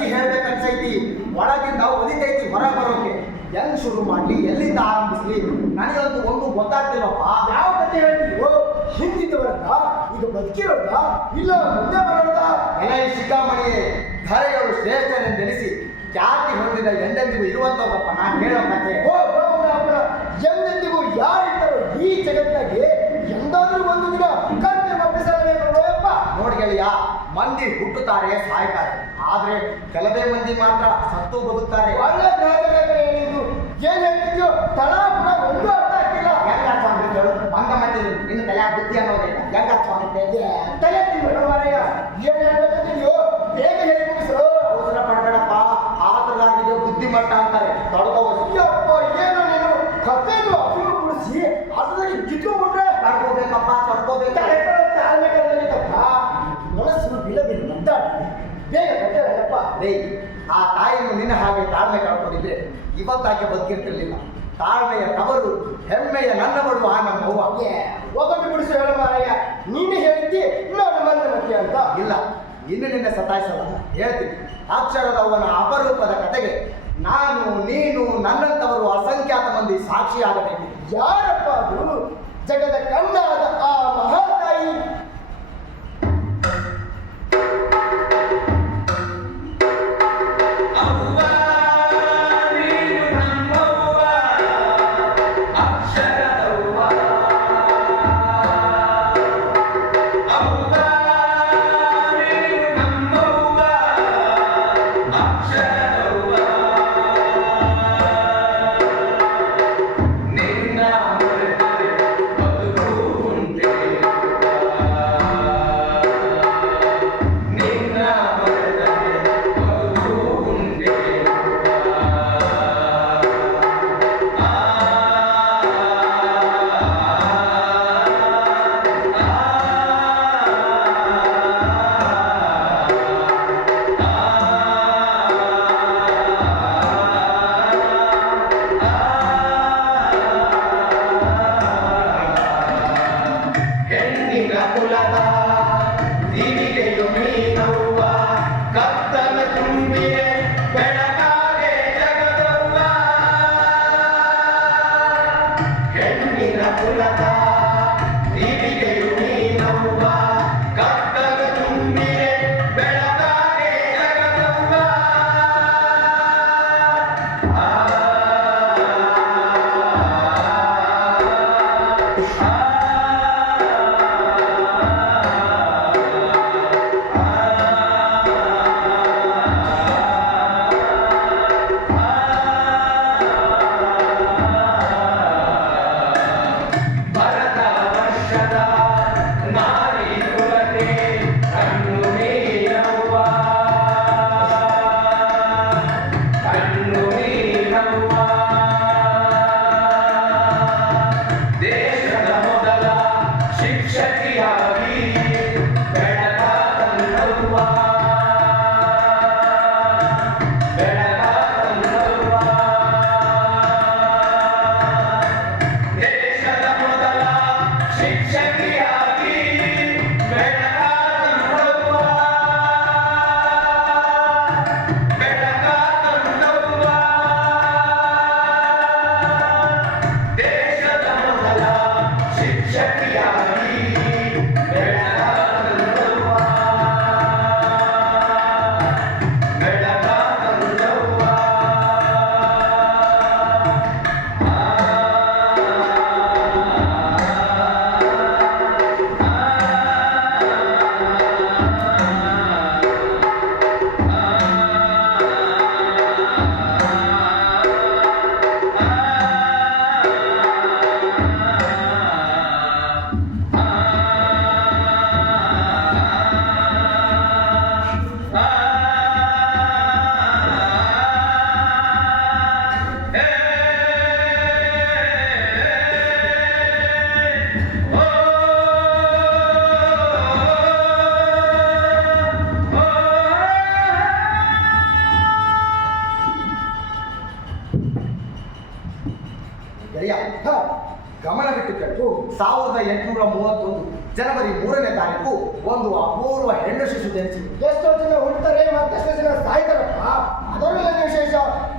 ಕತಿ ಹೇಳ್ಬೇಕನ್ಸೈತಿ, ಒಳಗಿಂದ ಒಲಿತೈತಿ ಹೊರ ಬರೋಕೆ. ಹೆಂಗ್ ಶುರು ಮಾಡ್ಲಿ, ಎಲ್ಲಿಂದ ಆರಂಭಿಸ್ಲಿ, ನನಗಂತೂ ಒಂದು ಗೊತ್ತಾಗ್ತಿಲ್ಲಪ್ಪ. ಯಾವ ಕತೆ ಹೇಳ್ತೀವೋ? ಹಿಂದಿದ್ದವರಲ್ಲ, ಈಗ ಬದುಕಿರೋದ, ಇಲ್ಲ ಮುಂದೆ ಬರೋದ? ಎಲೆ ಶಿಖಾಮಣಿಯೇ, ಧರೆಯವರು ಶ್ರೇಷ್ಠರೆಂದೆನಿಸಿ ಖ್ಯಾತಿ ಹೊಂದಿದ ಎಂದೆಂದಿಗೂ ಇರುವಂತವಪ್ಪ ನಾನು ಹೇಳೋ ಕತೆ. ಓ ಬ್ರಹ್ಮನಾಪುರ, ಎಂದೆಂದಿಗೂ ಯಾರಿದ್ದಾರೋ ಈ ಜಗತ್ತಿನಾಗೆ ಎಂದಾದ್ರೂ ಒಂದು ದಿನ ಕರ್ತೆ ಒಪ್ಪಿಸಲೇಬೇಕು ನೋಯಪ್ಪ. ನೋಡಿ ಗೆಳೆಯ, ಮಂದಿ ಹುಟ್ಟುತ್ತಾರೆ, ಸಾಯ್ತಾರೆ, ಆದ್ರೆ ಕೆಲವೇ ಮಂದಿ ಮಾತ್ರ ಸತ್ತು ಬದುಕ್ತಾರೆ. ಒಳ್ಳೆ ಗ್ರಹದಲ್ಲಿ ಹೇಳಿದ್ದು ಏನ್ ಹೇಳ್ತಿದ್ಯೋ ತಳಾಪುರ ಒಂದು ಅರ್ಥ ಆಗ್ತಿಲ್ಲ. ಹೆಂಗ ಅರ್ಥ ಆಗುತ್ತೆ ಹೇಳು? ಬಂದ ಮತ್ತೆ ನಿನ್ನ ತಲೆ ಬುದ್ಧಿ ಅನ್ನೋದಿಲ್ಲ, ಹೆಂಗ ಅರ್ಥ ಆಗುತ್ತೆ? ತಲೆ ತಿನ್ಬೇಡ ಮಾರಾಯ, ಏನ್ ಹೇಳ್ಬೇಕಂತಿದ್ಯೋ ಬೇಗ ಹೇಳಿ ಮುಗಿಸು. ಅವಸರ ಪಡಬೇಡಪ್ಪ, ಆತರಾಗಿದೆಯೋ ಬುದ್ಧಿಮಟ್ಟ ಅಂತಾರೆ, ಅಯ್ಯಪ್ಪ, ಏನೋ ನೀನು ಕಥೆಯನ್ನು ಅಭಿವೃದ್ಧಿಸಿ ಅದರಲ್ಲಿ ಕಿತ್ಕೊಂಡ್ಬಿಟ್ರೆ ತಡ್ಕೋಬೇಕಪ್ಪ, ತಡ್ಕೋಬೇಕು. ಮನಸ್ಸು ಬಿಡಬೇಕು ಮಾತಾಡಿ ಬೇಗ ಕಟ್ಟೆಯಪ್ಪ. ರೇ, ಆ ತಾಯಿಯನ್ನು ನಿನ್ನ ಹಾಗೆ ತಾಳ್ಮೆ ಕಳ್ಕೊಂಡಿದ್ರೆ ಇವತ್ತಾಕೆ ಬದುಕಿರ್ತಿರ್ಲಿಲ್ಲ. ತಾಳ್ಮೆಯ ತವರು, ಹೆಮ್ಮೆಯ ನನ್ನ ಬಡುವ ನಮ್ಮ ಅವ್ವ. ಒಬ್ಬಟ್ಟು ಬಿಡಿಸು ಹೇಳ ಮಾರಾಯ, ನೀನೇ ಹೇಳಿದ್ದಿ ನಾನು ಮಂದ ಮತ್ತೆ ಅಂತ. ಇಲ್ಲ, ಇನ್ನು ನಿನ್ನ ಸತಾಯಿಸಲ್ಲ, ಹೇಳ್ತೀನಿ. ಅಕ್ಷರದವನ ಅಪರೂಪದ ಕತೆಗೆ ನಾನು, ನೀನು, ನನ್ನಂತವರು ಅಸಂಖ್ಯಾತ ಮಂದಿ ಸಾಕ್ಷಿಯಾಗಬೇಕು. ಯಾರಪ್ಪ ಅದು? ಜಗದ ಕಣ್ಣಾದ ಆ ಮಹಾತಾಯಿ. ಜನವರಿ 3ನೇ ತಾರೀಕು ಒಂದು ಅಪೂರ್ವ ಹೆಣ್ಣು ಶಿಶು ಜನಿಸಿದೆ. ಎಷ್ಟೋ ಜನ ಹುಡ್ತಾರೆ ಮತ್ತೆಷ್ಟೋ ಜನ ಸಾಯ್ತಾರಪ್ಪ. ಅದರಲ್ಲ ವಿಶೇಷ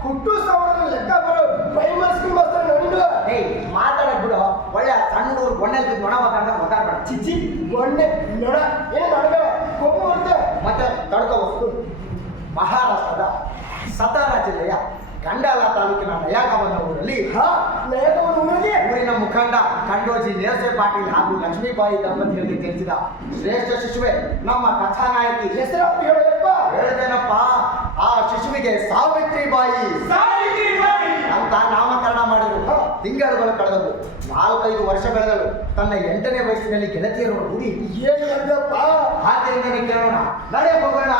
ಹುಟ್ಟು ಸಾವಿರ ಲೆಕ್ಕ ಬರೋ ಪ್ರೈಮರಿ ಸ್ಕೂಲ್ ಮಾಸ್ತರ ನೋಡಿದ್ರು. ಏಯ್ ಮಾತಾಡಕ್ ಬಿಡು, ಒಳ್ಳೆ ಸಣ್ಣೂರು ಗೊಣ್ಣೆ ಬಿದ್ದು ನೊಣ ಮಾತಾಡ್ಬೇಡ. ಚಿಚ್ಚಿ ಗೊಣ್ಣೆ ನೊಣ ಏನು ನಡ್ಬೇಡ ಕೊಬ್ಬು ಬರುತ್ತೆ. ಮತ್ತೆ ತಡ್ಕೋಬಹುದು. ಮಹಾರಾಷ್ಟ್ರದ ಸತಾರಾ ಜಿಲ್ಲೆಯ ಕಂಡಾಲ ತಾಲೂಕಿನ ನಯಾಗಮನ ಊರಲ್ಲಿ ಊರಿನ ಮುಖಂಡ ಕಂಡೋಜಿ ನೇಸೆ ಪಾಟೀಲ್ ಹಾಗೂ ಲಕ್ಷ್ಮೀಬಾಯಿ ದಂಪತಿಗಳಿಗೆ ಜನಿಸಿದ ಶ್ರೇಷ್ಠ ಶಿಶುವೆ ನಮ್ಮ ಕಥಾನಾಯಕಿ. ಹೆಸರಪ್ಪ ಹೇಳಪ್ಪ. ಹೇಳ್ತೇನಪ್ಪ, ಆ ಶಿಶುವಿಗೆ ಸಾವಿತ್ರಿಬಾಯಿ ಅಂತ ನಾಮಕರಣ ಮಾಡಿದ್ರು. ತಿಂಗಳುಗಳು ಕಳೆದವು, 4-5 ವರ್ಷ ಬೆಳೆದಳು. ತನ್ನ 8ನೇ ವಯಸ್ಸಿನಲ್ಲಿ ಗೆಳತಿಯರು ಕೂಡಿ ಏನು ಅಂದಪ್ಪ? ಆದ್ದರಿಂದನೇ ಕೇಳೋಣ, ನಡೆ ಹೋಗೋಣ.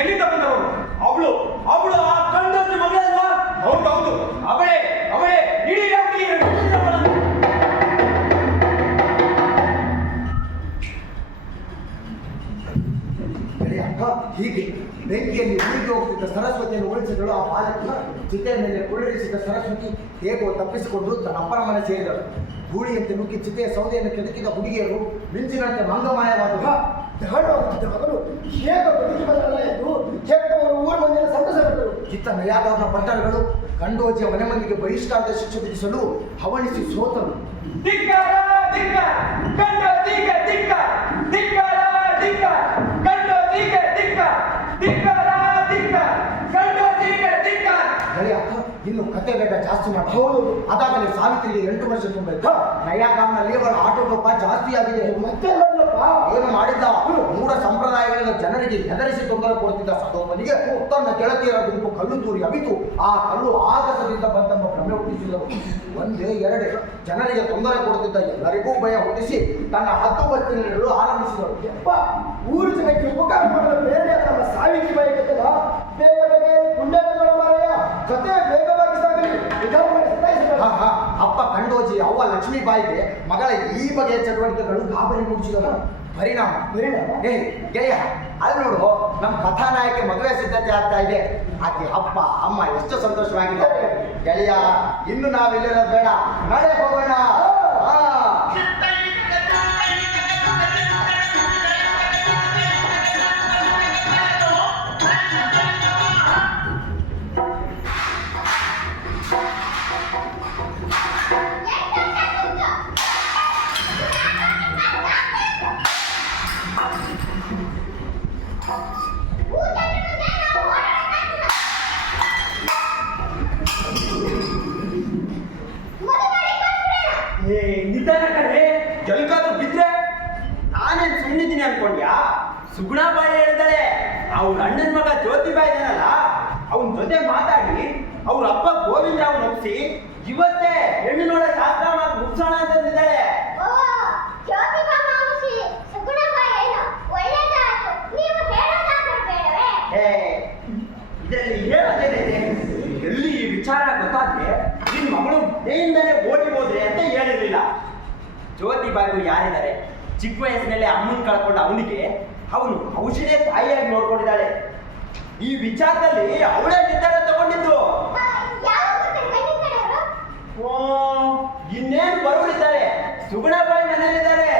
ಎಲ್ಲಿಂದ ಬಂದವರು? ಅವಳು ಆ ಕಂಡೋಜಿ ಮಗಳಲ್ವಾ? ಹೌದೌದು, ಅವಳೇ ಇಡೀ ಹೀಗೆ ಬೆಂಕಿಯಲ್ಲಿ ಉಳಿದು ಹೋಗ್ತಿದ್ದ ಸರಸ್ವತಿಯನ್ನು ಉಳಿಸಿದಳು. ಆ ಬಾಲಕಿಯ ಚಿತೆಯ ಮೇಲೆ ಕುಳ್ಳರಿಸಿದ ಸರಸ್ವತಿ ಹೇಗೋ ತಪ್ಪಿಸಿಕೊಂಡು ತನ್ನ ಅಪ್ಪನ ಮನೆ ಸೇರಿದಳು. ಗೂಳಿಯಂತೆ ನುಗ್ಗಿ ಚಿತೆಯ ಸೌದೆಯನ್ನು ಕೆದಕಿದ ಹುಡುಗಿಯರು ಮಿಂಚಿನಂತೆ ಮಂಗಮಾಯವಾದವು. ದಹನವಾಗುತ್ತಿದ್ದ ಮಗನು ಹೇಗ ಬದುಕಿ ಬರಲ್ಲ ಎಂದು ಕೆಟ್ಟವರು ಊರ ಮಂದಿರ ಸಂತಸಪಟ್ಟರು. ಇತ್ತ ನಯಾಗರನ ಪಟ್ಟಣಗಳು ಕಂಡೋಜಿಯ ಮನೆ ಮಂದಿಗೆ ಬಹಿಷ್ಕಾರದ ಶಿಕ್ಷೆ ವಿಧಿಸಲು ಹವಣಿಸಿ ಸೋತರು. ಇನ್ನು ಕತೆ ಬೇಗ ಜಾಸ್ತಿ ಮಾಡಬಹುದು. ಅದಾಗಲೇ ಸಾವಿತ್ರಿಗೆ 8 ವರ್ಷ ತುಂಬೈತು. ನಯಾಗಾಮ್ನಲ್ಲಿ ಅವಳ ಆಟೋಟೋಪ ಜಾಸ್ತಿ ಆಗಿದೆ. ಮತ್ತೆ ಏನು ಮಾಡಿದ್ದ? ಮೂಢ ಸಂಪ್ರದಾಯಗಳಿಂದ ಜನರಿಗೆ ಹೆದರಿಸಿ ತೊಂದರೆ ಕೊಡುತ್ತಿದ್ದ ಸದೋಮನಿಗೆ ತನ್ನ ಗೆಳತಿಯರ ಗುಂಪು ಕಲ್ಲು ತೂರಿ ಅವಿತು ಆ ಕಲ್ಲು ಆಗಸದಿಂದ ಬಂದೆಂಬ ಭ್ರಮೆ ಹುಟ್ಟಿಸಿದರು. 1-2 ಜನರಿಗೆ ತೊಂದರೆ ಕೊಡುತ್ತಿದ್ದ ಎಲ್ಲರಿಗೂ ಭಯ ಹುಟ್ಟಿಸಿ ತನ್ನ ಹದ್ದುಬತ್ತಿನಲ್ಲಿಡಲು ಆರಂಭಿಸಿದರು. ಯಪ್ಪ, ಊರು ಜನಕ್ಕೆ ಉಪಕಾರ ಮಾಡಲು ಬೇರೆ ನಮ್ಮ ಸಾವಿತ್ರಿ ಬಾಯಿ ಕಥೆಗ ಬೇಗ ಪುಣ್ಯಗಳ ಮಾರಾಯ ಕತೆ ಬೇಗವಾಗಿ ಸಾಗಲಿ ವಿಧಾನ ಮಾಡಿ ಸತಾಯಿಸಿದರು. ಅಪ್ಪ ಕಂಡೋಜಿ ಅವ್ವ ಲಕ್ಷ್ಮೀಬಾಯಿಗೆ ಮಗಳ ಈ ಬಗೆಯ ಚಟುವಟಿಕೆಗಳು ಗಾಬರಿ ಮೂಡಿಸಿದವು. ಪರಿಣಾಮ ಗೆಳೆಯ, ಅಲ್ಲಿ ನೋಡು, ನಮ್ಮ ಕಥಾನಾಯಕಿ ಮದುವೆ ಸಿದ್ಧತೆ ಆಗ್ತಾ ಇದೆ. ಆಕೆ ಅಪ್ಪ ಅಮ್ಮ ಎಷ್ಟು ಸಂತೋಷವಾಗಿದೆ. ಗೆಳೆಯ, ಇನ್ನು ನಾವಿಲ್ಲಿರೋದು ಬೇಡ, ನಾಳೆ ಹೋಗೋಣ. ನಿಧಾನ ಕಡೆ ಎಲ್ಗಾದ್ರೂ ಬಿದ್ರೆ ನಾನೇನ್ ಸುಮ್ಮನಿದ್ದೀನಿ ಅನ್ಕೊಂಡ್ಯಾ? ಸುಗುಣಾಬಾಯಿ ಹೇಳಿದಾಳೆ, ಅವ್ರ ಅಣ್ಣನ ಮಗ ಜ್ಯೋತಿಬಾಯಿ ಇದಾನಲ್ಲ, ಅವನ ಜೊತೆ ಮಾತಾಡಿ ಅವ್ರ ಅಪ್ಪ ಗೋವಿಂದರಾವ್ ಒಪ್ಪಿಸಿ ಇವತ್ತೇ ಹೆಣ್ಣು ನೋಡ ಶಾಸ್ತ್ರ ಮುಗಿಸೋಣ ಅಂತಂದಿದ್ದಾಳೆ. ಇದರಲ್ಲಿ ಹೇಳೋದೇನಿದೆ? ಎಲ್ಲಿ ಈ ವಿಚಾರ ಗೊತ್ತಾದ್ರೆ ನಿನ್ ಮಗಳು ಮನೆಯಿಂದಲೇ ಓಡಿ ಹೋದ್ರೆ ಅಂತ ಹೇಳಿರ್ಲಿಲ್ಲ. ಜ್ಯೋತಿಬಾಯಿಗೂ ಯಾರಿದ್ದಾರೆ? ಚಿಕ್ಕ ವಯಸ್ಸಿನಲ್ಲಿ ಅಮ್ಮನ್ ಕಳ್ಕೊಂಡ ಅವನಿಗೆ ಅವನು ಔಷಧಿಯ ತಾಯಿಯಾಗಿ ನೋಡ್ಕೊಂಡಿದ್ದಾಳೆ. ಈ ವಿಚಾರದಲ್ಲಿ ಅವಳೇ ನಿರ್ಧಾರ ತಗೊಂಡಿದ್ದು. ಓ, ಇನ್ನೇನು ಬರುವಳಿದ್ದಾರೆ, ಸುಗುಣಾಬಾಯಿ ಮನೆಯಲ್ಲಿದ್ದಾರೆ.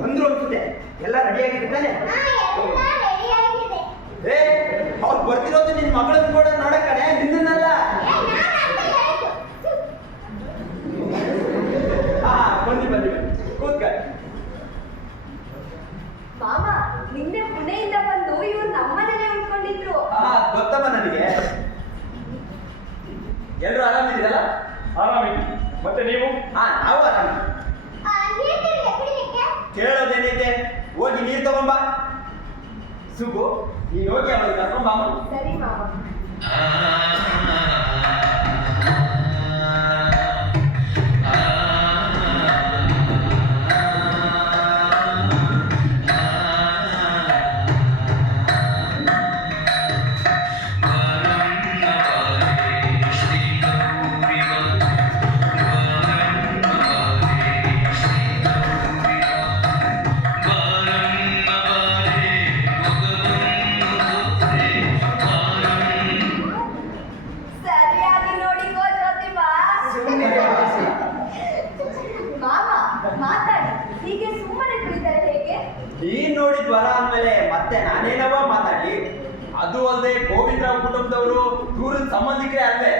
ಬಂದ್ರು ಅನ್ಸುತ್ತೆ. ಎಲ್ಲ ರೆಡಿ ಆಗಿದೆ ತಾನೆ? ಏ, ಅವ್ರು ಬರ್ತಿರೋದು ನಿನ್ ಮಗಳನ್ನ ಕೂಡ ನೋಡಕ್ಕಣೆ, ನಿನ್ನಲ್ಲ. ಬಂದಿ ಬಂದಿ ಕೂತ್ಕೊಳ್ಳಿ. ಮಾಮ, ನಿನ್ನೆ ಪುಣೆಯಿಂದ ಬಂದು ಇವ್ರು ನಮ್ಮನೇಲೆ ಉಳ್ಕೊಂಡಿದ್ರು. ಗೊತ್ತಮ್ಮ ನನಗೆ. ಎಲ್ರು ಆರಾಮಿದ್ದೀರಲ್ಲ? ಆರಾಮಿದ್ವಿ. ಮತ್ತೆ ನೀವು? ನಾವು ಆರಾಮ. ಕೇಳೋದೇನೈತೆ, ಹೋಗಿ ನೀರು ತಗೊಂಬ. ಸುಗು, ನೀನು ಹೋಗಿ ಅವಳಿಗೆ ಕರ್ಕೊಂಬ. ಸರಿ ಮಾಮ. ಸರಿಯಾಗಿ ನೋಡಿಕೋ ಜ್ಯೋತಿಬಾ. ಮಾಮ, ಮಾತಾಡಿ. ಹೀಗೆ ಸುಮ್ಮನೆ ಕುಳಿತರೆ ಹೇಗೆ? ನೀನ್ ನೋಡಿದ್ ವರ ಅಂದ್ಮೇಲೆ ಮತ್ತೆ ನಾನೇನವ ಮಾತಾಡ್ಲಿ? ಅದು ಅಲ್ಲದೆ ಗೋವಿಂದರಾವ್ ಕುಟುಂಬದವರು ದೂರದ ಸಂಬಂಧಿಕರೇ ಅಲ್ವೇ?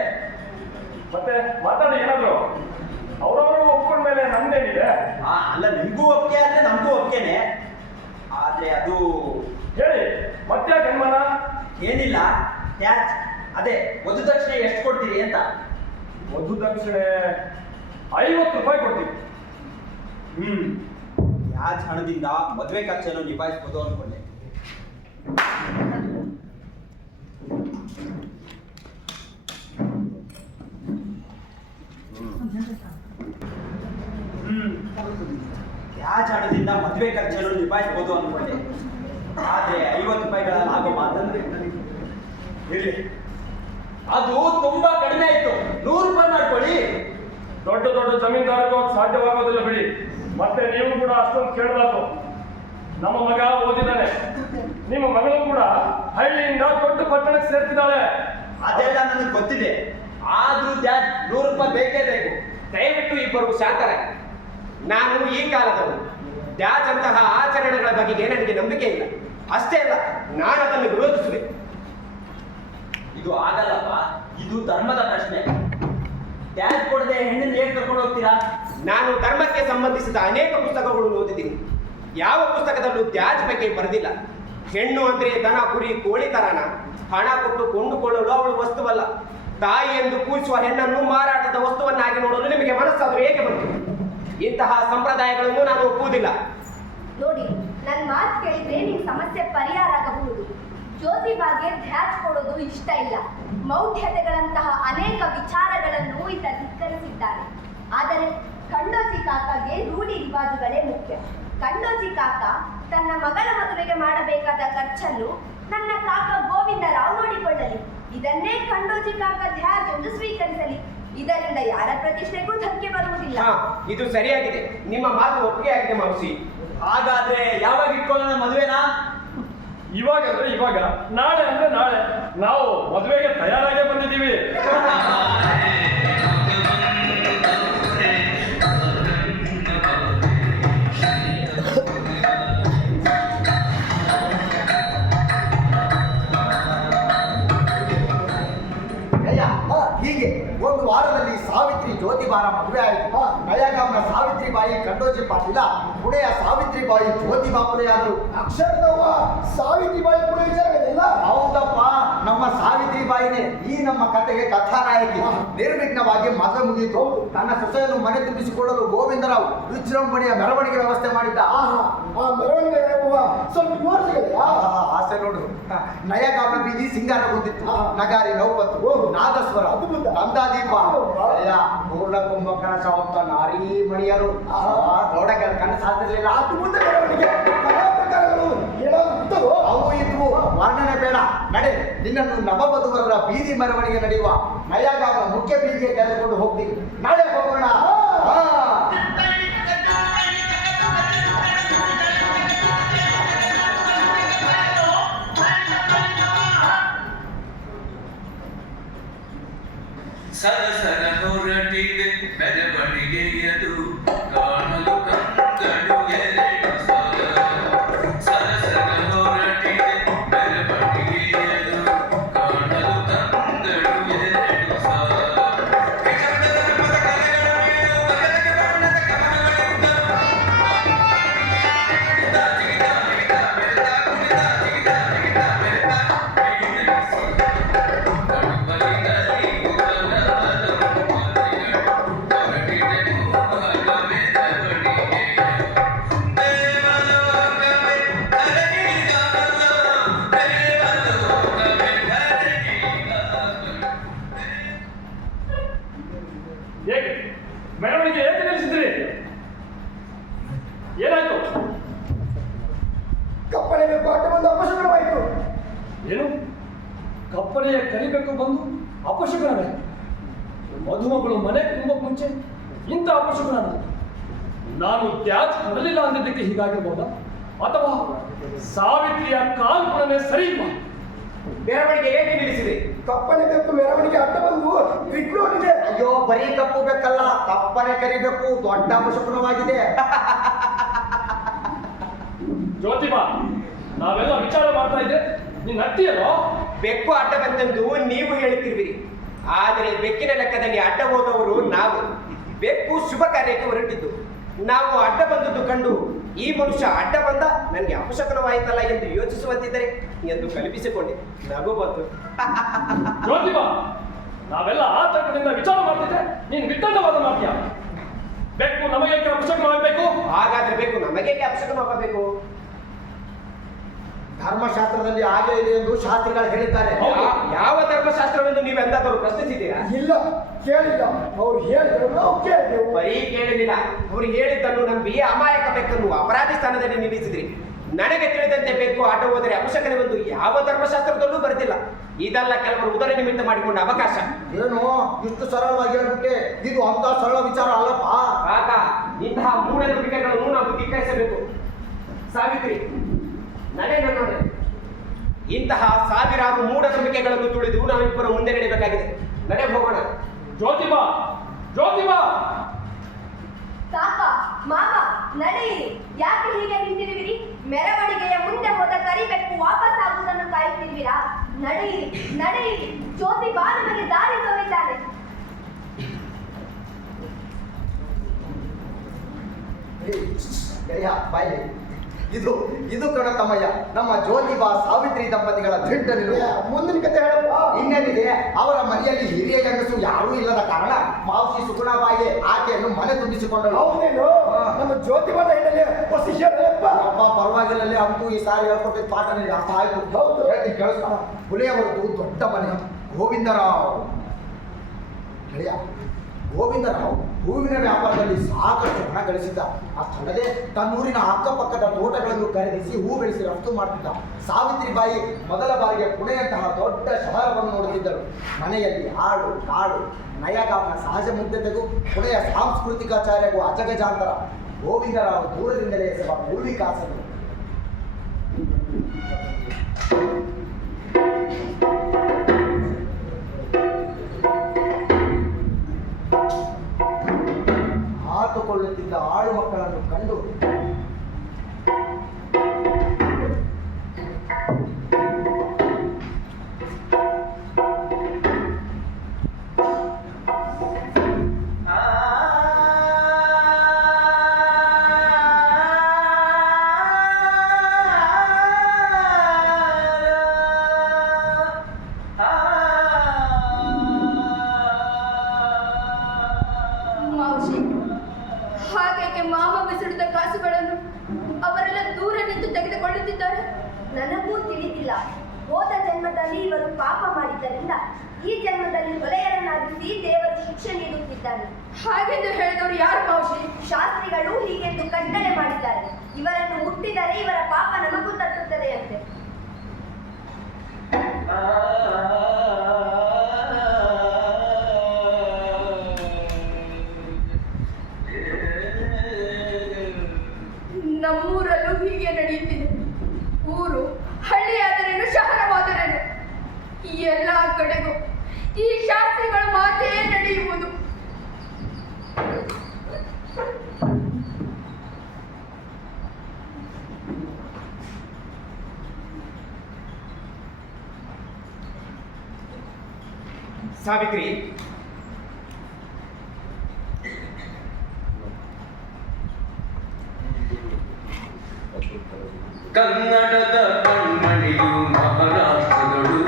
ಮತ್ತೆ ಮಾತಾಡಿ ಏನಾದ್ರು. ಅವರವರು ಒಪ್ಕೊಂಡ್ಮೇಲೆ ನಮ್ದೇನಿದೆ? ಅಲ್ಲ, ನಿಮ್ಗೂ ಒಪ್ಪಿಗೆ ಆದ್ರೆ ನಮಗೂ ಒಪ್ಪಿಗೆನೆ. ಆದ್ರೆ ಅದು ಹೇಳಿ, ಮತ್ತೆ ಅನುಮಾನ? ಏನಿಲ್ಲ, ಟ್ಯಾಚ್ ಅದೇ ವಧು ದಕ್ಷಿಣೆ ಎಷ್ಟು ಕೊಡ್ತೀರಿ ಅಂತ. ವಧು ದಕ್ಷಿಣೆ 50 ರೂಪಾಯಿ ಕೊಡ್ತೀವಿ. ಯಾಜ್ ಹಣದಿಂದ ಮದುವೆ ಖರ್ಚನ್ನು ನಿಭಾಯಿಸ್ಬೋದು ಅನ್ಕೊಂಡೆ. ಯಾಜ್ ಹಣದಿಂದ ಮದುವೆ ಖರ್ಚನ್ನು ನಿಭಾಯಿಸ್ಬೋದು ಅನ್ಕೊಂಡೆ. ಆದ್ರೆ 50 ರೂಪಾಯಿಗಳಲ್ಲಿ ಆಗೋ ಮಾತಂದ್ರೆ ಇರ್ಲಿ, ಅದು ತುಂಬಾ ಕಡಿಮೆ ಆಯ್ತು. 100 ರೂಪಾಯಿ ಮಾಡ್ಕೊಳ್ಳಿ. ದೊಡ್ಡ ದೊಡ್ಡ ಜಮೀನ್ದಾರರಿಗೂ ಸಾಧ್ಯವಾಗೋದಿಲ್ಲ ಬಿಡಿ. ಮತ್ತೆ ನೀವು ಕೂಡ ಅಷ್ಟೊಂದು ಕೇಳಬಾರ್ದು. ನಮ್ಮ ಮಗ ಓದಿದ್ದಾನೆ, ನಿಮ್ಮ ಮಗಳು ಕೂಡ ಹಳ್ಳಿಯಿಂದ ದೊಡ್ಡ ಪಟ್ಟಣಕ್ಕೆ ಸೇರ್ತಿದ್ದಾಳೆ. ಅದೆಲ್ಲ ನನಗೆ ಗೊತ್ತಿದೆ. ಆದ್ರೂ 100 ರೂಪಾಯಿ ಬೇಕೇ ಬೇಕು. ದಯವಿಟ್ಟು ಇಬ್ಬರು ಶಾಂತರಾಗಿ. ನಾನು ಈ ಕಾಲದವನು. ಡ್ಯಾಜ್ ಅಂತಹ ಆಚರಣೆಗಳ ಬಗೆಗೆ ನನಗೆ ನಂಬಿಕೆ ಇಲ್ಲ. ಅಷ್ಟೇ ಅಲ್ಲ, ನಾನು ಅದನ್ನು ವಿರೋಧಿಸುವೆ. ಇದು ಆಗಲ್ಲಪ್ಪ, ಇದು ಧರ್ಮದ ಪ್ರಶ್ನೆ. ಟ್ಯಾಗ್ ಕೊಡದೆ ಹೆಣ್ಣನ್ನು ಹೇಗೆ ಕರ್ಕೊಂಡು ಹೋಗ್ತೀರಾ? ನಾನು ಧರ್ಮಕ್ಕೆ ಸಂಬಂಧಿಸಿದ ಅನೇಕ ಪುಸ್ತಕಗಳನ್ನು ಓದಿದ್ದೀನಿ. ಯಾವ ಪುಸ್ತಕದಲ್ಲೂ ತ್ಯಾಜ್ ಬಗ್ಗೆ ಬರೆದಿಲ್ಲ. ಹೆಣ್ಣು ಅಂದ್ರೆ ದನ, ಕುರಿ, ಕೋಳಿ ತರನ. ಹಣ ಕೊಟ್ಟು ಕೊಂಡುಕೊಳ್ಳಲು ಅವಳು ವಸ್ತುವಲ್ಲ. ತಾಯಿ ಎಂದು ಕೂರಿಸುವ ಹೆಣ್ಣನ್ನು ಮಾರಾಟದ ವಸ್ತುವನ್ನಾಗಿ ನೋಡಲು ನಿಮಗೆ ಮನಸ್ಸಾದರೂ ಏಕೆ ಬಂತು? ಇಂತಹ ಸಂಪ್ರದಾಯಗಳನ್ನು ನಾನು ಒಪ್ಪುವುದಿಲ್ಲ. ನೋಡಿ, ನನ್ನ ಮಾತು ಕೇಳಿದ್ರೆ ನಿಮ್ ಸಮಸ್ಯೆ ಪರಿಹಾರ ಆಗಬಹುದು. ಜ್ಯೋತಿಬಾಗೆ ಧ್ಯಾಜ್ ಕೊಡೋದು ಇಷ್ಟ ಇಲ್ಲ. ಮೌಢ್ಯತೆಗಳಂತಹ ಅನೇಕ ವಿಚಾರಗಳನ್ನು ಈತ ಧಿಕ್ಕರಿಸಿದ್ದಾನೆ. ಆದರೆ ಕಂಡೋಜಿ ಕಾಕಾಗೆ ರೂಢಿ ರಿವಾಜುಗಳೇ ಮುಖ್ಯ. ಕಂಡೋಜಿ ಕಾಕ ತನ್ನ ಮಗಳ ಮದುವೆಗೆ ಮಾಡಬೇಕಾದ ಖರ್ಚನ್ನು ನನ್ನ ಕಾಕ ಗೋವಿಂದರಾವ್ ನೋಡಿಕೊಳ್ಳಲಿ. ಇದನ್ನೇ ಕಂಡೋಜಿ ಕಾಕ ಧ್ಯಾಜ್ ಎಂದು ಸ್ವೀಕರಿಸಲಿ. ಇದರಿಂದ ಯಾರ ಪ್ರತಿಷ್ಠೆಗೂ ಧಕ್ಕೆ ಬರುವುದಿಲ್ಲ. ಇದು ಸರಿಯಾಗಿದೆ. ನಿಮ್ಮ ಮಾತು ಒಪ್ಪಿಗೆ ಆಗಿದೆ ಮೌಸಿ. ಹಾಗಾದ್ರೆ ಯಾವಾಗ ಇಟ್ಕೊಳ್ಳೋಣ ಮದುವೆನಾ? ಇವಾಗ ಅಂದ್ರೆ ಇವಾಗ, ನಾಳೆ ಅಂದ್ರೆ ನಾಳೆ. ನಾವು ಮದುವೆಗೆ ತಯಾರಾಗೇ ಬಂದಿದ್ದೀವಿ. ಹೀಗೆ ಒಂದು ವಾರದಲ್ಲಿ ಸಾವಿತ್ರಿ ಜ್ಯೋತಿಬಾರ ಮದುವೆ ಆಯಿತು. ನಯಗಾಂನ ಸಾವಿತ್ರಿ ಬಾಯಿ ಕಂಡೋಜಿ ಪಾಟೀಲ, ಪುಣೆಯ ಸಾವಿತ್ರಿ ಬಾಯಿ ಜ್ಯೋತಿಬಾ ಪುಣೆ ಆದರು. ಅಕ್ಷರದವ್ವ ಸಾವಿತ್ರಿ ಬಾಯಿ ಕೂಡ ವಿಚಾರ ಇಲ್ಲ. ಹೌದಪ್ಪ, ನಮ್ಮ ಸಾವಿತ್ರಿ ಬಾಯಿನೇ ಈ ನಮ್ಮ ಕಥೆಗೆ ಕಥಾನಾಯಕಿ. ನಿರ್ವಿಘ್ನವಾಗಿ ಮದುವೆ ಮುಗಿಯಿತು. ತನ್ನ ಸೊಸೆಯನ್ನು ಮನೆ ತುಂಬಿಸಿಕೊಳ್ಳಲು ಗೋವಿಂದರಾವ್ ವಿಜೃಂಭಣೆಯ ಮೆರವಣಿಗೆ ವ್ಯವಸ್ಥೆ ಮಾಡಿದ್ದ. ಆ ಮೆರವಣಿಗೆ ಸ್ವಲ್ಪ ವಿವರಿಸಿದೆಯಾ? ಆಸೆ ನೋಡು. ನಯಗಾಮ ಬೀದಿ ಸಿಂಗಾರಗೊಂಡಿತ್ತು. ನಗಾರಿ ನೌವತ್ತು, ನಾದಸ್ವರ, ನಂದಾದೀಪ, ಪೂರ್ಣ ಕುಂಭಕರ್ಣ ಶಾವಂತ ನಾರೀ ಮಣಿಯರು ನೋಡಕ್ಕೆ ಕನಸಾದಿರ್ಲಿಲ್ಲ. ಅದು ಮುಂದೆ ಮೆರವಣಿಗೆ ಕಲಾ ಪ್ರಕಾರಗಳು ಏನಾದ್ರು ಅವು ಇದ್ವು, ವರ್ಣನೆ ಬೇಡ. ನಡೆ, ನಿನ್ನನ್ನು ನವವಧುವರರ ಬೀದಿ ಮೆರವಣಿಗೆ ನಡೆಯುವ ನಯಗಾಮ ಮುಖ್ಯ ಬೀದಿಗೆ ಕರೆದುಕೊಂಡು ಹೋಗ್ತೀವಿ. ನಾಳೆ ಹೋಗೋಣ. ಏನು ಕಪ್ಪನೆಯ ಕರಿಬೇಕು ಬಂದು ಅಪಶಕುನವೇ? ಮಧುಮಗಳು ಮನೆ ತುಂಬ ಮುಂಚೆ ಇಂಥ ಅಪಶಕುನ ನಾನು ತ್ಯಾಜ್ ಬರಲಿಲ್ಲ ಅಂದಿದ್ದಕ್ಕೆ ಹೀಗಾಗಿರ್ಬೋದಾ, ಅಥವಾ ಸಾವಿತ್ರಿಯ ಕಾಲ್ಪುಣನೆ ಸರಿ ಇಲ್ವಾ? ಮೆರವಣಿಗೆ ಏಕೆ ನಿಲ್ಲಿಸಿದೆ? ಕಪ್ಪನೆ ಬೆಕ್ಕು ಮೆರವಣಿಗೆ ಅಡ್ಡ ಬಂದು ಬಿಗ್ನೋಡಿದೆ. ಅಯ್ಯೋ, ಬರೀ ಕಪ್ಪು ಬೇಕಲ್ಲ, ಕಪ್ಪನೆ ಕರಿಬೇಕು ದೊಡ್ಡ ಅಪಶಕುನವಾಗಿದೆ. ಜ್ಯೋತಿಬಾ, ನಾವೆಲ್ಲ ವಿಚಾರ ಮಾಡ್ತಾ ಇದ್ದೆ, ನಿನ್ನ ಅತ್ತಿಯಲ್ಲೋ? ಬೆಕ್ಕು ಅಡ್ಡ ಬಂತೆಂದು ನೀವು ಹೇಳುತ್ತಿರುವಿರಿ, ಆದರೆ ಬೆಕ್ಕಿನ ಲೆಕ್ಕದಲ್ಲಿ ಅಡ್ಡ ಹೋದವರು ನಾವು. ಬೆಕ್ಕು ಶುಭ ಕಾರ್ಯಕ್ಕೆ ಹೊರಟಿದ್ದು, ನಾವು ಅಡ್ಡ ಬಂದದ್ದು ಕಂಡು ಈ ಮನುಷ್ಯ ಅಡ್ಡ ಬಂದ ನನಗೆ ಅಪಶಕನವಾಯಿತಲ್ಲ ಎಂದು ಯೋಚಿಸುವಂತಿದ್ದರೆ ಎಂದು ಕಲ್ಪಿಸಿಕೊಂಡೆ. ನಗು ಬಂತು. ಜ್ಯೋತಿಬಾ, ನಾವೆಲ್ಲ ಆ ತರ್ಕದಿಂದ ವಿಚಾರ ಮಾಡ್ತಿದ್ದೆ, ನೀನು ವಿತ್ತಂಡವಾದ ಮಾಡ್ತೀಯ. ಬೆಕ್ಕು ನಮಗೆ ಅಪಶಕನವಾಗಬೇಕು, ಹಾಗಾದ್ರೆ ಬೇಕು ನಮಗೆ ಅಪಶಕನವಾಗಬೇಕು. ಧರ್ಮಶಾಸ್ತ್ರದಲ್ಲಿ ಹಾಗೆ ಇದೆ ಎಂದು ಶಾಸ್ತ್ರಿಗಳು ಹೇಳಿದ್ದಾರೆ. ಯಾವ ಧರ್ಮಶಾಸ್ತ್ರವೆಂದು ನೀವು ಎಂದಾದರೂ ಪ್ರಶ್ನಿಸಿದ್ದೀರಾ? ಇಲ್ಲ, ಕೇಳಿಲ್ಲ. ಅವ್ರು ಹೇಳಿದ್ರು, ನಾವು ಕೇಳಿದೆವು. ಬರೀ ಕೇಳಲಿಲ್ಲ, ಅವರು ಹೇಳಿದ್ದನ್ನು ನಂಬಿ ಅಮಾಯಕ ಬೆಕ್ಕನ್ನು ಅಪರಾಧಿ ಸ್ಥಾನದಲ್ಲಿ ನಿಲ್ಲಿಸಿದ್ರಿ. ನನಗೆ ತಿಳಿದಂತೆ ಬೆಕ್ಕು ಅಡ್ಡ ಹೋದರೆ ಅಪಶಕನವೆಂದು ಯಾವ ಧರ್ಮಶಾಸ್ತ್ರದಲ್ಲೂ ಬರೆದಿಲ್ಲ. ಇದೆಲ್ಲ ಕೆಲವರು ಉದರ ನಿಮಿತ್ತ ಮಾಡಿಕೊಂಡ ಅವಕಾಶ. ಏನು ಇಷ್ಟು ಸರಳವಾಗಿ ಹೇಳ್ಬಿಟ್ಟೆ? ಇದು ಅಂತ ಸರಳ ವಿಚಾರ ಅಲ್ಲಪ್ಪ. ಆಗ ಇಂತಹ ಮೂಢನಂಬಿಕೆಗಳನ್ನು ನಾವು ಧಿಕ್ಕರಿಸಬೇಕು. ಸಾವಿತ್ರಿ, ನಡೆ ನನ್ನೊಡೆ. ಇಂತಹ ಸಾವಿರಾರು ಮೂಢನಂಬಿಕೆಗಳನ್ನು ತುಳಿದು ನಾವಿಬ್ಬರು ಮುಂದೆ ನಡೆಯಬೇಕಾಗಿದೆ. ನಡೆ ಹೋಗೋಣ. ಜ್ಯೋತಿಬಾ, ಜ್ಯೋತಿಬಾ! ಕಾಕ, ಮಾಮ, ನಡೆಯಿರಿ. ಯಾಕೆ ಹೀಗೆ ನಿಂತಿರುವಿರಿ? ಮೆರವಣಿಗೆಯ ಮುಂದೆ ಹೋದ ಕರಿಬೆಕ್ಕು ವಾಪಸ್ ಆಗುವುದನ್ನು ಕಾಯುತ್ತಿರುವಿರಾ? ನಡೆಯಿರಿ, ನಡೆಯಿರಿ. ಜ್ಯೋತಿಬಾ ನಮಗೆ ದಾರಿ ತೋರಿದ್ದಾನೆ. ಬಾಯಿ, ಇದು ಕಣ ತಮ್ಮಯ್ಯ, ನಮ್ಮ ಜ್ಯೋತಿಬಾ ಸಾವಿತ್ರಿ ದಂಪತಿಗಳ ದೃಢ ನಿಲುವು. ಮುಂದಿನ ಕತೆ ಹೇಳಪ್ಪ. ಇನ್ನೇನಿದೆ, ಅವರ ಮನೆಯಲ್ಲಿ ಹಿರಿಯ ಗಂಡಸು ಯಾರೂ ಇಲ್ಲದ ಕಾರಣ ಮಾವಸಿ ಸುಗುಣಾಬಾಯಿ ಆಕೆಯನ್ನು ಮನೆ ತುಂಬಿಸಿಕೊಂಡಳು. ಹೌದೇನು? ನಮ್ಮ ಜ್ಯೋತಿಬಾನ ಹಿನ್ನೆಲೆ ಹೊಸ ಹೇಳಪ್ಪ. ಅಪ್ಪ ಪರವಾಗಿಲ್ಲ, ಅಂತೂ ಈ ಸಾರಿ ಹೇಳ್ಕೊಟ್ಟಿದ್ದ ಪಾಠ ನಿನಗೆ ಅರ್ಥ ಆಯ್ತು. ಹೌದು. ಹೇಳ್ತೀನಿ ಕೇಳಿಸ್ಕೊ. ಹುಲಿಯವರದ್ದು ದೊಡ್ಡ ಮನೆ. ಗೋವಿಂದರಾವ್ ಗೆಳೆಯ, ಗೋವಿಂದರಾವ್ ಹೂವಿನ ವ್ಯಾಪಾರದಲ್ಲಿ ಸಾಕಷ್ಟು ಹಣ ಗಳಿಸಿದ್ದ. ಅಷ್ಟಲ್ಲದೆ ತನ್ನೂರಿನ ಅಕ್ಕಪಕ್ಕದ ತೋಟಗಳನ್ನು ಖರೀದಿಸಿ ಹೂ ಬೆಳೆಸಿ ರಫ್ತು ಮಾಡ್ತಿದ್ದ. ಸಾವಿತ್ರಿಬಾಯಿ ಮೊದಲ ಬಾರಿಗೆ ಪುಣೆಯಂತಹ ದೊಡ್ಡ ಶಹರವನ್ನು ನೋಡುತ್ತಿದ್ದರು. ಮನೆಯಲ್ಲಿ ಹಾಡು ಕಾಡು ನಯಗಾಮನ ಸಹಜ ಮುಗ್ಧತೆಗೂ ಪುಣೆಯ ಸಾಂಸ್ಕೃತಿಕಾಚಾರ್ಯಗೂ ಅಜಗಜಾಂತರ. ಗೋವಿಂದರಾವ್ ದೂರದಿಂದಲೇ ಸಭಾ ಮೂಲಿಕಾಸರು. ಆತುಕೊಳ್ಳುತ್ತಿದ್ದ ಆಳು ಮಕ್ಕಳನ್ನು ಕಂಡು ಹಾಗೆ ಮಾಮ ಬಿಸಿಡಿದ ಕಾಸುಗಳನ್ನು ಅವರೆಲ್ಲ ದೂರ ನಿಂತು ತೆಗೆದುಕೊಳ್ಳುತ್ತಿದ್ದಾರೆ. ನನಗೂ ತಿಳಿದಿಲ್ಲ. ಹೋದ ಜನ್ಮದಲ್ಲಿ ಇವರು ಪಾಪ ಮಾಡಿದ್ದರಿಂದ ಈ ಜನ್ಮದಲ್ಲಿ ಹೊಲೆಯರನ್ನಾಗಿಸಿ ದೇವರು ಶಿಕ್ಷೆ ನೀಡುತ್ತಿದ್ದಾನೆ. ಹಾಗೆಂದು ಹೇಳಿದವರು ಯಾರು ಮೌಶಿ? ಶಾಸ್ತ್ರಿಗಳು ಹೀಗೆಂದು ಕಟ್ಟಳೆ ಮಾಡಿದ್ದಾರೆ. ಇವರನ್ನು ಮುಟ್ಟಿದರೆ ಇವರ ಪಾಪ ನಮಗೂ ತಟ್ಟುತ್ತದೆ ಅಂತೆ. ನಮ್ಮೂರಲ್ಲೂ ಹೀಗೆ ನಡೆಯುತ್ತಿದೆ. ಊರು ಹಳ್ಳಿಯಾದರೇನು ಶಹರವಾದರೇನು ಎಲ್ಲ ಕಡೆಗೂ ಈ ಶಾಸ್ತ್ರಿಗಳ ಮಾತೇ ನಡೆಯುವುದು. ಸಾವಿತ್ರಿ, ಕನ್ನಡದ ಕಣ್ಮಣಿಯು ಮಹಾರಾಷ್ಟ್ರಗಳು,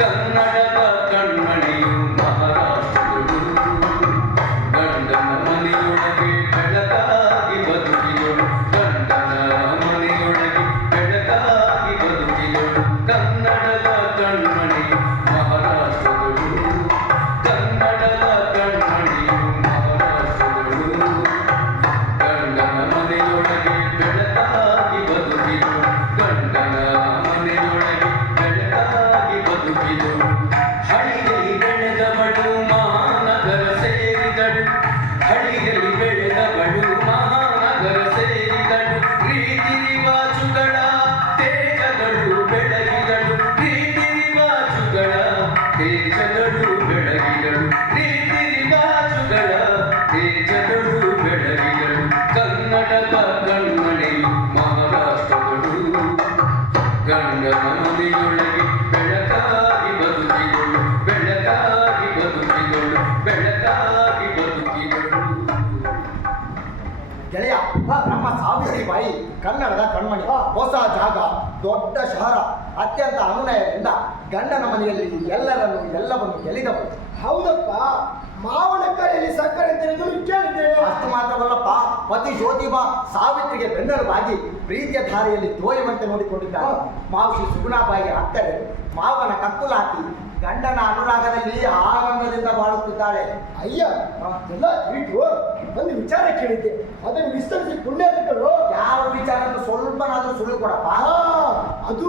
ಕನ್ನಡದ ಕಣ್ಮಣಿಯು ಮಹಾರಾಷ್ಟ್ರಗಳು, ಗಂಡನ ಮನೆಯೊಳಗೆ ಬೆಳಕಾಗಿ ಬದುಕಿದಳು, ಗಂಡನ ಮನೆಯೊಳಗೆ ಬೆಳಕಾಗಿ ಬದುಕಿದಳು, ಕನ್ನಡದ ಕಣ್ಮಣಿಯು ಮಹಾರಾಷ್ಟ್ರಗಳು, ಕನ್ನಡದ ಕಣ್ಮಣಿಯು ಮಹಾರಾಷ್ಟ್ರಗಳು, ಗಂಡನ ಮನೆಯೊಳಗೆ ಬೆಳಕಾಗಿ ಬದುಕಿದಳು, ಗಂಡನ ಮನೆಯೊಳಗೆ ಕನ್ನಡದ ಕಣ್ಮಣಿ, ಹೊಸ ಜಾಗ, ದೊಡ್ಡ ಶಹರ, ಅತ್ಯಂತ ಅನುನಯದಿಂದ ಗಂಡನ ಮನೆಯಲ್ಲಿ ಎಲ್ಲವನ್ನು ಗೆಲ್ಲಿದವು. ಹೌದಪ್ಪ, ಮಾವನ ಕೈಯಲ್ಲಿ ಸಕ್ಕರೆ ತೆರೆದು ಕೇಳಿದ್ದೇನೆ. ಅಷ್ಟು ಮಾತ್ರವಲ್ಲಪ್ಪ, ಪತಿ ಜ್ಯೋತಿಬಾ ಸಾವಿತ್ರಿಗೆ ಬೆನ್ನೆಲುಬಾಗಿ ಪ್ರೀತಿಯ ದಾರಿಯಲ್ಲಿ ತೋಯುವಂತೆ ನೋಡಿಕೊಂಡಿದ್ದಾರೆ. ಮಾವಶಿ ಸುಗುಣಾಬಾಯಿಯ ಅಕ್ಕರೆ ಮಾವನ ಕಕ್ಕುಲಾತಿ ಗಂಡನ ಅನುರಾಗದಲ್ಲಿ ಆನಂದದಿಂದ ಬಾಳುತ್ತಿದ್ದಾಳೆ. ಅಯ್ಯ, ಎಲ್ಲ ಬಿಟ್ಟು ಒಂದು ವಿಚಾರ ಕೇಳಿದ್ದೆ, ಅದನ್ನು ವಿಸ್ತರಿಸಿ ಪುಣ್ಯಾತ್ಮಗಳು. ಯಾವ ವಿಚಾರ ಅಂತ ಸ್ವಲ್ಪನಾದ್ರೂ ಸುಳ್ಳು ಕೊಡಪ್ಪ. ಅದು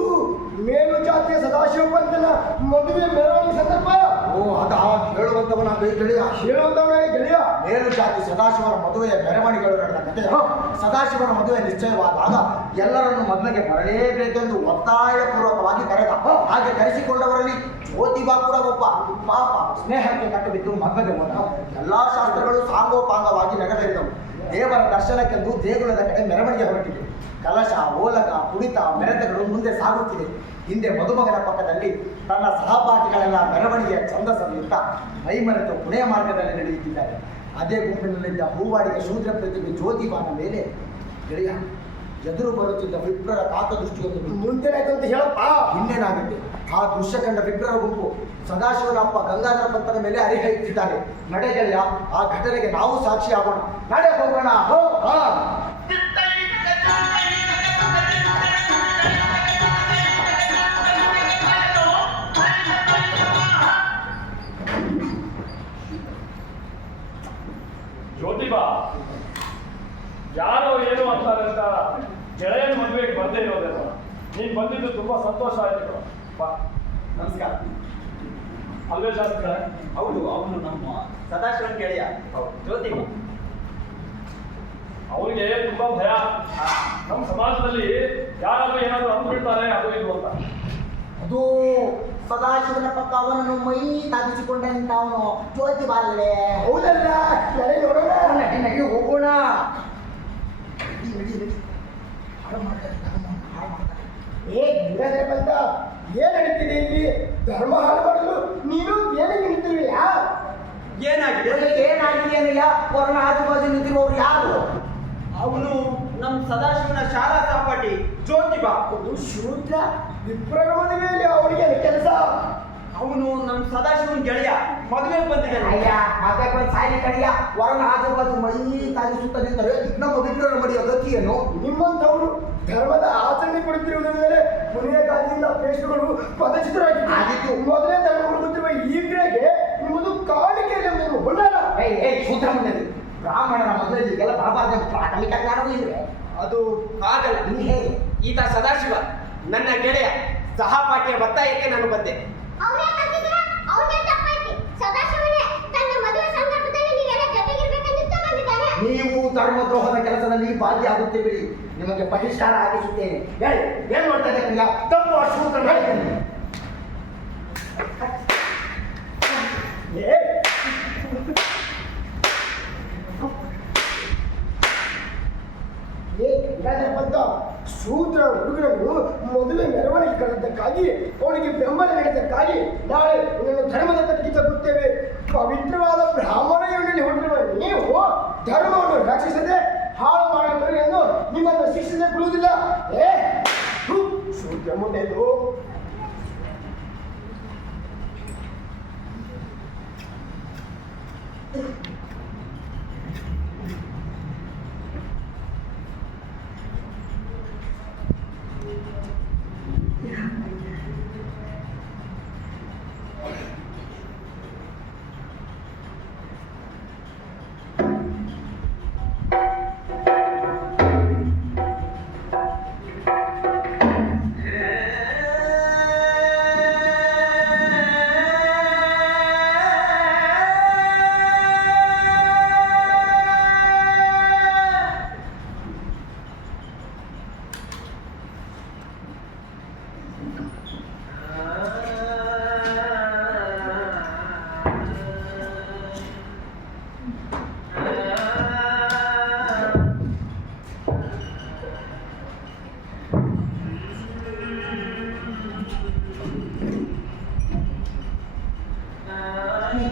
ಮೇಲು ಜಾತಿಯ ಸದಾಶಿವ ಪಂತನ ಮದುವೆ ಮೆರವಣಿಗೆ ಸಂದರ್ಭ. ಓ, ಅದ ಹೇಳುವಂತವನ ಗೆಳೆಯ, ಹೇಳುವಂತವನ ಗೆಳೆಯ. ಮೇಲು ಜಾತಿ ಸದಾಶಿವನ ಮದುವೆಯ ಮೆರವಣಿಗೆಗಳು ನಡೆದ ಕಥೆ. ಸದಾಶಿವನ ಮದುವೆ ನಿಶ್ಚಯವಾದಾಗ ಎಲ್ಲರನ್ನು ಮೊದಲಿಗೆ ಬರಲೇಬೇಕೆಂದು ಒತ್ತಾಯಪೂರ್ವಕವಾಗಿ ಕರೆದ. ಹಾಗೆ ಕರೆಸಿಕೊಂಡವರಲ್ಲಿ ಜ್ಯೋತಿಬಾ ಕೂಡ ಒಬ್ಬ. ಪಾಪ ಸ್ನೇಹಕ್ಕೆ ಕಟ್ಟಬಿದ್ದು ಮದುವೆಗೆ ಹೋದ. ಎಲ್ಲಾ ಶಾಸ್ತ್ರಗಳು ಸಾಂಗೋಪಾಂಗವಾಗಿ ನೆರವೇರಿದವು. ದೇವರ ದರ್ಶನಕ್ಕೆಂದು ದೇಗುಲದ ಕಡೆ ಮೆರವಣಿಗೆ ಹೊರಟಿದೆ. ಕಲಶ, ಓಲಕ, ಕುಣಿತ, ಮೆರೆತಗಳು ಮುಂದೆ ಸಾಗುತ್ತಿದೆ. ಹಿಂದೆ ಮದುಮಗನ ಪಕ್ಕದಲ್ಲಿ ತನ್ನ ಸಹಪಾಠಿಗಳೆಲ್ಲ ಮೆರವಣಿಗೆಯ ಚಂದ ಸವಿಯುತ್ತಾ ಮೈಮರೆತು ಪುಣೆಯ ಮಾರ್ಗದಲ್ಲಿ ನಡೆಯುತ್ತಿದ್ದಾರೆ. ಅದೇ ಗುಂಪಿನಲ್ಲಿದ್ದ ಹೂವಾಡಿಗೆ ಶೂದ್ರ ಪ್ರತಿಭೆ ಜ್ಯೋತಿಬಾನ ಮೇಲೆ ಗೆಳೆಯ ಎದುರು ಬರುತ್ತಿದ್ದ ವಿಪ್ರರ ಕಾಕದೃಷ್ಟಿಯೊಂದು ಮುಂದೇನಾಯ್ತು ಅಂತ ಹೇಳಪ್ಪ. ಇನ್ನೇನಾಗುತ್ತೆ? ಆ ದೃಶ್ಯ ಕಂಡ ವಿಪ್ರರ ಗುಂಪು ಸದಾಶಿವನ ಅಪ್ಪ ಗಂಗಾಧರ ಪಂತನ ಮೇಲೆ ಹರಿಹೈಯುತ್ತಿದ್ದಾರೆ. ನಡೆ ಗೆಳೆಯ, ಆ ಘಟನೆಗೆ ನಾವು ಸಾಕ್ಷಿ ಆಗೋಣ. ನಡೆ ಹೋಗೋಣ. ಜ್ಯೋತಿಬಾ, ಯಾರೋ ಏನೋ ಅಂತಾರೆ ಅಂತ ಗೆಳೆಯನ ಮದುವೆಗೆ ಬಂದೇ ಇರೋದೇನೋ. ನೀನ್ ಬಂದಿದ್ದು ತುಂಬಾ ಸಂತೋಷ ಆಯ್ತು. ಬಾ. ನಮಸ್ಕಾರ. ಅಲ್ವೇ ಶಾಸ್ತ್ರ? ಹೌದು, ಅವನು ನಮ್ಮ ಸದಾಶಿವನ್ ಗೆಳೆಯ ಜ್ಯೋತಿಬಾ. ಅವನಿಗೆ ತುಂಬಾ ಭಯ. ನಮ್ಮ ಸಮಾಜದಲ್ಲಿ ಯಾರಾದ್ರೂ ಏನಾದ್ರು ಅಂದ್ಬಿಡ್ತಾರೆ ಅದು ಇದು ಅಂತ. ಅದು ಸದಾಶಿವನ ಪಕ್ಕ ಅವನನ್ನು ಮೈ ತಾಗಿಸಿಕೊಂಡಂತ ಅವನು ಜ್ಯೋತಿಬಾ ಅಲ್ಲೇ. ಹೌದಲ್ಲ, ನಡೆ ನೋಡೋಣ. ನಡಿ ಹೋಗೋಣ. ಏ ಗಂಗಾಧರ ಪಂತ, ಏನ್ ನಡೀತಿದೆ ಇಲ್ಲಿ? ಧರ್ಮ ಹಾಳು ಮಾಡಲು ನೀನು ಏನಕ್ಕೆ ನಿಂತಿರುವೆಯಾ? ಏನಾಗಿದೆ? ಏನಾಗಿದೆ ಅಂದ್ರಯ್ಯ? ಕೊರೋನಾ ಆಜುಬಾಜು ನಿಂತಿರುವವರು ಯಾರು? ಅವನು ನಮ್ಮ ಸದಾಶಿವನ ಶಾಲಾ ಸಹಪಾಠಿ ಜ್ಯೋತಿಬಾ. ಅದು ಶೂದ್ರ ವಿಪ್ರರ ಮದುವೆಯಲ್ಲಿ ಅವನಿಗೆ ಕೆಲಸ. ಅವನು ನಮ್ಮ ಸದಾಶಿವನ್ ಗೆಳೆಯ, ಮದುವೆಗೆ ಬಂದಿದ್ದಾನೆ. ಅಯ್ಯ, ಮತ್ತೆ ಸಾಯಿ ಕಡೆಯ ವರನ ಆಜುಬಾಜು ಮೈ ತಾಗಿಸುತ್ತ ನಿಂತರೆ ನಮ್ಮ ವಿಪ್ರರ ಮಡಿಯ ಗತಿ ಏನು? ನಿಮ್ಮಂಥವರು ಧರ್ಮದ ಆಚರಣೆ ಕೊಡುತ್ತಿರುವುದರ ಮೇಲೆ ಕೊನೆಯ ಕಾಲದಿಂದ ಪೇಶ್ವೆಗಳು ಪದಚಿತರಾಗಿದ್ದು ಮೊದಲೇ ಧರ್ಮ ಕೊಡುತ್ತಿರುವ ಈ ಕ್ರಿಯೆಗೆ ನಿಮ್ಮದು ಕಾಣಿಕೆಯಲ್ಲಿ ಹೊಂಡಾರ. ಶೂದ್ರ ಮುಂದೆ ಬ್ರಾಹ್ಮಣರ ಮದುವೆಗೆಲ್ಲ ಬರಬಾರ್ದು ಪ್ರಾಥಮಿಕ ಜ್ಞಾನವೂ ಇದ್ರೆ ಅದು ಆಗಲ್ಲ. ಈತ ಸದಾಶಿವ ನನ್ನ ಗೆಳೆಯ, ಸಹಪಾಠಿಯ ಒತ್ತಾಯಕ್ಕೆ ನಾನು ಬಂದೆ. ನೀವು ಧರ್ಮದ್ರೋಹದ ಕೆಲಸದಲ್ಲಿ ಭಾಗಿಯಾಗುತ್ತೇವೆ. ನಿಮಗೆ ಬಹಿಷ್ಕಾರ ಹಾಕಿಸುತ್ತೇನೆ. ಹೇಳಿ, ಏನ್ ಮಾಡ್ತಾ ಇದ್ದೀರಾ? ತಪ್ಪು ಅಶೂದ್ರ ಮಾಡಿದ್ದೇನೆ. ಶೂದ್ರ ಹುಡುಗರನ್ನು ಮದುವೆ ಮೆರವಣಿಗೆ ಕರೆದಕ್ಕಾಗಿ ಅವನಿಗೆ ಬೆಂಬಲ ನೀಡಿದ್ದಕ್ಕಾಗಿ ನಾಳೆ ನಿನ್ನನ್ನು ಧರ್ಮದ ಕಟ್ಟಿಗೆ ತಗುತ್ತೇವೆ. ಪವಿತ್ರವಾದ ಬ್ರಾಹ್ಮಣ ಯೋಜನೆಯಲ್ಲಿ ಹೊರಟಿರುವ ನೀವು ಧರ್ಮವನ್ನು ರಕ್ಷಿಸದೆ ಹಾಳು ಮಾಡುತ್ತಾರೆ ಎಂದು ನಿಮ್ಮನ್ನು ಶಿಕ್ಷಿಸದೆ ಬಿಡುವುದಿಲ್ಲ. ಶೂದ್ರ ಮುಂದೆದು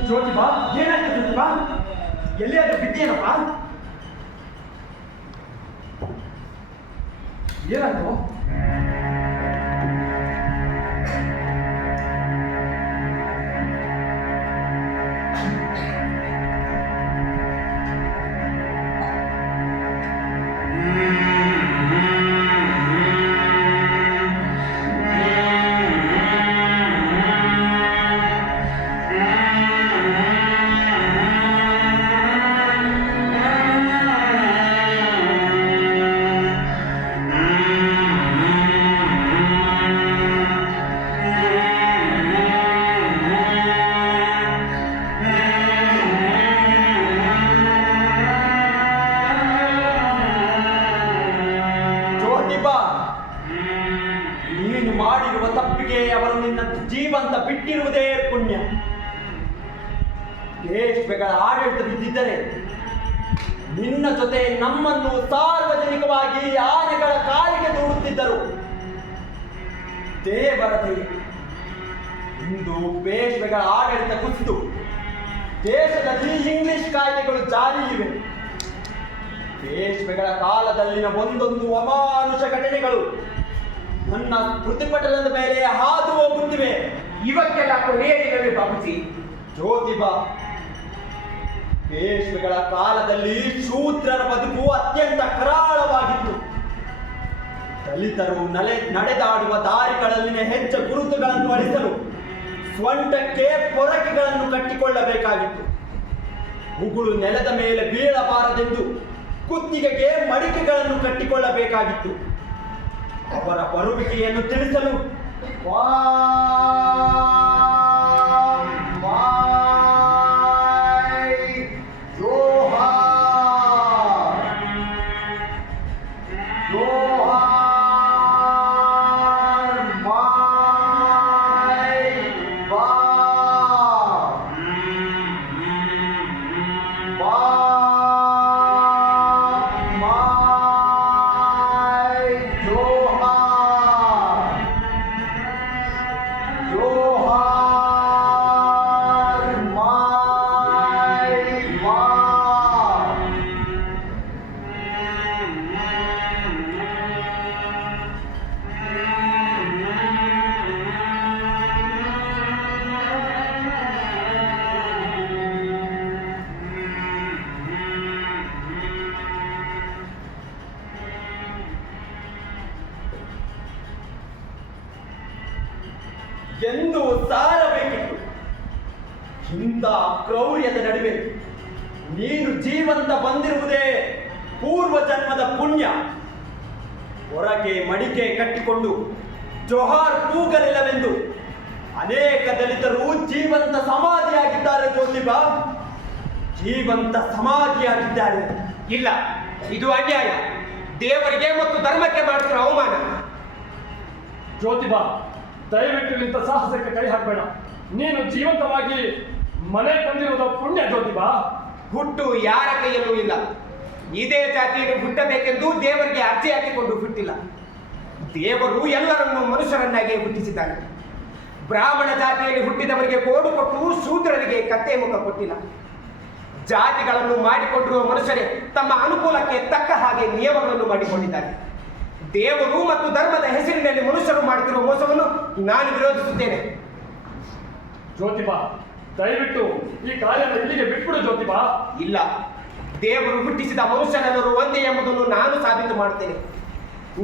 ಜ್ಯೋತಿಬಾ, ಏನಾಯ್ತು ಜ್ಯೋತಿಬಾ? ಎಲ್ಲಿಯಾದ್ರೂ ಬಿದ್ದೇನಪ್ಪ? ಏನಾಯ್ತು? ನೀನು ಮಾಡಿರುವ ತಪ್ಪಿಗೆ ಅವರು ನಿನ್ನ ಜೀವಂತ ಬಿಟ್ಟಿರುವುದೇ ಪುಣ್ಯ. ದೇಶಗಳ ಆಡಳಿತವಿದ್ದರೆ ನಿನ್ನ ಜೊತೆ ನಮ್ಮನ್ನು ಸಾರ್ವಜನಿಕವಾಗಿ ಆನೆಗಳ ಕಾಲಿಗೆ ದೂಡುತ್ತಿದ್ದರು. ದೇವರ ದಯೆ, ಇಂದು ಪೇಶ್ವೆಗಳ ಆಡಳಿತ ಕುಸಿದು ದೇಶದಲ್ಲಿ ಇಂಗ್ಲಿಷ್ ಕಾಯ್ದೆಗಳು ಜಾರಿ ಇವೆ. ಪೇಶ್ವೆಗಳ ಕಾಲದಲ್ಲಿನ ಒಂದೊಂದು ಅಮಾನುಷ ಘಟನೆಗಳು ನನ್ನ ಪ್ರತಿಭಟನದ ಮೇಲೆ ಹಾದು ಹೋಗುತ್ತಿವೆ. ಇವಕ್ಕೆಲ್ಲ ಕೊನೆಯಿಲ್ಲವೇ ಬಾಬುಜಿ? ಜ್ಯೋತಿಬಾ, ಪೇಶ್ವೆಗಳ ಕಾಲದಲ್ಲಿ ಶೂದ್ರರ ಬದುಕು ಅತ್ಯಂತ ಕರಾಳವಾಗಿತ್ತು. ದಲಿತರು ನಡೆದಾಡುವ ದಾರಿಗಳಲ್ಲಿನ ಹೆಜ್ಜೆ ಗುರುತುಗಳನ್ನು ಅಳಿಸಲು ಸ್ವಂಟಕ್ಕೆ ಪೊರಕೆಗಳನ್ನು ಕಟ್ಟಿಕೊಳ್ಳಬೇಕಾಗಿತ್ತು. ಉಗುಳು ನೆಲದ ಮೇಲೆ ಬೀಳಬಾರದೆಂದು ಕುತ್ತಿಗೆಗೆ ಮಡಿಕೆಗಳನ್ನು ಕಟ್ಟಿಕೊಳ್ಳಬೇಕಾಗಿತ್ತು. ಅವರ ಬರುವಿಕೆಯನ್ನು ತಿಳಿಸಲು ಎಂದು ಸಾರಬೇಕಿತ್ತು. ಇಂಥ ಕ್ರೌರ್ಯದ ನಡುವೆ ನೀನು ಜೀವಂತ ಬಂದಿರುವುದೇ ಪೂರ್ವ ಜನ್ಮದ ಪುಣ್ಯ. ಹೊರಗೆ ಮಡಿಕೆ ಕಟ್ಟಿಕೊಂಡು ಜೋಹಾರ್ ಕೂಗಲಿಲ್ಲವೆಂದು ಅನೇಕ ದಲಿತರು ಜೀವಂತ ಸಮಾಧಿಯಾಗಿದ್ದಾರೆ. ಜ್ಯೋತಿಬಾ, ಜೀವಂತ ಸಮಾಧಿಯಾಗಿದ್ದಾರೆ. ಇಲ್ಲ, ಇದು ಅನ್ಯಾಯ. ದೇವರಿಗೆ ಮತ್ತು ಧರ್ಮಕ್ಕೆ ಮಾಡುತ್ತಿರುವ ಅವಮಾನ. ಜ್ಯೋತಿಬಾ, ದಯವಿಟ್ಟು ನಿಂತ ಸಾಹಸಕ್ಕೆ ಕೈ ಹಾಕಬೇಡ. ನೀನು ಜೀವಂತವಾಗಿ ಮನೆ ತಂದಿರುವುದು ಪುಣ್ಯ. ಜ್ಯೋತಿಬಾ, ಹುಟ್ಟು ಯಾರ ಕೈಯಲ್ಲೂ ಇಲ್ಲ. ಇದೇ ಜಾತಿಯನ್ನು ಹುಟ್ಟಬೇಕೆಂದು ದೇವರಿಗೆ ಅರ್ಜಿ ಹಾಕಿಕೊಂಡು ಹುಟ್ಟಿಲ್ಲ. ದೇವರು ಎಲ್ಲರನ್ನೂ ಮನುಷ್ಯರನ್ನಾಗಿ ಹುಟ್ಟಿಸಿದ್ದಾನೆ. ಬ್ರಾಹ್ಮಣ ಜಾತಿಯಲ್ಲಿ ಹುಟ್ಟಿದವರಿಗೆ ಕೋಡು ಕೊಟ್ಟು ಶೂದ್ರರಿಗೆ ಕತ್ತೆ ಮುಖ ಕೊಟ್ಟಿಲ್ಲ. ಜಾತಿಗಳನ್ನು ಮಾಡಿಕೊಂಡಿರುವ ಮನುಷ್ಯರೇ ತಮ್ಮ ಅನುಕೂಲಕ್ಕೆ ತಕ್ಕ ಹಾಗೆ ನಿಯಮಗಳನ್ನು ಮಾಡಿಕೊಂಡಿದ್ದಾರೆ. ದೇವರು ಮತ್ತು ಧರ್ಮದ ಹೆಸರಿನಲ್ಲಿ ಮನುಷ್ಯರು ಮಾಡುತ್ತಿರುವ ಮೋಸವನ್ನು ನಾನು ವಿರೋಧಿಸುತ್ತೇನೆ. ಜ್ಯೋತಿಬಾ, ದಯವಿಟ್ಟು ಈ ಕಾರ್ಯವನ್ನು ಇಲ್ಲಿಗೆ ಬಿಟ್ಬಿಡು. ಜ್ಯೋತಿಬಾ, ಇಲ್ಲ, ದೇವರು ಹುಟ್ಟಿಸಿದ ಮನುಷ್ಯರೆಲ್ಲರೂ ಒಂದೇ ಎಂಬುದನ್ನು ನಾನು ಸಾಬೀತು ಮಾಡುತ್ತೇನೆ.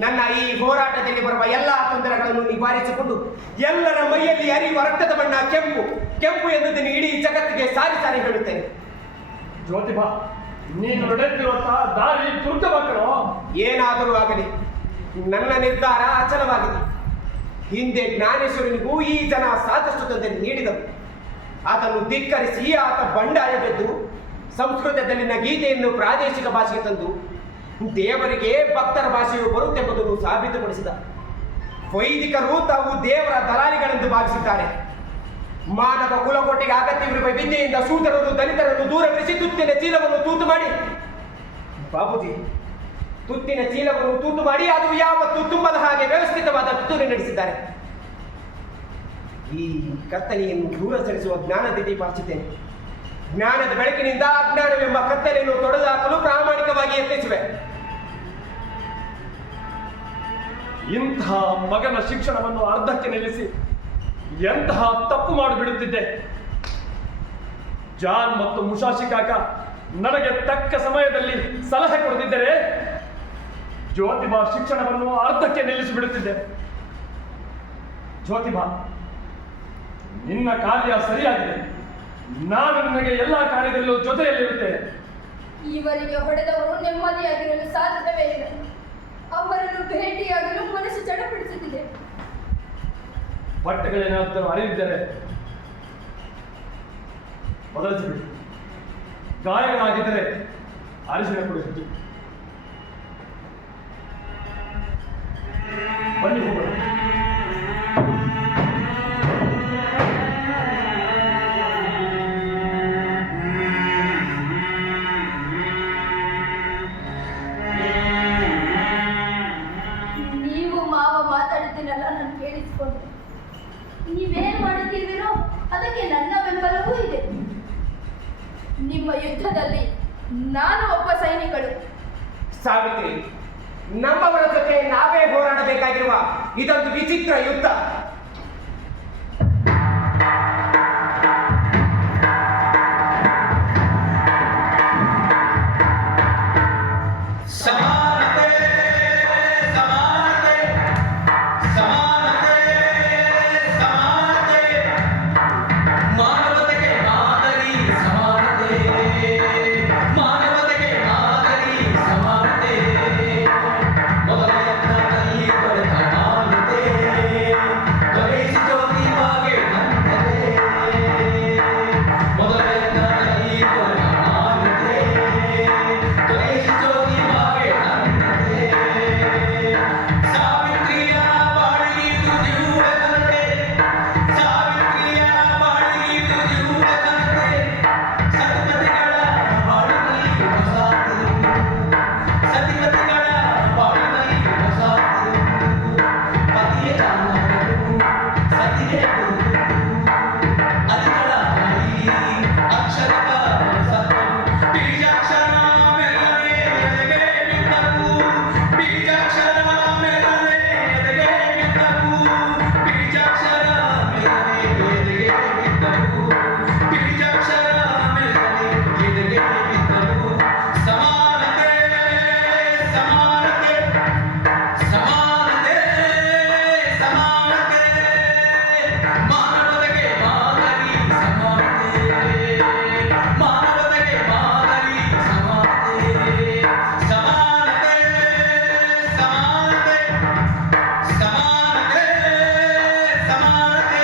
ನನ್ನ ಈ ಹೋರಾಟದಲ್ಲಿ ಬರುವ ಎಲ್ಲ ತೊಂದರೆಗಳನ್ನು ನಿವಾರಿಸಿಕೊಂಡು ಎಲ್ಲರ ಮೈಯಲ್ಲಿ ಹರಿಯುವ ರಕ್ತದ ಬಣ್ಣ ಕೆಂಪು ಕೆಂಪು ಎನ್ನುವುದನ್ನು ಇಡೀ ಜಗತ್ತಿಗೆ ಸಾರಿ ಸಾರಿ ಹೇಳುತ್ತೇನೆ. ಜ್ಯೋತಿಬಾ, ನೀನು ನಡೆಯುತ್ತಿರುವಂತಹ ದಾರಿ ದುರ್ಗವಾಗಲು ಏನಾದರೂ ಆಗಲಿ, ನನ್ನ ನಿರ್ಧಾರ ಅಚಲವಾಗಿದೆ. ಹಿಂದೆ ಜ್ಞಾನೇಶ್ವರನಿಗೂ ಈ ಜನ ಸಾಕಷ್ಟು ತೊಂದರೆ ನೀಡಿದರು. ಆತನು ಧಿಕ್ಕರಿಸಿ ಆತ ಬಂಡಾಯವೆದ್ದು ಸಂಸ್ಕೃತದಲ್ಲಿನ ಗೀತೆಯನ್ನು ಪ್ರಾದೇಶಿಕ ಭಾಷೆಗೆ ತಂದು ದೇವರಿಗೆ ಭಕ್ತರ ಭಾಷೆಯು ಬರುತ್ತೆಂಬುದನ್ನು ಸಾಬೀತುಪಡಿಸಿದ. ವೈದಿಕರು ತಾವು ದೇವರ ದಲಾಲಿಗಳೆಂದು ಭಾವಿಸಿದ್ದಾರೆ. ಮಾನವ ಕುಲಕೋಟೆಗೆ ಅಗತ್ಯವಿರುವ ವಿದ್ಯೆಯಿಂದ ಶೂದ್ರರು ದಲಿತರನ್ನು ದೂರವಿರಿಸಿ ತುತ್ತಿನ ಚೀಲವನ್ನು ತೂತು ಮಾಡಿ, ಬಾಬುಜಿ, ತುತ್ತಿನ ಚೀಲವನ್ನು ತೂತು ಮಾಡಿ ಅದು ಯಾವತ್ತೂ ತುಂಬದ ಹಾಗೆ ವ್ಯವಸ್ಥಿತವಾದ ಪಿತೂರಿ ನಡೆಸಿದ್ದಾರೆ. ಈ ಕತ್ತಲೆಯನ್ನು ದೂರ ಸರಿಸುವ ಜ್ಞಾನದ ದೀಪ ಹಚ್ಚಿದ್ದೇನೆ. ಜ್ಞಾನದ ಬೆಳಕಿನಿಂದ ಅಜ್ಞಾನವೆಂಬ ಕತ್ತಲೆಯನ್ನು ತೊಡೆದು ಹಾಕಲು ಪ್ರಾಮಾಣಿಕವಾಗಿ ಯತ್ನಿಸುವೆ. ಇಂತಹ ಮಗನ ಶಿಕ್ಷಣವನ್ನು ಅರ್ಧಕ್ಕೆ ನಿಲ್ಲಿಸಿ ಎಂತಹ ತಪ್ಪು ಮಾಡಿಬಿಡುತ್ತಿದ್ದೆ. ಜಾನ್ ಮತ್ತು ಮುಷಾಶಿ ಕಾಕ ನನಗೆ ತಕ್ಕ ಸಮಯದಲ್ಲಿ ಸಲಹೆ ಕೊಡುತ್ತಿದ್ದರೆ ಜ್ಯೋತಿಬಾ ಶಿಕ್ಷಣವನ್ನು ಅರ್ಧಕ್ಕೆ ನಿಲ್ಲಿಸಿಬಿಡುತ್ತಿದ್ದೆ. ಜ್ಯೋತಿಬಾ, ನಿನ್ನ ಕಾರ್ಯ ಸರಿಯಾಗಿದೆ. ನಾನು ನಿನಗೆ ಎಲ್ಲ ಕಾರ್ಯದಲ್ಲೂ ಜೊತೆಯಲ್ಲಿರುತ್ತೇನೆ. ಇವರಿಗೆ ಹೊಡೆದವರು ನೆಮ್ಮದಿಯಾಗಿರಲು ಸಾಧ್ಯವೇ ಇಲ್ಲ. ಅವರನ್ನು ಭೇಟಿಯಾಗಲು ಮನಸ್ಸು ಚಡಪಡಿಸುತ್ತಿದೆ. ಬಟ್ಟೆಗಳೇನಾದರೂ ಅರಿವಿದ್ದರೆ ಬದಲಿಸಿಬಿಡಿ. ಗಾಯಗಳಾಗಿದ್ದರೆ ಅರಿಶಿನ ಕೊಡುವುದು. ಬನ್ನಿ ಹೋಗೋಣ. ನೀವು ಮಾವ ಮಾತಾಡುತ್ತೀನಲ್ಲ, ನಾನು ಕೇಳಿಸಿಕೊಂಡೆ. ನೀವೇನ್ ಮಾಡುತ್ತೀರೋ ಅದಕ್ಕೆ ನನ್ನ ಬೆಂಬಲವೂ ಇದೆ. ನಿಮ್ಮ ಯುದ್ಧದಲ್ಲಿ ನಾನು ಒಬ್ಬ ಸೈನಿಕಳು. ಸಾವಿತ್ರಿ, ನಮ್ಮವರ ಜೊತೆ ನಾವೇ ಹೋರಾಡಬೇಕಾಗಿರುವ ಇದೊಂದು ವಿಚಿತ್ರ ಯುದ್ಧ. ಸಮಾನತೆ ಸಮಾನತೆ ಸಮಾನತೆ ಸಮಾನತೆ ಮಾನವತೆಗೆ ಮಾದರಿ ಸಮಾನತೆ ಮಾನವತೆಗೆ ಮಾದರಿ ಸಮಾನತೆ ಮೊದಲ ಯತ್ನದಲ್ಲಿ ದೊರೆತ ಮಾನ್ಯತೆ ದೊರೆಯಿಸಿತು ನೀವಾಗೆ ನನ್ನದೇ ಮೊದಲ ಯತ್ನದಲ್ಲಿ ದೊರೆತ ಮಾನ್ಯತೆ ದೊರೆಯಿಸಿತು ನೀವಾಗೆ ನನ್ನದೇ ಸಾವಿತ್ರಿಯ ಬಾಳಿದು ದಿವ್ಯತನತೆ ಸಾವಿತ್ರಿಯ ಬಾಳಿದು ದಿವ್ಯತನತೆ ಸತಿಪತಿಗಳ ಬಾಳಿನಲ್ಲಿ ಹೊಸ ಸತಿಪತಿಗಳ ಬಾಳಿನಲ್ಲಿ ಹೊಸ ಪತಿಯ ದಾನಗಳು ಸತಿಗೆ ಅದಿಗಳ ಬಾಳಿ ಅಕ್ಷರದ ಸತ್ವವು ಬೀಜಾಕ್ಷರ ಮೆಲ್ಲನೆ ಎದೆಗೆ ಬಿದ್ದವು ಬೀಜಾಕ್ಷರ ಮೆಲ್ಲನೆ ಎದೆಗೆ ಬಿದ್ದವು ಬೀಜಾಕ್ಷರ ಮೆಲ್ಲನೆ ಎದೆಗೆ ಬಿದ್ದವು ಬೀಜಾಕ್ಷರ ಮೆಲ್ಲನೆ ಎದೆಗೆ ಬಿದ್ದವು ಸಮಾನತೆ ಸಮಾನತೆ ಸಮಾನತೆ ಸಮಾನತೆ ಮಾನವತೆಗೆ ಮಾದರಿ ಸಮಾನತೆ ಮಾನವತೆಗೆ ಮಾದರಿ ಸಮಾನತೆ ಸಮಾನತೆ ಸಮಾನತೆ ಸಮಾನತೆ ಸಮಾನತೆ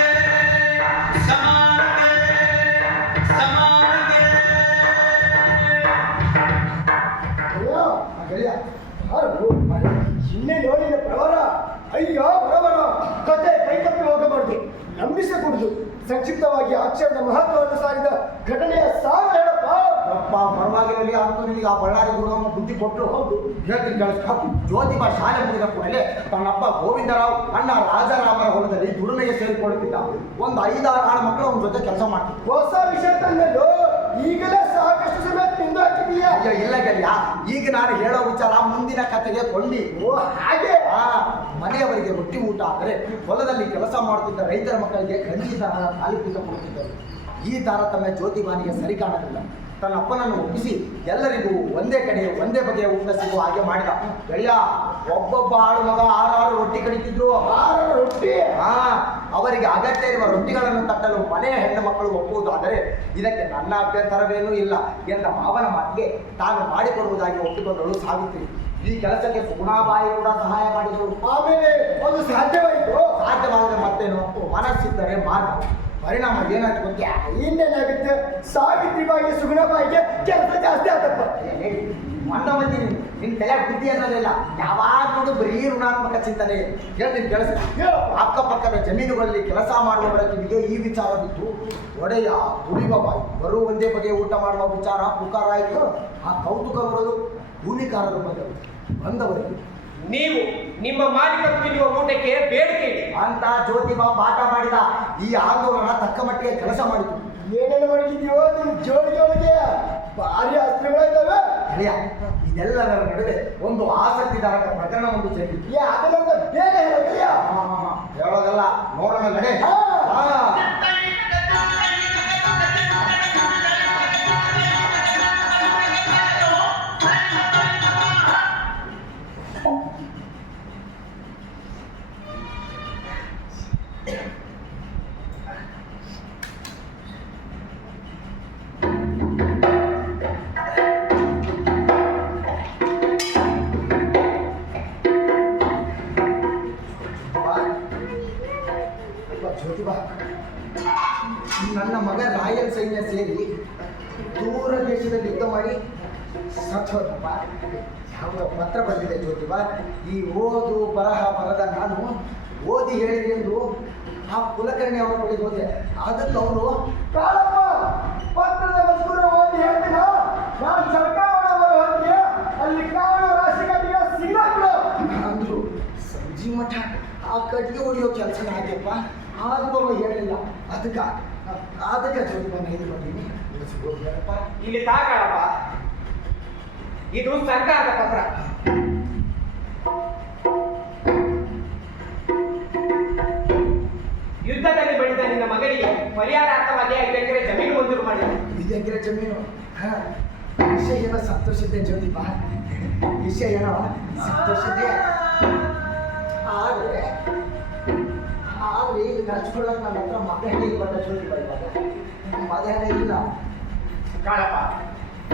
ಸಮಾನತೆ ಸಮಾನತೆ ಗೆಳೆಯ, ಯಾರು? ಇನ್ನೇ ನೋಡಿದ ಪ್ರವರ. ಅಯ್ಯೋ ಬರಬರ, ಕತೆ ಕೈತಪ್ಪಿ ಹೋಗಬಾರ್ದು, ನಂಬಿಸಕೂಡದು. ಸಂಕ್ಷಿಪ್ತವಾಗಿ ಅಕ್ಷರದ ಮಹತ್ವವನ್ನು ಸಾರಿದ ಘಟನೆಯ ಸಾರ ಹೇಳಪ್ಪ. ಅಪ್ಪ ಪರವಾಗಿರಲಿ ಅಂತೂ ನಿನಗೆ ಆ ಬಳ್ಳಾರಿ ಗುರುಗಮ್ಮ ಬುದ್ಧಿ ಕೊಟ್ಟರು. ಹೌದು, ಹೇಳ್ತೀನಿ ಕೇಳಿಸ್ಕೊ. ಜ್ಯೋತಿಬಾ ಶಾಲೆ ಮುಗಿದ ಕೂಡಲೇ ತನ್ನಪ್ಪ ಗೋವಿಂದರಾವ್ ಅಣ್ಣ ರಾಜಾರಾಮರ ಹೊಲದಲ್ಲಿ ದುಡಿಮೆಗೆ ಸೇರಿಕೊಳ್ಳುತ್ತಿದ್ದ. ಒಂದು 5-6 ಮಕ್ಕಳು ಅವನ ಜೊತೆ ಕೆಲಸ ಮಾಡ್ತಿದ್ದರು. ಹೊಸ ವಿಷಯ ತಂದದ್ದು ಈಗಲೇ ಸಾಕಷ್ಟು ಸಮಯ ತಿಂದು ಹಾಕಿದೀಯ. ಅಯ್ಯೋ ಇಲ್ಲ ಗೆಳೆಯ, ಈಗ ನಾನು ಹೇಳೋ ವಿಚಾರ ಮುಂದಿನ ಕಥೆಗೆ ಕೊಂಡಿ. ಓ ಹಾಗೆ. ಮನೆಯವರಿಗೆ ರೊಟ್ಟಿ ಊಟ ಆದರೆ ಹೊಲದಲ್ಲಿ ಕೆಲಸ ಮಾಡುತ್ತಿದ್ದ ರೈತರ ಮಕ್ಕಳಿಗೆ ಗಂಜಿ ತರಹದ ತಾಲೀಪೂಟ ಕೊಡುತ್ತಿದ್ದರು. ಈ ತಾರತಮ್ಯ ಜ್ಯೋತಿಬಾನಿಗೆ ಸರಿ ಕಾಣಲಿಲ್ಲ. ತನ್ನ ಅಪ್ಪನನ್ನು ಒಪ್ಪಿಸಿ ಎಲ್ಲರಿಗೂ ಒಂದೇ ಕಡೆ ಒಂದೇ ಬಗೆಯ ಊಟ ಸಿಗುವ ಹಾಗೆ ಮಾಡಿದ. ಗೆಳೆಯ, ಒಬ್ಬೊಬ್ಬ ಆಳು ಮಗ 6 ರೊಟ್ಟಿ ಕಡಿತಿದ್ರು. 6 ರೊಟ್ಟಿ. ಅವರಿಗೆ ಅಗತ್ಯ ಇರುವ ರೊಟ್ಟಿಗಳನ್ನು ತಟ್ಟಲು ಮನೆಯ ಹೆಣ್ಣು ಮಕ್ಕಳು ಒಪ್ಪುವುದಾದರೆ ಇದಕ್ಕೆ ನನ್ನ ಅಭ್ಯಂತರವೇನೂ ಇಲ್ಲ ಎಂದ ಮಾವನ ಮಾತಿಗೆ ತಾನು ಮಾಡಿಕೊಡುವುದಾಗಿ ಒಪ್ಪಿಕೊಂಡಳು ಸಾವಿತ್ರಿ. ಈ ಕೆಲಸಕ್ಕೆ ಸುಗುಣಾಬಾಯಿ ಕೂಡ ಸಹಾಯ ಮಾಡಿದರು. ಆಮೇಲೆ ಅದು ಸಾಧ್ಯವಾಯಿತು. ಸಾಧ್ಯವಾದರೆ ಮತ್ತೇನು, ಮನಸ್ಸಿದ್ದರೆ ಮಾರ್ಗ. ಪರಿಣಾಮ ಏನಾಯ್ತು ಗೊತ್ತಾ? ಇನ್ನೇನಾಗುತ್ತೆ, ಸಾವಿತ್ರಿ ಬಾಯಿಗೆ ಸುಗುಣ ಬಾಯಿಗೆ ಕೆಲಸ ಜಾಸ್ತಿ ಆತಪ್ಪ. ಮಣ್ಣ ಮಂದಿ ನಿನ್ ತಲೆ ಬುದ್ಧಿ ಅನ್ನೋದಿಲ್ಲ. ಯಾವಾಗ ನೋಡು ಬರೀ ಋಣಾತ್ಮಕ ಚಿಂತನೆ. ಹೇಳ್ತೀನಿ ಕೆಲಸ. ಅಕ್ಕಪಕ್ಕದ ಜಮೀನುಗಳಲ್ಲಿ ಕೆಲಸ ಮಾಡುವವರ ಕಿವಿಗೆ ಈ ವಿಚಾರ ಬಿತ್ತು. ಒಡೆಯ ದುಡಿಯುವ ಬಾಯಿ ಬರುವ ಒಂದೇ ಬಗೆಯ ಊಟ ಮಾಡುವ ವಿಚಾರ ಪುಕಾರ ಆಯಿತು. ಆ ಕೌತುಕ ಬರೋದು ಕೂಲಿಕಾರರು ಬಂದವರಿಗೆ. ನೀವು ನಿಮ್ಮ ಮಾಲೀಕರು ತಿನ್ನುವ ಊಟಕ್ಕೆ ಬೇಡಿಕೆ ಇದೆ ಅಂತ ಜ್ಯೋತಿಬಾ ಪಾಠ ಮಾಡಿದ. ಈ ಆಂದೋಲನ ತಕ್ಕ ಮಟ್ಟಿಗೆ ಕೆಲಸ ಮಾಡಿತು. ಏನೇನು ಮಾಡಿದೀಯೋ ನಿಮ್ ಜೋಳಿಗೆ ಭಾರಿ ಅಸ್ತ್ರಗಳಿದ್ದಾವೆ. ಗೆಳೆಯ, ಇದೆಲ್ಲದರ ನಡುವೆ ಒಂದು ಆಸಕ್ತಿದಾಯಕ ಪ್ರಕರಣ ಒಂದು ಜರುಗಿತು. ಅದನ್ನೊಂದು ಬೇಗ ಹೇಳು ಗೆಳೆಯ. ಹೇಳೋದಲ್ಲ, ನೋಡೋಣ ನಡೆ. ಜ್ಯೋತಿಬಾ, ನನ್ನ ಮಗ ರಾಯಲ್ ಸೈನ್ಯ ಸೇರಿ ದೂರ ದೇಶದಲ್ಲಿ ಯುದ್ಧ ಮಾಡಿ ಸತ್ತೋದಪ್ಪ. ಯಾವುದೋ ಪತ್ರ ಬಂದಿದೆ ಜ್ಯೋತಿಬಾ. ಈ ಓದು ಬರಹ ಬರದ ನಾನು ಓದಿ ಹೇಳಿದೆ ಎಂದು ಆ ಕುಲಕರ್ಣಿ ಅವರ ಬಳಿ ಹೋದೆ. ಅದಕ್ಕೆ ಅವರು ಕಾಳಪ್ಪ, ಪತ್ರದ ಮಜೂರ ಓದಿ ಹೇಳ್ತೀನ. ನಾನು ಸರ್ಕಾರವರ ಹೊತ್ತಿಗೆ ಅಲ್ಲಿ ಕಾವಲು ರಾಶಿ ಕಟ್ಟಿಗೆ ಸಿಗ್ಲಾಕ್ಬಿಡು ಅಂದ್ರು. ಸಂಜಿ ಮಠ ಆ ಕಡ್ಗೆ ಹೊಡೆಯೋ ಕೆಲಸ ಆಯ್ತಪ್ಪ. ಆದ್ರೂ ಅವ ಹೇಳಿಲ್ಲ. ಅದಕ್ಕೆ ಜ್ಯೋತಿಬಾ ಇದು ಬಂದೀನಿ. ಹೋಗ್ಯಾರಪ್ಪ. ಇಲ್ಲಿ ತಾಕಳಪ್ಪ, ಇದು ಸರ್ಕಾರದ ಪತ್ರ. ಯುದ್ಧದಲ್ಲಿ ಬಳಿದ ನಿನ್ನ ಮಗನಿಗೆ ಪರಿಹಾರಾರ್ಥವಾಗಿ 5 ಎಕರೆ ಜಮೀನು ಮಂಜೂರು ಮಾಡಿದ. 5 ಎಕರೆ ಜಮೀನು. ವಿಷಯ ಏನೋ ಸಂತೋಷಿದ್ದೆ ಜ್ಯೋತಿಬಾ, ವಿಷಯ ಏನೋ ಸಂತೋಷಿದ್ದೆ. ಆದ್ರೆ ಈಗ ನಡ್ಸ್ಕೊಳ್ಳೋಕೆ ನನ್ನ ಹತ್ರ ಮಧ್ಯಾಹ್ನ ಬಂದ ಜ್ಯೋತಿಬಾ. ಇವಾಗ ಮಧ್ಯಾಹ್ನ ಇಲ್ಲ. ಕಾಳಪ್ಪ,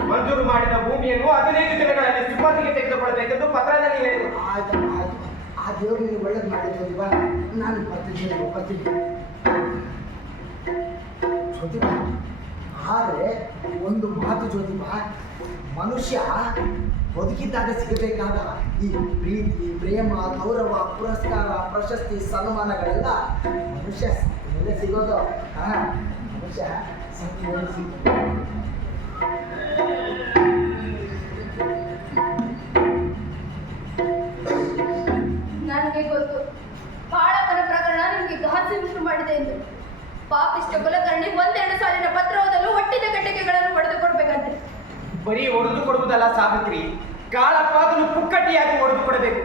ಮಂಜೂರು ಮಾಡಿದ ಭೂಮಿಯನ್ನು 15 ದಿನಗಳಲ್ಲಿ ಸುಪರ್ದಿಗೆ ತೆಗೆದುಕೊಳ್ಳಬೇಕೆಂದು ಪತ್ರದಲ್ಲಿ ಹೇಳಿದರು. ಆಯ್ತಮ್ಮ, ಆಯ್ತು. ಆ ದೇವ್ರು ನೀವು ಒಳ್ಳೇದು ಮಾಡಿ ಜ್ಯೋತಿಬಾ. ನಾನು ಬರ್ತೀನಿ. ಜ್ಯೋತಿಬಾ, ಆದರೆ ಒಂದು ಮಾತು ಜ್ಯೋತಿಬಾ, ಮನುಷ್ಯ ಬದುಕಿದ್ದಾಗ ಸಿಗಬೇಕಾದ ಈ ಪ್ರೀತಿ, ಪ್ರೇಮ, ಗೌರವ, ಪುರಸ್ಕಾರ, ಪ್ರಶಸ್ತಿ, ಸನ್ಮಾನಗಳೆಲ್ಲ ಮನುಷ್ಯ ಮೇಲೆ ಸಿಗೋದು. ಮನುಷ್ಯ ನನಗೆ ಗೊತ್ತು, ಕಾಳಪ್ಪನ ಪ್ರಕರಣ ನಿಮಗೆ ಘಾಸಿ ಉಂಟು ಮಾಡಿದೆ ಎಂದು. ಪಾಪಿಷ್ಟ ಕುಲಕರ್ಣಿ 1-2 ಸಾಲಿನ ಪತ್ರ ಓದಲು ಹೊಟ್ಟಿದ ಕಟ್ಟಿಗೆಗಳನ್ನು ಹೊಡೆದು ಕೊಡ್ಬೇಕಂತೆ. ಬರೀ ಒಡೆದು ಕೊಡುವುದಲ್ಲ ಸಾವಿತ್ರಿ, ಕಾಳಪ್ಪ ಅದನ್ನು ಪುಕ್ಕಟ್ಟಿಯಾಗಿ ಒಡೆದು ಕೊಡಬೇಕು.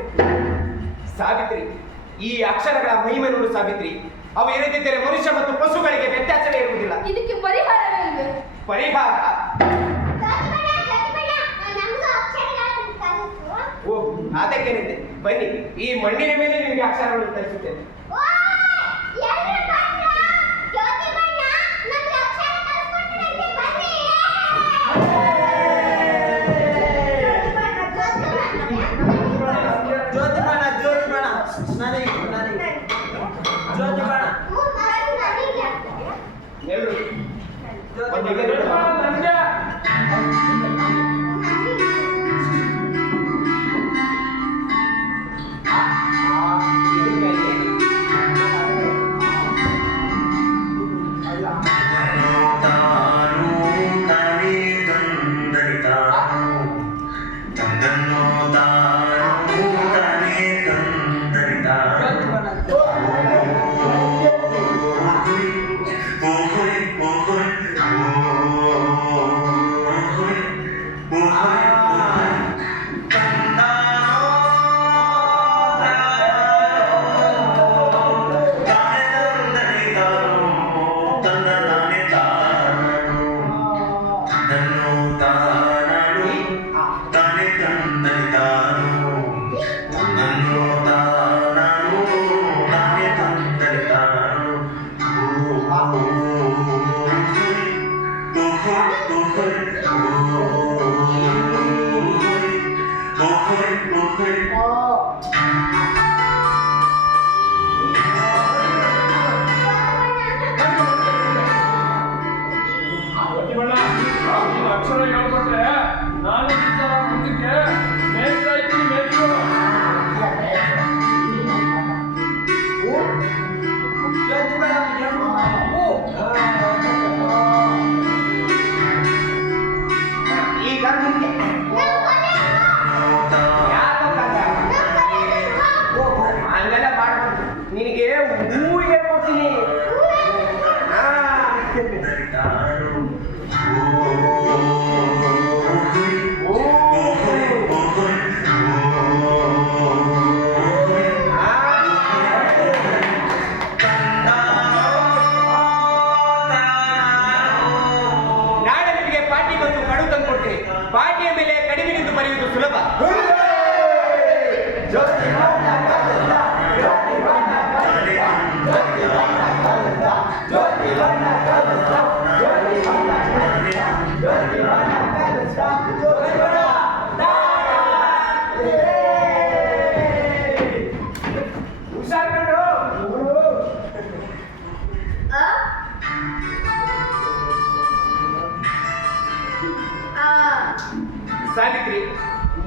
ಸಾವಿತ್ರಿ, ಈ ಅಕ್ಷರಗಳ ಮಹಿಮೆ ನೋಡು ಸಾವಿತ್ರಿ. ಅವು ಇರದಿದ್ದರೆ ಮನುಷ್ಯ ಮತ್ತು ಪಶುಗಳಿಗೆ ವ್ಯತ್ಯಾಸವೇ ಇರುವುದಿಲ್ಲ. ಇದಕ್ಕೆ ಪರಿಹಾರವೇ ಇಲ್ವೇ? ಪರಿಹಾರ? ಓ, ಅದಕ್ಕೇನಿದೆ, ಬನ್ನಿ, ಈ ಮಣ್ಣಿನ ಮೇಲೆ ನಿಮಗೆ ಅಕ್ಷರಗಳನ್ನು ಕಲಿಸುತ್ತೇನೆ. Oh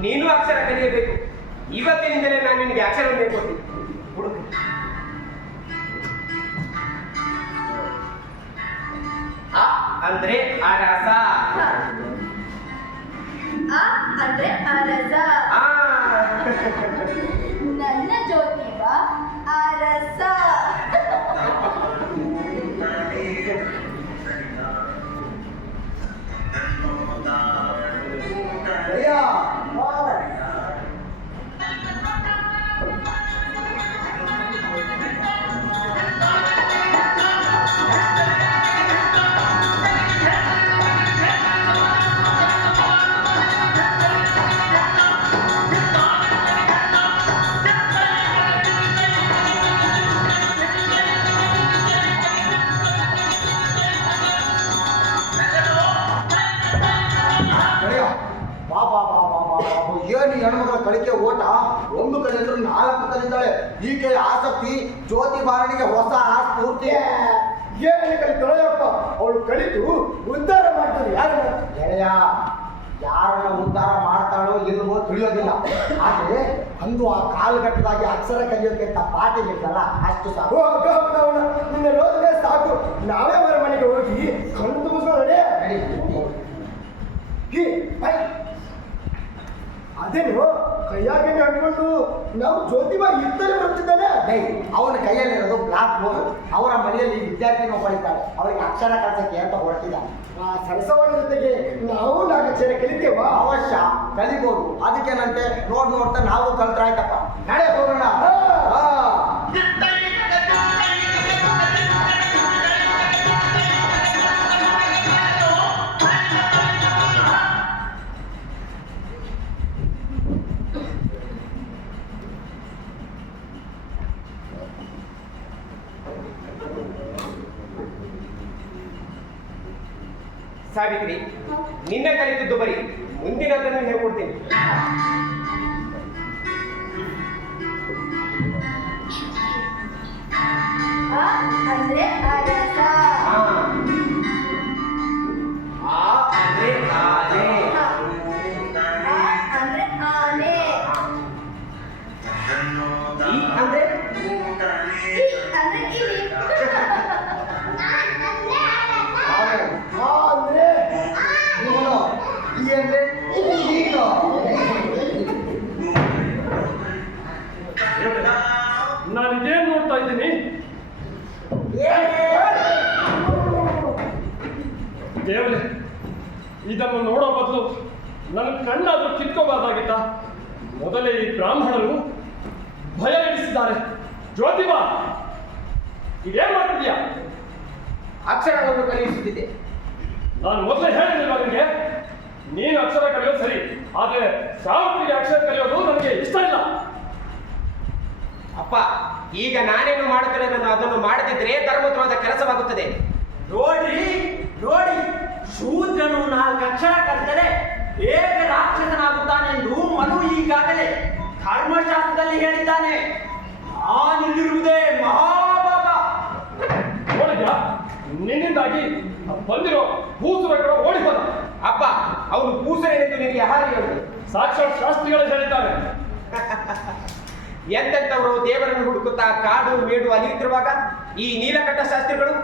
ನೀನು ಅಕ್ಷರ ಕಲಿಯಬೇಕು. ಇವತ್ತಿನಿಂದಲೇ ನಾನು ನಿನಗೆ ಅಕ್ಷರವನ್ನೇ ಕೊಡ್ತೀನಿ. ಹುಡುಕು. ಅ ಅಂದ್ರೆ ಅರಸ. ಆ ಅಂದ್ರೆ ಅರಸ. ಆ ನನ್ನ ಜ್ಯೋತಿಬ ಅರಸ. ಗೆಳೆಯ, ಗೆಳೆಯ, ಬಾ ಬಾ ಬಾ ಬಾ ಬಾ ಬಾ ಬಾ. ಏನು ಈ ಹೆಣ್ಮಗಳ ಕಲಿಕೆ ಓಟ, ಒಂದು ಕಲಿದ್ರು 4 ಕಲಿತಾಳೆ. ಈಕೆ ಆಸಕ್ತಿ ಜ್ಯೋತಿ ಬಾರಣಿಗೆ ಹೊಸ ಸ್ಫೂರ್ತಿ. ಏನು ಕಲಿತಾಳೆಯಪ್ಪ, ಅವಳು ಕಲಿತು ಉದ್ಧಾರ ಮಾಡ್ತಾರೆ ಯಾರನ್ನ. ಗೆಳೆಯ, ಯಾರನ್ನ ಉದ್ಧಾರ ಮಾಡ್ತಾಳೋ ಇಲ್ವೋ ತಿಳಿಯೋದಿಲ್ಲ. ಆದ್ರೆ ಅಂದು ಆ ಕಾಲಘಟ್ಟದಾಗಿ ಅಕ್ಷರ ಕಲಿಯೋಕೆ ಅಂತ ಪಾಠ ಹೇಳಿದಲ್ಲ, ಅಷ್ಟು ಸಾಕು. ಓ ಅಕ್ಕ ಅವನ ನಿನ್ನ ರೋದನೆ ಸಾಕು. ನಾವೇ ಅವರ ಮನೆಗೆ ಹೋಗಿ ಕಣ್ಣು ತುಂಬಿಸೋಣ. ಅದೇನು ಕೈಯಾಗೆ ನಡ್ಕೊಂಡು ನಾವು ಜ್ಯೋತಿಬಾ ಇರ್ತಲೇ ಬರ್ತಿದ್ದಾನೆ. ಅವನ ಕೈಯಲ್ಲಿರೋದು ಬ್ಲಾಕ್ ಬೋರ್ಡ್. ಅವರ ಮನೆಯಲ್ಲಿ ವಿದ್ಯಾರ್ಥಿನ ಒಬ್ಬಳಿದ್ದಾಳೆ, ಅವರಿಗೆ ಅಕ್ಷರ ಕಲಿಸಕ್ಕೆ ಅಂತ ಹೊರಟಿದ್ದಾನೆ. ಆ ಸರಸವನ ಜೊತೆಗೆ ನಾವು 4 ಅಕ್ಷರ ಕಲಿತೇವಾ? ಅವಶ್ಯ ಕಲಿಬೋದು. ಅದಕ್ಕೇನಂತೆ ನೋಡ್ತಾ ನಾವು ಕಲ್ತ್ರಾಯ್ತಪ್ಪ. ನಡೆ ಹೋಗೋಣ. ಹಾ. ಸಾವಿತ್ರಿ, ನಿನ್ನ ಕಲಿತದ್ದು ಬರೀ, ಮುಂದಿನದನ್ನು ಹೇಳ್ಕೊಡ್ತೀನಿ. ಆ ಅಂದ್ರೆ ಅರಸ. ಆ ಅಂದ್ರೆ ಆನೆ. ಆ ಅಂದ್ರೆ ಆನೆ. ಈ ಅಂದ್ರೆ ಇ ಅಂದ್ರೆ ಇಲಿ. ಆ ಅಂದ್ರೆ ಇವನು ಈ ಅಂದ್ರೆ ನೀನು. ನಾನು ಇದೇನು ನೋಡ್ತಾ ಇದ್ದೀನಿ? ದೇವರೇ, ಇದನ್ನು ನೋಡೋ ಬದಲು ನನ್ನ ಕಣ್ಣಾದ್ರೂ ಕಿತ್ಕೋಬಾರ್ದಾಗಿತ್ತ. ಮೊದಲೇ ಈ ಬ್ರಾಹ್ಮಣರು ಭಯ ಇಡಿಸಿದ್ದಾರೆ. ಜ್ಯೋತಿಬಾ, ಇದೇನ್ ಮಾಡ್ತಿದ್ಯಾ? ಅಕ್ಷರಗಳನ್ನು ಕಲಿಸುತ್ತಿದ್ದೆ. ನಾನು ಮೊದಲೇ ಹೇಳಿಲ್ವಾ ನಿನಗೆ? ನೀನು ಅಕ್ಷರ ಕಲಿಯೋದು ಸರಿ, ಆದ್ರೆ ಸಾವಿತ್ರಿಗೆ ಅಕ್ಷರ ಕಲಿಯೋದು ನನಗೆ ಇಷ್ಟ ಇಲ್ಲ. ಅಪ್ಪ, ಈಗ ನಾನೇನು ಮಾಡುತ್ತಿರೋದನ್ನು ಅದನ್ನು ಮಾಡದಿದ್ರೆ ಧರ್ಮದ್ರೋಹದ ಕೆಲಸವಾಗುತ್ತದೆ. ನೋಡಿ ನೋಡಿ, ಶೂದ್ರನು 4 ಅಕ್ಷರ ಕಲಿತರೆ ಹೇಗೆ ರಾಕ್ಷಸನಾಗುತ್ತಾನೆಂದು ಮನು ಈಗಾಗಲೇ ಧರ್ಮಶಾಸ್ತ್ರದಲ್ಲಿ ಹೇಳಿದ್ದಾನೆ. ನಾನಿಲ್ಲಿರುವುದೇ ಮಹಾಪಾಪ. ನೋಡಿದ್ಯಾ, ನಿನ್ನಿಂದಾಗಿ ಬಂದಿರೋ ಭೂಸುರಗಳು ಓಡಿ ಹೋದ. ಅಪ್ಪ, ಅವನು ಕೂಸರೆಂದು ನಿನಗೆ ಯಾರು ಹೇಳಿದ್ರು? ಸಾಕ್ಷಾತ್ ಶಾಸ್ತ್ರಿಗಳು ಹೇಳಿದ್ದಾರೆ. ಎಂತೆಂಥವರು ದೇವರನ್ನು ಹುಡುಕುತ್ತಾ ಕಾಡು ಮೇಡು ಅಲಿಯುತ್ತಿರುವಾಗ ಈ ನೀಲಕಂಠ ಶಾಸ್ತ್ರಿಗಳು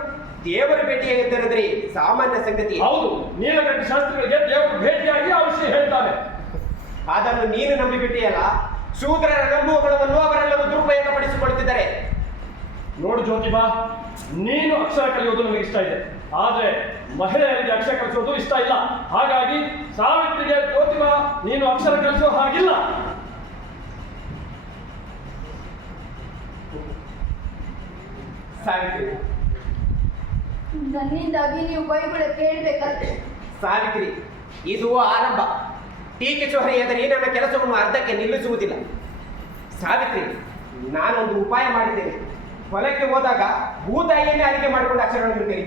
ದೇವರ ಭೇಟಿಯಾಗಿದ್ದರೆಂದರೆ ಸಾಮಾನ್ಯ ಸಂಗತಿ. ಹೌದು, ನೀಲಕಂಠ ಶಾಸ್ತ್ರಿಗಳಿಗೆ ದೇವರು ಭೇಟಿಯಾಗಿ ಆ ವಿಷಯ ಹೇಳ್ತಾರೆ. ಅದನ್ನು ನೀನು ನಂಬಿಬಿಟ್ಟಿಯಲ್ಲ. ಶೂದ್ರರ ನಂಬುವಗಳನ್ನು ಅವರೆಲ್ಲರೂ ದುರುಪಯೋಗ ಪಡಿಸಿಕೊಳ್ಳುತ್ತಿದ್ದಾರೆ. ನೋಡು ಜ್ಯೋತಿಬಾ, ನೀನು ಅಕ್ಷರ ಕಲಿಯೋದು ನನಗೆ ಇಷ್ಟ ಇದೆ, ಆದ್ರೆ ಮಹಿಳೆಯರಿಗೆ ಅಕ್ಷರ ಕಲಿಸೋದು ಇಷ್ಟ ಇಲ್ಲ. ಹಾಗಾಗಿ ಸಾವಿತ್ರಿಗೆ ಜ್ಯೋತಿಬಾ ನೀನು ಅಕ್ಷರ ಕಲಿಸೋ ಹಾಗಿಲ್ಲ. ಸಾವಿತ್ರಿ, ನನ್ನಿಂದಾಗಿ ನೀವು ಬೈಗುಳ ಕೇಳ್ಬೇಕಂತೆ. ಸಾವಿತ್ರಿ, ಇದು ಆರಂಭ. ಟೀಕಿಸುವ ಹೊರೆಯಾದರೆ ನನ್ನ ಕೆಲಸವನ್ನು ಅರ್ಧಕ್ಕೆ ನಿಲ್ಲಿಸುವುದಿಲ್ಲ. ಸಾವಿತ್ರಿ, ನಾನೊಂದು ಉಪಾಯ ಮಾಡಿದ್ದೇನೆ. ಹೊಲಕ್ಕೆ ಹೋದಾಗ ಭೂತಾಯಿಯನ್ನೇ ಅರಿಕೆ ಮಾಡಿಕೊಂಡು ಅಕ್ಷರಗಳನ್ನು ಕಲಿ.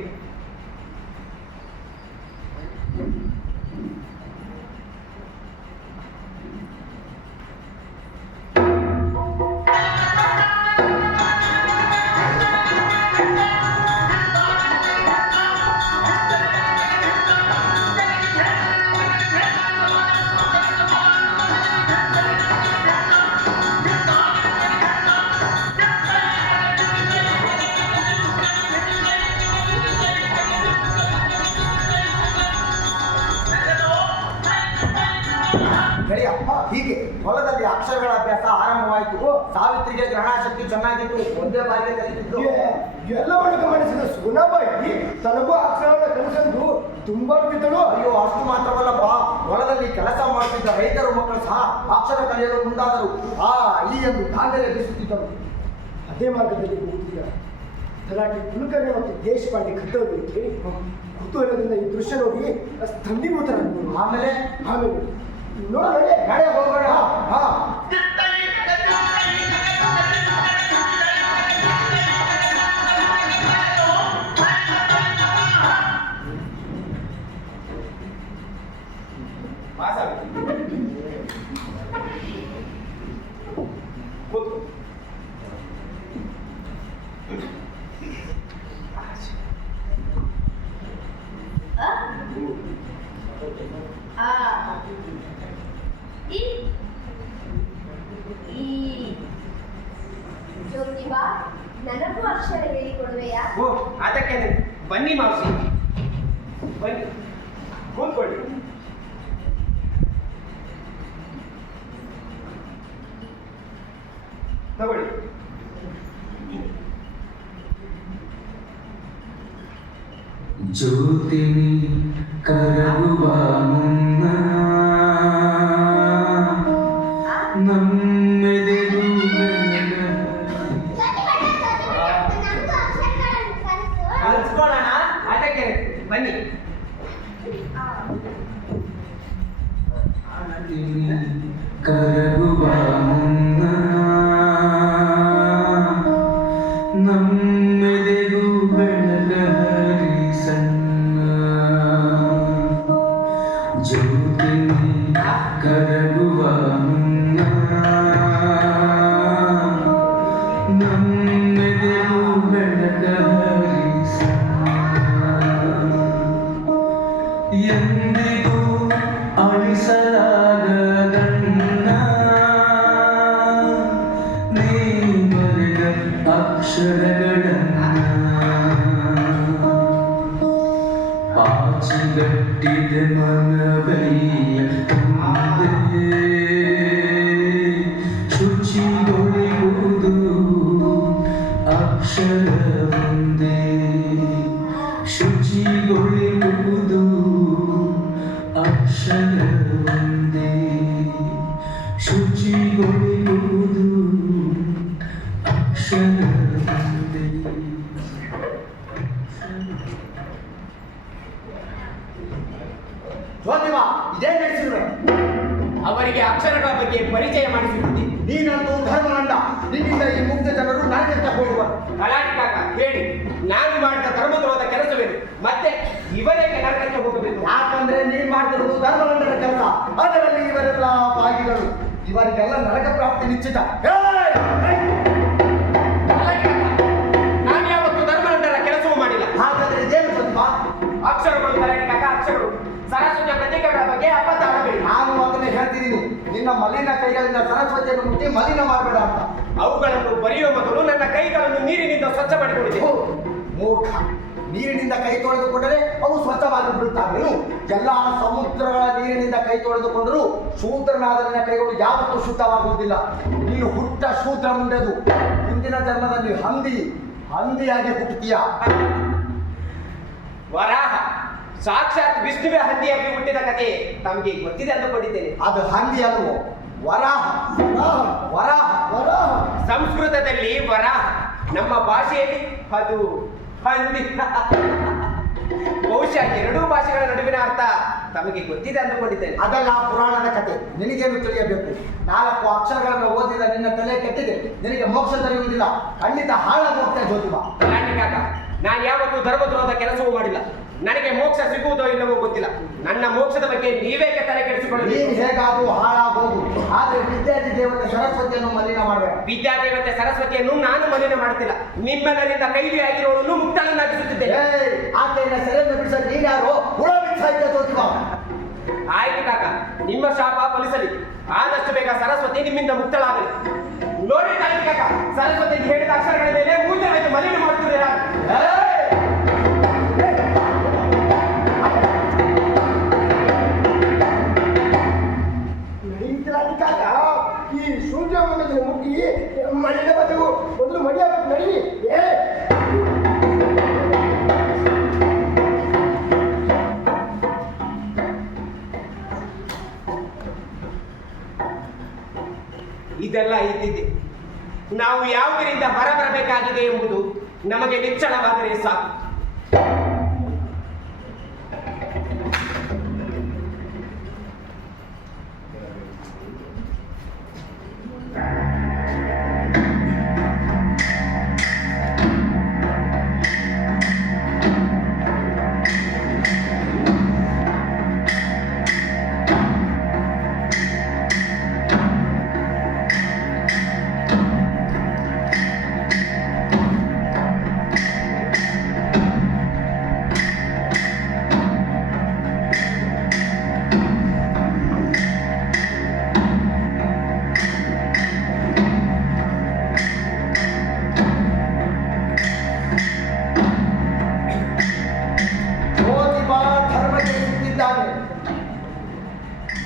ಹೀಗೆ ಹೊಲದಲ್ಲಿ ಅಕ್ಷರಗಳ ಅಭ್ಯಾಸ ಆರಂಭವಾಯಿತು. ಸಾವಿತ್ರಿಗೆ ಗ್ರಹಣಶಕ್ತಿ ಚೆನ್ನಾಗಿತ್ತು, ಒಂದೇ ಬಾರಿಗೆ ಕಲಿತಿದ್ದು. ಎಲ್ಲವನ್ನು ಗಮನಿಸಿದ ಸುಗುಣಾಬಾಯಿ ತನಗೂ ಅಕ್ಷರವನ್ನು ಕಲಿಸಲು ತುಂಬಾ ಬಿದ್ದಳು. ಅಯ್ಯೋ, ಅಷ್ಟು ಮಾತ್ರವಲ್ಲಪ್ಪ, ಹೊಲದಲ್ಲಿ ಕೆಲಸ ಮಾಡುತ್ತಿದ್ದ ರೈತರ ಮಕ್ಕಳು ಸಹ ಅಕ್ಷರ ಕಲಿಯಲು ಮುಂದಾದರು. ಈ ಎಂದು ದಾಂಧಲೆ ಬೀಸುತ್ತಿದ್ದರು. ಅದೇ ಮಾರ್ಗದಲ್ಲಿ ಹೋಗ್ತಿದ್ದ ತಲಾಟಿ ಕುಲಕರ್ಣಿ ಮತ್ತು ದೇಶಪಾಂಡೆ ಕಟ್ಟೋದು ಕೇಳಿ ಕುತೂಹಲದಿಂದ ಈ ದೃಶ್ಯ ನೋಡಿ ಸ್ತಂಭೀಭೂತರಾಗಿದ್ದರು. ಆಮೇಲೆ ನೋಡೋಣ, ನಡೆ ಹೋಗೋಣ. ಹಾ, ಜ್ಯೋತಿಬಾ, ನನಗೂ ಅಕ್ಷರ ಹೇಳಿಕೊಡುವೆಯಾ? ಓ, ಅದಕ್ಕೆ ಬನ್ನಿ ಮಾವಸಿ, ಬನ್ನಿ ಕೂತ್ಕೊಳ್ಳಿ. ತಗೊಳ್ಳಿ. ಜ್ಯೋತಿನಿ ಕರಗುವ ಮುನ್ನ ನಮ್ಮೆದೆಗೂ ಕಲಿಸ್ಕೊಳ್ಳೋಣ, ಅದಕ್ಕೆ ಬನ್ನಿ. ಕರಗುವ ಮುನ್ನ ನಮ್ಮೆದೆಗೂ ಬೆಳಗ ಹರಿಸನ್ನ ಜ್ಯೋತಿನಿ ಕರಗುವ ಮುನ್ನ ನಮ್ಮೆದೆಗೂ ಬೆಳಗ ಹರಿಸನ್ನ ಎಂದಿಗೂ ಅಳಿಸಲಾಗದನ್ನ ನೀ ಬರೆದ ಅಕ್ಷರಗಳನ್ನ ಪಾಚಿಗಟ್ಟಿದ ಮನವಯ್ಯ ತಂದೆ ಶುಚಿಗೊಳಿಯುವುದು ಅಕ್ಷರ ಒಂದೇ ಶುಚಿಗೊಳಿಯುವುದು ಅಕ್ಷರ ಒಂದೇ ಶುಚಿಗೊಳಿಯುವುದು ಅಕ್ಷರ ಒಂದೇ. ಜ್ಯೋತಿಬಾ, ಇದೇ ನಡೆಸಿರುವೆ. ಅವರಿಗೆ ಅಕ್ಷರಗಳ ಬಗ್ಗೆ ಪರಿಚಯ ಮಾಡಿಸುತ್ತಿದ್ದೆ. ನೀನಂತೂ ಧರ್ಮನಂದ, ನಿನ್ನಿಂದ ಈ ಮುಗ್ಧ ಜನರು ನರಕಕ್ಕೆ ಹೋಗುವರು. ಗಲಾಟೆ ಕಾಕ, ಹೇಳಿ, ನಾನು ಮಾಡಿದ ಧರ್ಮದ್ರೋಹದ ಕೆಲಸವೇನು? ಮತ್ತೆ ಇವರೇಕೆ ನರಕಕ್ಕೆ ಹೋಗಬೇಕು? ಯಾಕಂದ್ರೆ ನೀನ್ ಮಾಡ್ತಿರೋದು ಧರ್ಮನಂದನ ಕೆಲಸ, ಅದರಲ್ಲಿ ಇವರೆಲ್ಲ ಭಾಗಿಗಳು. ಇವರಿಗೆಲ್ಲ ನರಕ ಪ್ರಾಪ್ತಿ ನಿಶ್ಚಿತ. ಗಲಾಟೆ ಕಾಕ, ನಾನು ಯಾವತ್ತೂ ಧರ್ಮನಂದನ ಕೆಲಸವೂ ಮಾಡಿಲ್ಲ. ಹಾಗಾದ್ರೆ ಇದೇನು ಜ್ಯೋತಿಬಾ? ಅಕ್ಷರಗಳು ಗಲಾಟೆ ಕಾಕ, ಅಕ್ಷರಗಳು ಸರಸ್ವತಿಯ ಪ್ರತೀಕಗಳ ಬಗ್ಗೆ ಅಬದ್ಧ ಆಡಬೇಡಿ. ನಾನು ಅದನ್ನೇ ಹೇಳ್ತಿದ್ದೀನಿ, ನಿನ್ನ ಮಲಿನ ಕೈಗಳಿಂದ ಸರಸ್ವತಿಯನ್ನು ಮುಟ್ಟಿ ಮಲಿನ ಮಾಡಬೇಡ ಅಂತ. ಅವುಗಳನ್ನು ಬರೆಯುವ ಮೊದಲು ನನ್ನ ಕೈಗಳನ್ನು ನೀರಿನಿಂದ ಸ್ವಚ್ಛ ಮಾಡಿಕೊಂಡಿದ್ದೆ. ಓ, ಮೂರ್ಖ, ನೀರಿನಿಂದ ಕೈ ತೊಳೆದುಕೊಂಡರೆ ಅವು ಸ್ವಚ್ಛವಾಗಿ ಬಿಡುತ್ತವೆ. ಎಲ್ಲ ಸಮುದ್ರಗಳ ನೀರಿನಿಂದ ಕೈ ತೊಳೆದುಕೊಂಡರೂ ಶೂದ್ರನಾದ ನಿನ್ನ ಕೈಗಳು ಯಾವತ್ತೂ ಶುದ್ಧವಾಗುವುದಿಲ್ಲ. ನೀನು ಹುಟ್ಟ ಶೂದ್ರ ಮುಂಡೆದು, ಮುಂದಿನ ಜನ್ಮದಲ್ಲಿ ಹಂದಿಯಾಗಿ ಹುಟ್ಟುತ್ತೀಯ. ವರಾಹ ಸಾಕ್ಷಾತ್ ವಿಷ್ಣುವೇ ಹಂದಿಯಾಗಿ ಹುಟ್ಟಿದ ಕಥೆ ತಮಗೆ ಗೊತ್ತಿದೆ ಅಂದುಕೊಂಡಿದ್ದೇನೆ. ಅದು ಹಂದಿ ಅಲ್ವೋ, ವರಾಹ. ವರಾಹ ವರಾಹ ಸಂಸ್ಕೃತದಲ್ಲಿ ವರಾಹ, ನಮ್ಮ ಭಾಷೆಯಲ್ಲಿ ಅದು ಹಂದಿ. ಬಹುಶಃ ಎರಡೂ ಭಾಷೆಗಳ ನಡುವಿನ ಅರ್ಥ ತಮಗೆ ಗೊತ್ತಿದೆ ಅಂದುಕೊಂಡಿದ್ದೇನೆ. ಅದೆಲ್ಲ ಪುರಾಣದ ಕತೆ, ನಿನಗೇನು ತಿಳಿಯಬೇಕು? 4 ಅಕ್ಷರಗಳನ್ನು ಓದಿದ ನಿನ್ನ ತಲೆ ಕೆಟ್ಟಿದೆ, ನಿನಗೆ ಮೋಕ್ಷ ದೊರೆಯುವುದಿಲ್ಲ. ಖಂಡಿತ ಹಾಳಾಗಿ ಹೋಗ್ತಾ ಜ್ಯೋತಿಬಾ. ಗಲಾಟೆ ಕಾಕ, ನಾನು ಯಾವತ್ತೂ ಧರ್ಮದ್ರೋಹದ ಕೆಲಸವೂ ಮಾಡಿಲ್ಲ. ನನಗೆ ಮೋಕ್ಷ ಸಿಗುವುದೋ ಇಲ್ಲವೋ ಗೊತ್ತಿಲ್ಲ. ನನ್ನ ಮೋಕ್ಷದ ಬಗ್ಗೆ ನೀವೇಕೆ ತಲೆ ಕೆಡಿಸಿಕೊಳ್ಳಿ. ನೀನು ಹೇಗಾದ್ರೂ ಹಾಳಾಗೋಗು, ಆದ್ರೆ ವಿದ್ಯಾರ್ಥಿ ದೇವತೆ ಸರಸ್ವತಿಯನ್ನು ಮಲಿನ ಮಾಡಬೇಡ. ವಿದ್ಯಾದೇವತೆ ಸರಸ್ವತಿಯನ್ನು ನಾನು ಮಲಿನ ಮಾಡ್ತಿಲ್ಲ. ನಿಮ್ಮೆಲ್ಲರಿಂದ ಕೈದಿಯಾಗಿರೋಳನ್ನು ಮುಕ್ತಳನ್ನಾಗಿಸುತ್ತಿದ್ದೇನೆ. ಆಕೆಯನ್ನ ಸೆರೆಯನ್ನು ಬಿಡಿಸಲು ನೀನ್ಯಾರೋ ಹುಳ ಬಿಡಿಸಾಯ್ತ ಜ್ಯೋತಿಬಾ. ಆಯ್ತು ಕಾಕ, ನಿಮ್ಮ ಶಾಪ ಫಲಿಸಲಿ. ಆದಷ್ಟು ಬೇಗ ಸರಸ್ವತಿ ನಿಮ್ಮಿಂದ ಮುಕ್ತಳಾಗಲಿ. ನೋಡಿ ತಾಯಿ ಕಾಕ, ಸರಸ್ವತಿ ಹೇಳಿದ ಅಕ್ಷರಗಳ ಮೇಲೆ ಮೂರ್ತಿ ಮಲಿನ ಮಾಡುತ್ತಿದ್ದೀರಾ? ನಡೀತಿಲ್ಲ ನಾವು ಯಾವುದರಿಂದ ಹೊರಬರಬೇಕಾಗಿದೆ ಎಂಬುದು ನಮಗೆ ನಿಚ್ಚಳವಾದರೆ ಸಾಕು.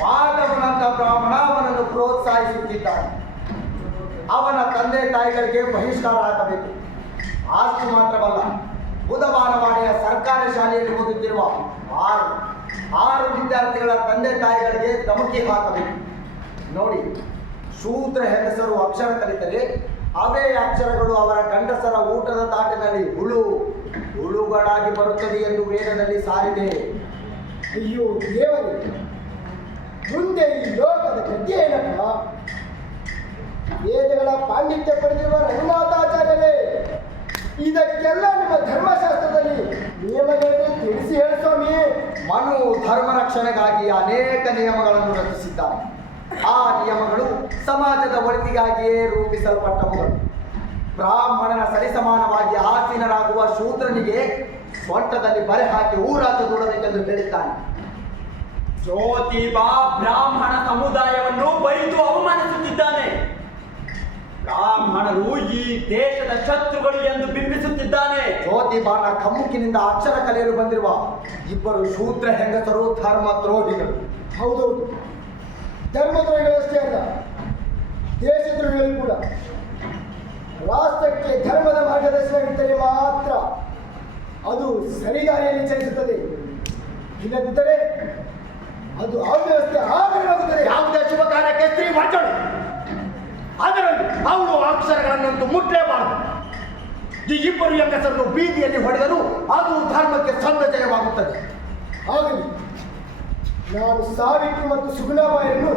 ಮಾಧವನಂತ ಬ್ರಾಹ್ಮಣ ಅವನನ್ನು ಪ್ರೋತ್ಸಾಹಿಸುತ್ತಿದ್ದಾನೆ. ಅವನ ತಂದೆ ತಾಯಿಗಳಿಗೆ ಬಹಿಷ್ಕಾರ ಹಾಕಬೇಕು. ಅಷ್ಟು ಮಾತ್ರವಲ್ಲ, ಬುಧವಾನವಾಡಿಯ ಸರ್ಕಾರಿ ಶಾಲೆಯಲ್ಲಿ ಓದುತ್ತಿರುವ ಆರು ವಿದ್ಯಾರ್ಥಿಗಳ ತಂದೆ ತಾಯಿಗಳಿಗೆ ಧಮಕಿ ಹಾಕಬೇಕು. ನೋಡಿ, ಶೂದ್ರ ಹೆಂಗಸರು ಅಕ್ಷರ ಕಲಿತರೆ ಅವೇ ಅಕ್ಷರಗಳು ಅವರ ಗಂಡಸರ ಊಟದ ತಾಟಿನಲ್ಲಿ ಹುಳುಗಳಾಗಿ ಬರುತ್ತದೆ ಎಂದು ವೇದದಲ್ಲಿ ಸಾರಿದೆ. ಅಯ್ಯೋ ದೇವರೇ, ಮುಂದೆ ಈ ಲೋಕದ ಗತಿ ಏನಪ್ಪ? ವೇದಗಳ ಪಾಂಡಿತ್ಯ ಪಡೆದಿರುವ ರಘುನಾಥಾಚಾರ್ಯರೇ, ಇದಕ್ಕೆಲ್ಲ ನಿಮ್ಮ ಧರ್ಮಶಾಸ್ತ್ರದಲ್ಲಿ ನಿಯಮಗಳನ್ನು ತಿಳಿಸಿ ಹೇಳಿ ಸ್ವಾಮಿ. ಮನು ಧರ್ಮ ರಕ್ಷಣೆಗಾಗಿ ಅನೇಕ ನಿಯಮಗಳನ್ನು ರಚಿಸಿದ್ದಾನೆ. ಆ ನಿಯಮಗಳು ಸಮಾಜದ ಒಳಿತಿಗಾಗಿಯೇ ರೂಪಿಸಲ್ಪಟ್ಟವುಗಳು. ಬ್ರಾಹ್ಮಣನ ಸರಿಸಮಾನವಾಗಿ ಆಸೀನರಾಗುವ ಶೂದ್ರನಿಗೆ ಸೊಂಟದಲ್ಲಿ ಬರೆ ಹಾಕಿ ಊರಾಚ ದೂಡಬೇಕೆಂದು ಹೇಳಿದ್ದಾನೆ. ಜ್ಯೋತಿಬಾ ಬ್ರಾಹ್ಮಣ ಸಮುದಾಯವನ್ನು ಬೈದು ಅವಮಾನಿಸುತ್ತಿದ್ದಾನೆ. ಬ್ರಾಹ್ಮಣರು ಈ ದೇಶದ ಶತ್ರುಗಳು ಎಂದು ಬಿಂಬಿಸುತ್ತಿದ್ದಾನೆ. ಜ್ಯೋತಿಬಾನ ಕಮ್ಮುಕಿನಿಂದ ಅಕ್ಷರ ಕಲಿಯಲು ಬಂದಿರುವ ಇಬ್ಬರು ಶೂದ್ರ ಹೆಂಗಸರು ಧರ್ಮದ್ರೋಹಿಗಳು. ಹೌದೌದು, ಧರ್ಮದ್ರೋಹಿಗಳಷ್ಟೇ ಅಲ್ಲ, ದೇಶದ್ರೋಹಿಗಳು ಕೂಡ. ರಾಷ್ಟ್ರಕ್ಕೆ ಧರ್ಮದ ಮಾರ್ಗದರ್ಶನವಿದ್ದರೆ ಮಾತ್ರ ಅದು ಸರಿದಾರಿಯಲ್ಲಿ ಚಲಿಸುತ್ತದೆ. ಇಲ್ಲದಿದ್ದರೆ ಅದು ಅವ್ಯವಸ್ಥೆ ಆಗಬೇಕಾಗುತ್ತದೆ. ಯಾವುದೇ ಶುಭ ಕಾರ್ಯಕ್ಕೆ ಸ್ತ್ರೀ ವರ್ಜಳು, ಅದರಲ್ಲಿ ಅವಳು ಅಕ್ಷರಗಳನ್ನಂತೂ ಮುಟ್ಲೇಬಾರದು. ಈ ಇಬ್ಬರು ಹೆಂಗಸರನ್ನು ಬೀದಿಯಲ್ಲಿ ಹೊಡೆದರೂ ಅದು ಧರ್ಮಕ್ಕೆ ಸಂದ ಜಯವಾಗುತ್ತದೆ. ಆಗಲಿ, ನಾನು ಸಾವಿತ್ರಿ ಮತ್ತು ಸುಗುಣಾಬಾಯಿಯನ್ನು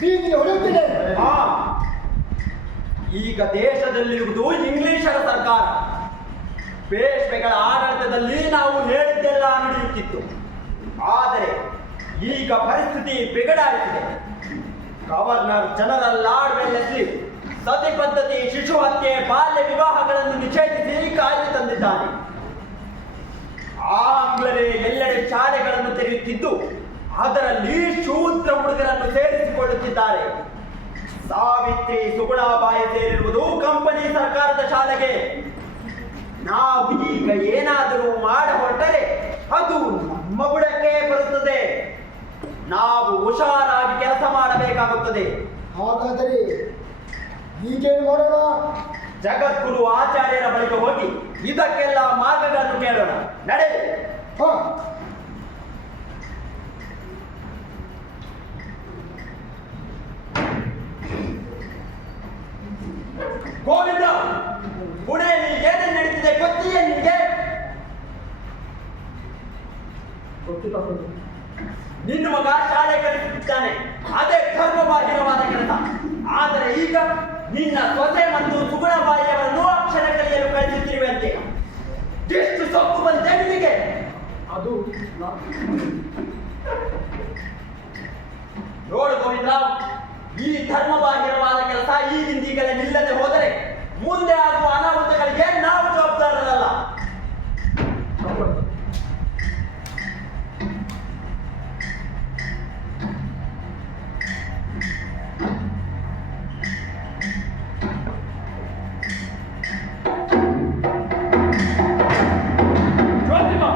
ಬೀದಿಗೆ ಹೊಡೆಯುತ್ತೇನೆ. ಈಗ ದೇಶದಲ್ಲಿರುವುದು ಇಂಗ್ಲಿಷರ ಸರ್ಕಾರ. ಪೇಶ್ವೆಗಳ ಆಡಳಿತದಲ್ಲಿ ನಾವು ಹೇಳಿದ್ದೆಲ್ಲ ನಡೆಯುತ್ತಿತ್ತು. ಆದರೆ ಈಗ ಪರಿಸ್ಥಿತಿ ಬಿಗಡಾಯಿಸಿದೆ. ಗವರ್ನರ್ ಜನರಲ್ ಲಾರ್ಡ್ ವೆಲ್ಲೆಸ್ಲಿ ಸತಿ ಪದ್ಧತಿ, ಶಿಶು ಹತ್ಯೆ, ಬಾಲ್ಯ ವಿವಾಹಗಳನ್ನು ನಿಷೇಧಿಸಿ ಕಾಯ್ದೆ ತಂದಿದ್ದಾನೆ. ಆಂಗ್ಲರೇ ಎಲ್ಲೆಡೆ ಶಾಲೆಗಳನ್ನು ತೆರೆಯುತ್ತಿದ್ದು ಅದರಲ್ಲಿ ಶೂದ್ರ ಹುಡುಗರನ್ನು ಸೇರಿಸಿಕೊಳ್ಳುತ್ತಿದ್ದಾರೆ. ಸಾವಿತ್ರಿ ಸುಗುಣಾಬಾಯಿ ಸೇರಿರುವುದು ಕಂಪನಿ ಸರ್ಕಾರದ ಶಾಲೆಗೆ. ನಾವು ಈಗ ಏನಾದರೂ ಮಾಡ ಹೊರಟರೆ ಅದು ನಮ್ಮ ಬುಡಕ್ಕೆ ಬರುತ್ತದೆ. ನಾವು ಹುಷಾರಾಗಿ ಕೆಲಸ ಮಾಡಬೇಕಾಗುತ್ತದೆ. ಹಾಗಾದರೆ ಈಗೇನು ಮಾಡೋಣ? ಜಗದ್ಗುರು ಆಚಾರ್ಯರ ಬಳಿಗೆ ಹೋಗಿ ಇದಕ್ಕೆಲ್ಲ ಮಾರ್ಗಗಳನ್ನು ಕೇಳೋಣ. ನಡೆ. ಹಾ, ಗೋವಿಂದ, ಪುಣೆಯಲ್ಲಿ ಏನೇನು ನಡೀತಿದೆ ಗೊತ್ತಿದೆ ನಿನಗೆ? ನಿನ್ನ ಮಗ ಶಾಲೆ ಕಲಿಸುತ್ತಿದ್ದಾನೆ, ಅದೇ ಧರ್ಮಬಾಹಿರವಾದ ಕೆಲಸ. ಆದರೆ ಈಗ ನಿನ್ನ ಸೊಸೆ ಮತ್ತು ಸುಗುಣಬಾಯಿಯವರನ್ನು ಅಕ್ಷರ ಕಲಿಯಲು ಕಲಿಸುತ್ತಿರುವಂತೆ ಎಷ್ಟು ಸೊಪ್ಪು ಬಂತೆ ನಿನಗೆ? ಅದು ನೋಡು ಗೋವಿಂದ, ಈ ಧರ್ಮಬಾಹಿರವಾದ ಕೆಲಸ ಈಗಿಂದೀಗಲೇ ನಿಲ್ಲದೆ ಹೋದರೆ ಮುಂದೆ ಆಗುವ ಅನಾಹುತಗಳಿಗೆ ನಾವು ಜವಾಬ್ದಾರರಲ್ಲ. ಜ್ಯೋತಿಬಾ,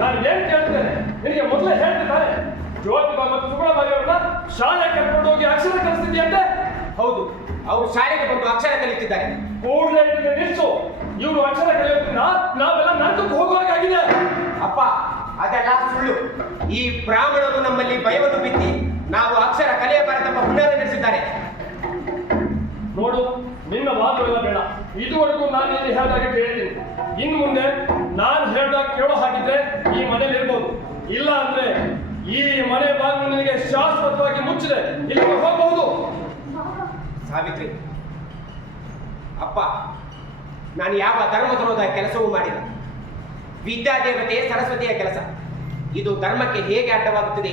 ನಾನು ಏನ್ ಕೇಳ್ತೇನೆ ನಿನಗೆ ಮೊದಲೇ ಹೇಳ್ತಿದ್ದಾರೆ. ಜ್ಯೋತಿಬಾ ಮತ್ತು ಸುಗುಣಬಾಯಿಯವರನ್ನ ಶಾಲೆ ಕರ್ಕೊಂಡು ಹೋಗಿ ಅಕ್ಷರ ಕಲಿಸ್ತಿದ್ಯಂತೆ. ಹೌದು, ಅವರು ಶಾಲೆಗೆ ಬಂದು ಅಕ್ಷರ ಕಲಿತಿದ್ದಾರೆ. ಕೂಡಲೇ ಇದಕ್ಕೆ ನಿಲ್ಸು. ಇವರು ಅಕ್ಷರ ಕಲಿಯೋದ್ರಿಂದ ನಾವೆಲ್ಲ ನರಕಕ್ಕೆ ಹೋಗುವಾಗಿದೆ. ಅಪ್ಪ, ಅದೆಲ್ಲ ಸುಳ್ಳು. ಈ ಬ್ರಾಹ್ಮಣರು ನಮ್ಮಲ್ಲಿ ಭಯವನ್ನು ಬಿತ್ತಿ ನಾವು ಅಕ್ಷರ ಕಲಿಯಬಾರದೆಂಬ ಹುನ್ನಾರ ನಡೆಸಿದ್ದಾರೆ. ನೋಡು, ನಿನ್ನ ವಾದವೆಲ್ಲ ಬೇಡ. ಇದುವರೆಗೂ ನಾನು ನಿನ್ನ ಹೇಳಿದಾಗ ಕೇಳಿದ್ದೀನಿ. ಇನ್ನು ಮುಂದೆ ನಾನು ಹೇಳಿದಾಗ ಕೇಳೋ ಹಾಗಿದ್ರೆ ಈ ಮನೇಲಿ ಇರ್ಬೋದು. ಇಲ್ಲ ಅಂದ್ರೆ ಈ ಮನೆ ಬಾಗಿಲು ನಿನಗೆ ಶಾಶ್ವತವಾಗಿ ಮುಚ್ಚಿದೆ. ಇಲ್ಲಿಗೆ ಹೋಗಬಹುದು. ಸಾವಿತ್ರಿ, ಅಪ್ಪ, ನಾನು ಯಾವ ಧರ್ಮದ್ರೋಧ ಕೆಲಸವೂ ಮಾಡಿಲ್ಲ. ವಿದ್ಯಾದೇವತೆ ಸರಸ್ವತಿಯ ಕೆಲಸ. ಇದು ಧರ್ಮಕ್ಕೆ ಹೇಗೆ ಅಡ್ಡವಾಗುತ್ತದೆ?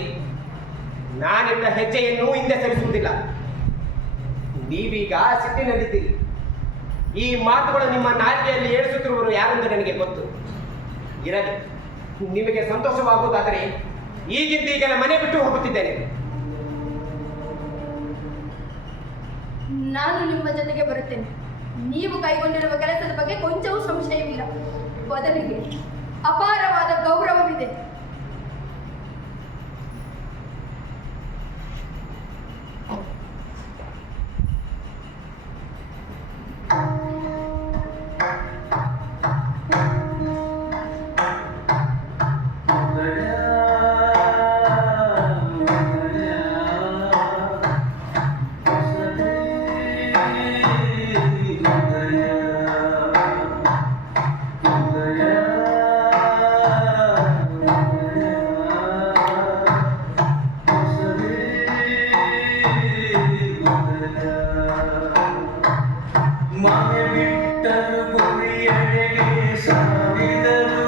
ನಾನಿಟ್ಟ ಹೆಜ್ಜೆಯನ್ನು ಹಿಂದೆ ಸರಿಸುವುದಿಲ್ಲ. ನೀವೀಗ ಸಿಟ್ಟಿನಲ್ಲಿದ್ದೀರಿ. ಈ ಮಾತುಗಳು ನಿಮ್ಮ ನಾಲಿಗೆಯಲ್ಲಿ ಏಳಿಸುತ್ತಿರುವರು ಯಾರೆಂದು ನನಗೆ ಗೊತ್ತು. ಇರಲಿ, ನಿಮಗೆ ಸಂತೋಷವಾಗುವುದಾದರೆ ಈಗಿದ್ದೀಗೆಲ್ಲ ಮನೆ ಬಿಟ್ಟು ಹೋಗುತ್ತಿದ್ದೇನೆ. ನಾನು ನಿಮ್ಮ ಜೊತೆಗೆ ಬರುತ್ತೇನೆ. ನೀವು ಕೈಗೊಂಡಿರುವ ಕೆಲಸದ ಬಗ್ಗೆ ಕೊಂಚವೂ ಸಂಶಯವಿಲ್ಲ. ಬದಲಿಗೆ ಅಪಾರವಾದ ಗೌರವವಿದೆ. ಮನೆ ಬಿಟ್ಟರು ಗುರಿಯಡೆಗೆ ಸಾಗಿದರು,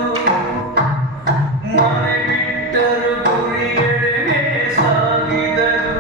ಮನೆ ಬಿಟ್ಟರು ಗುರಿಯಡೆಗೆ ಸಾಗಿದರು.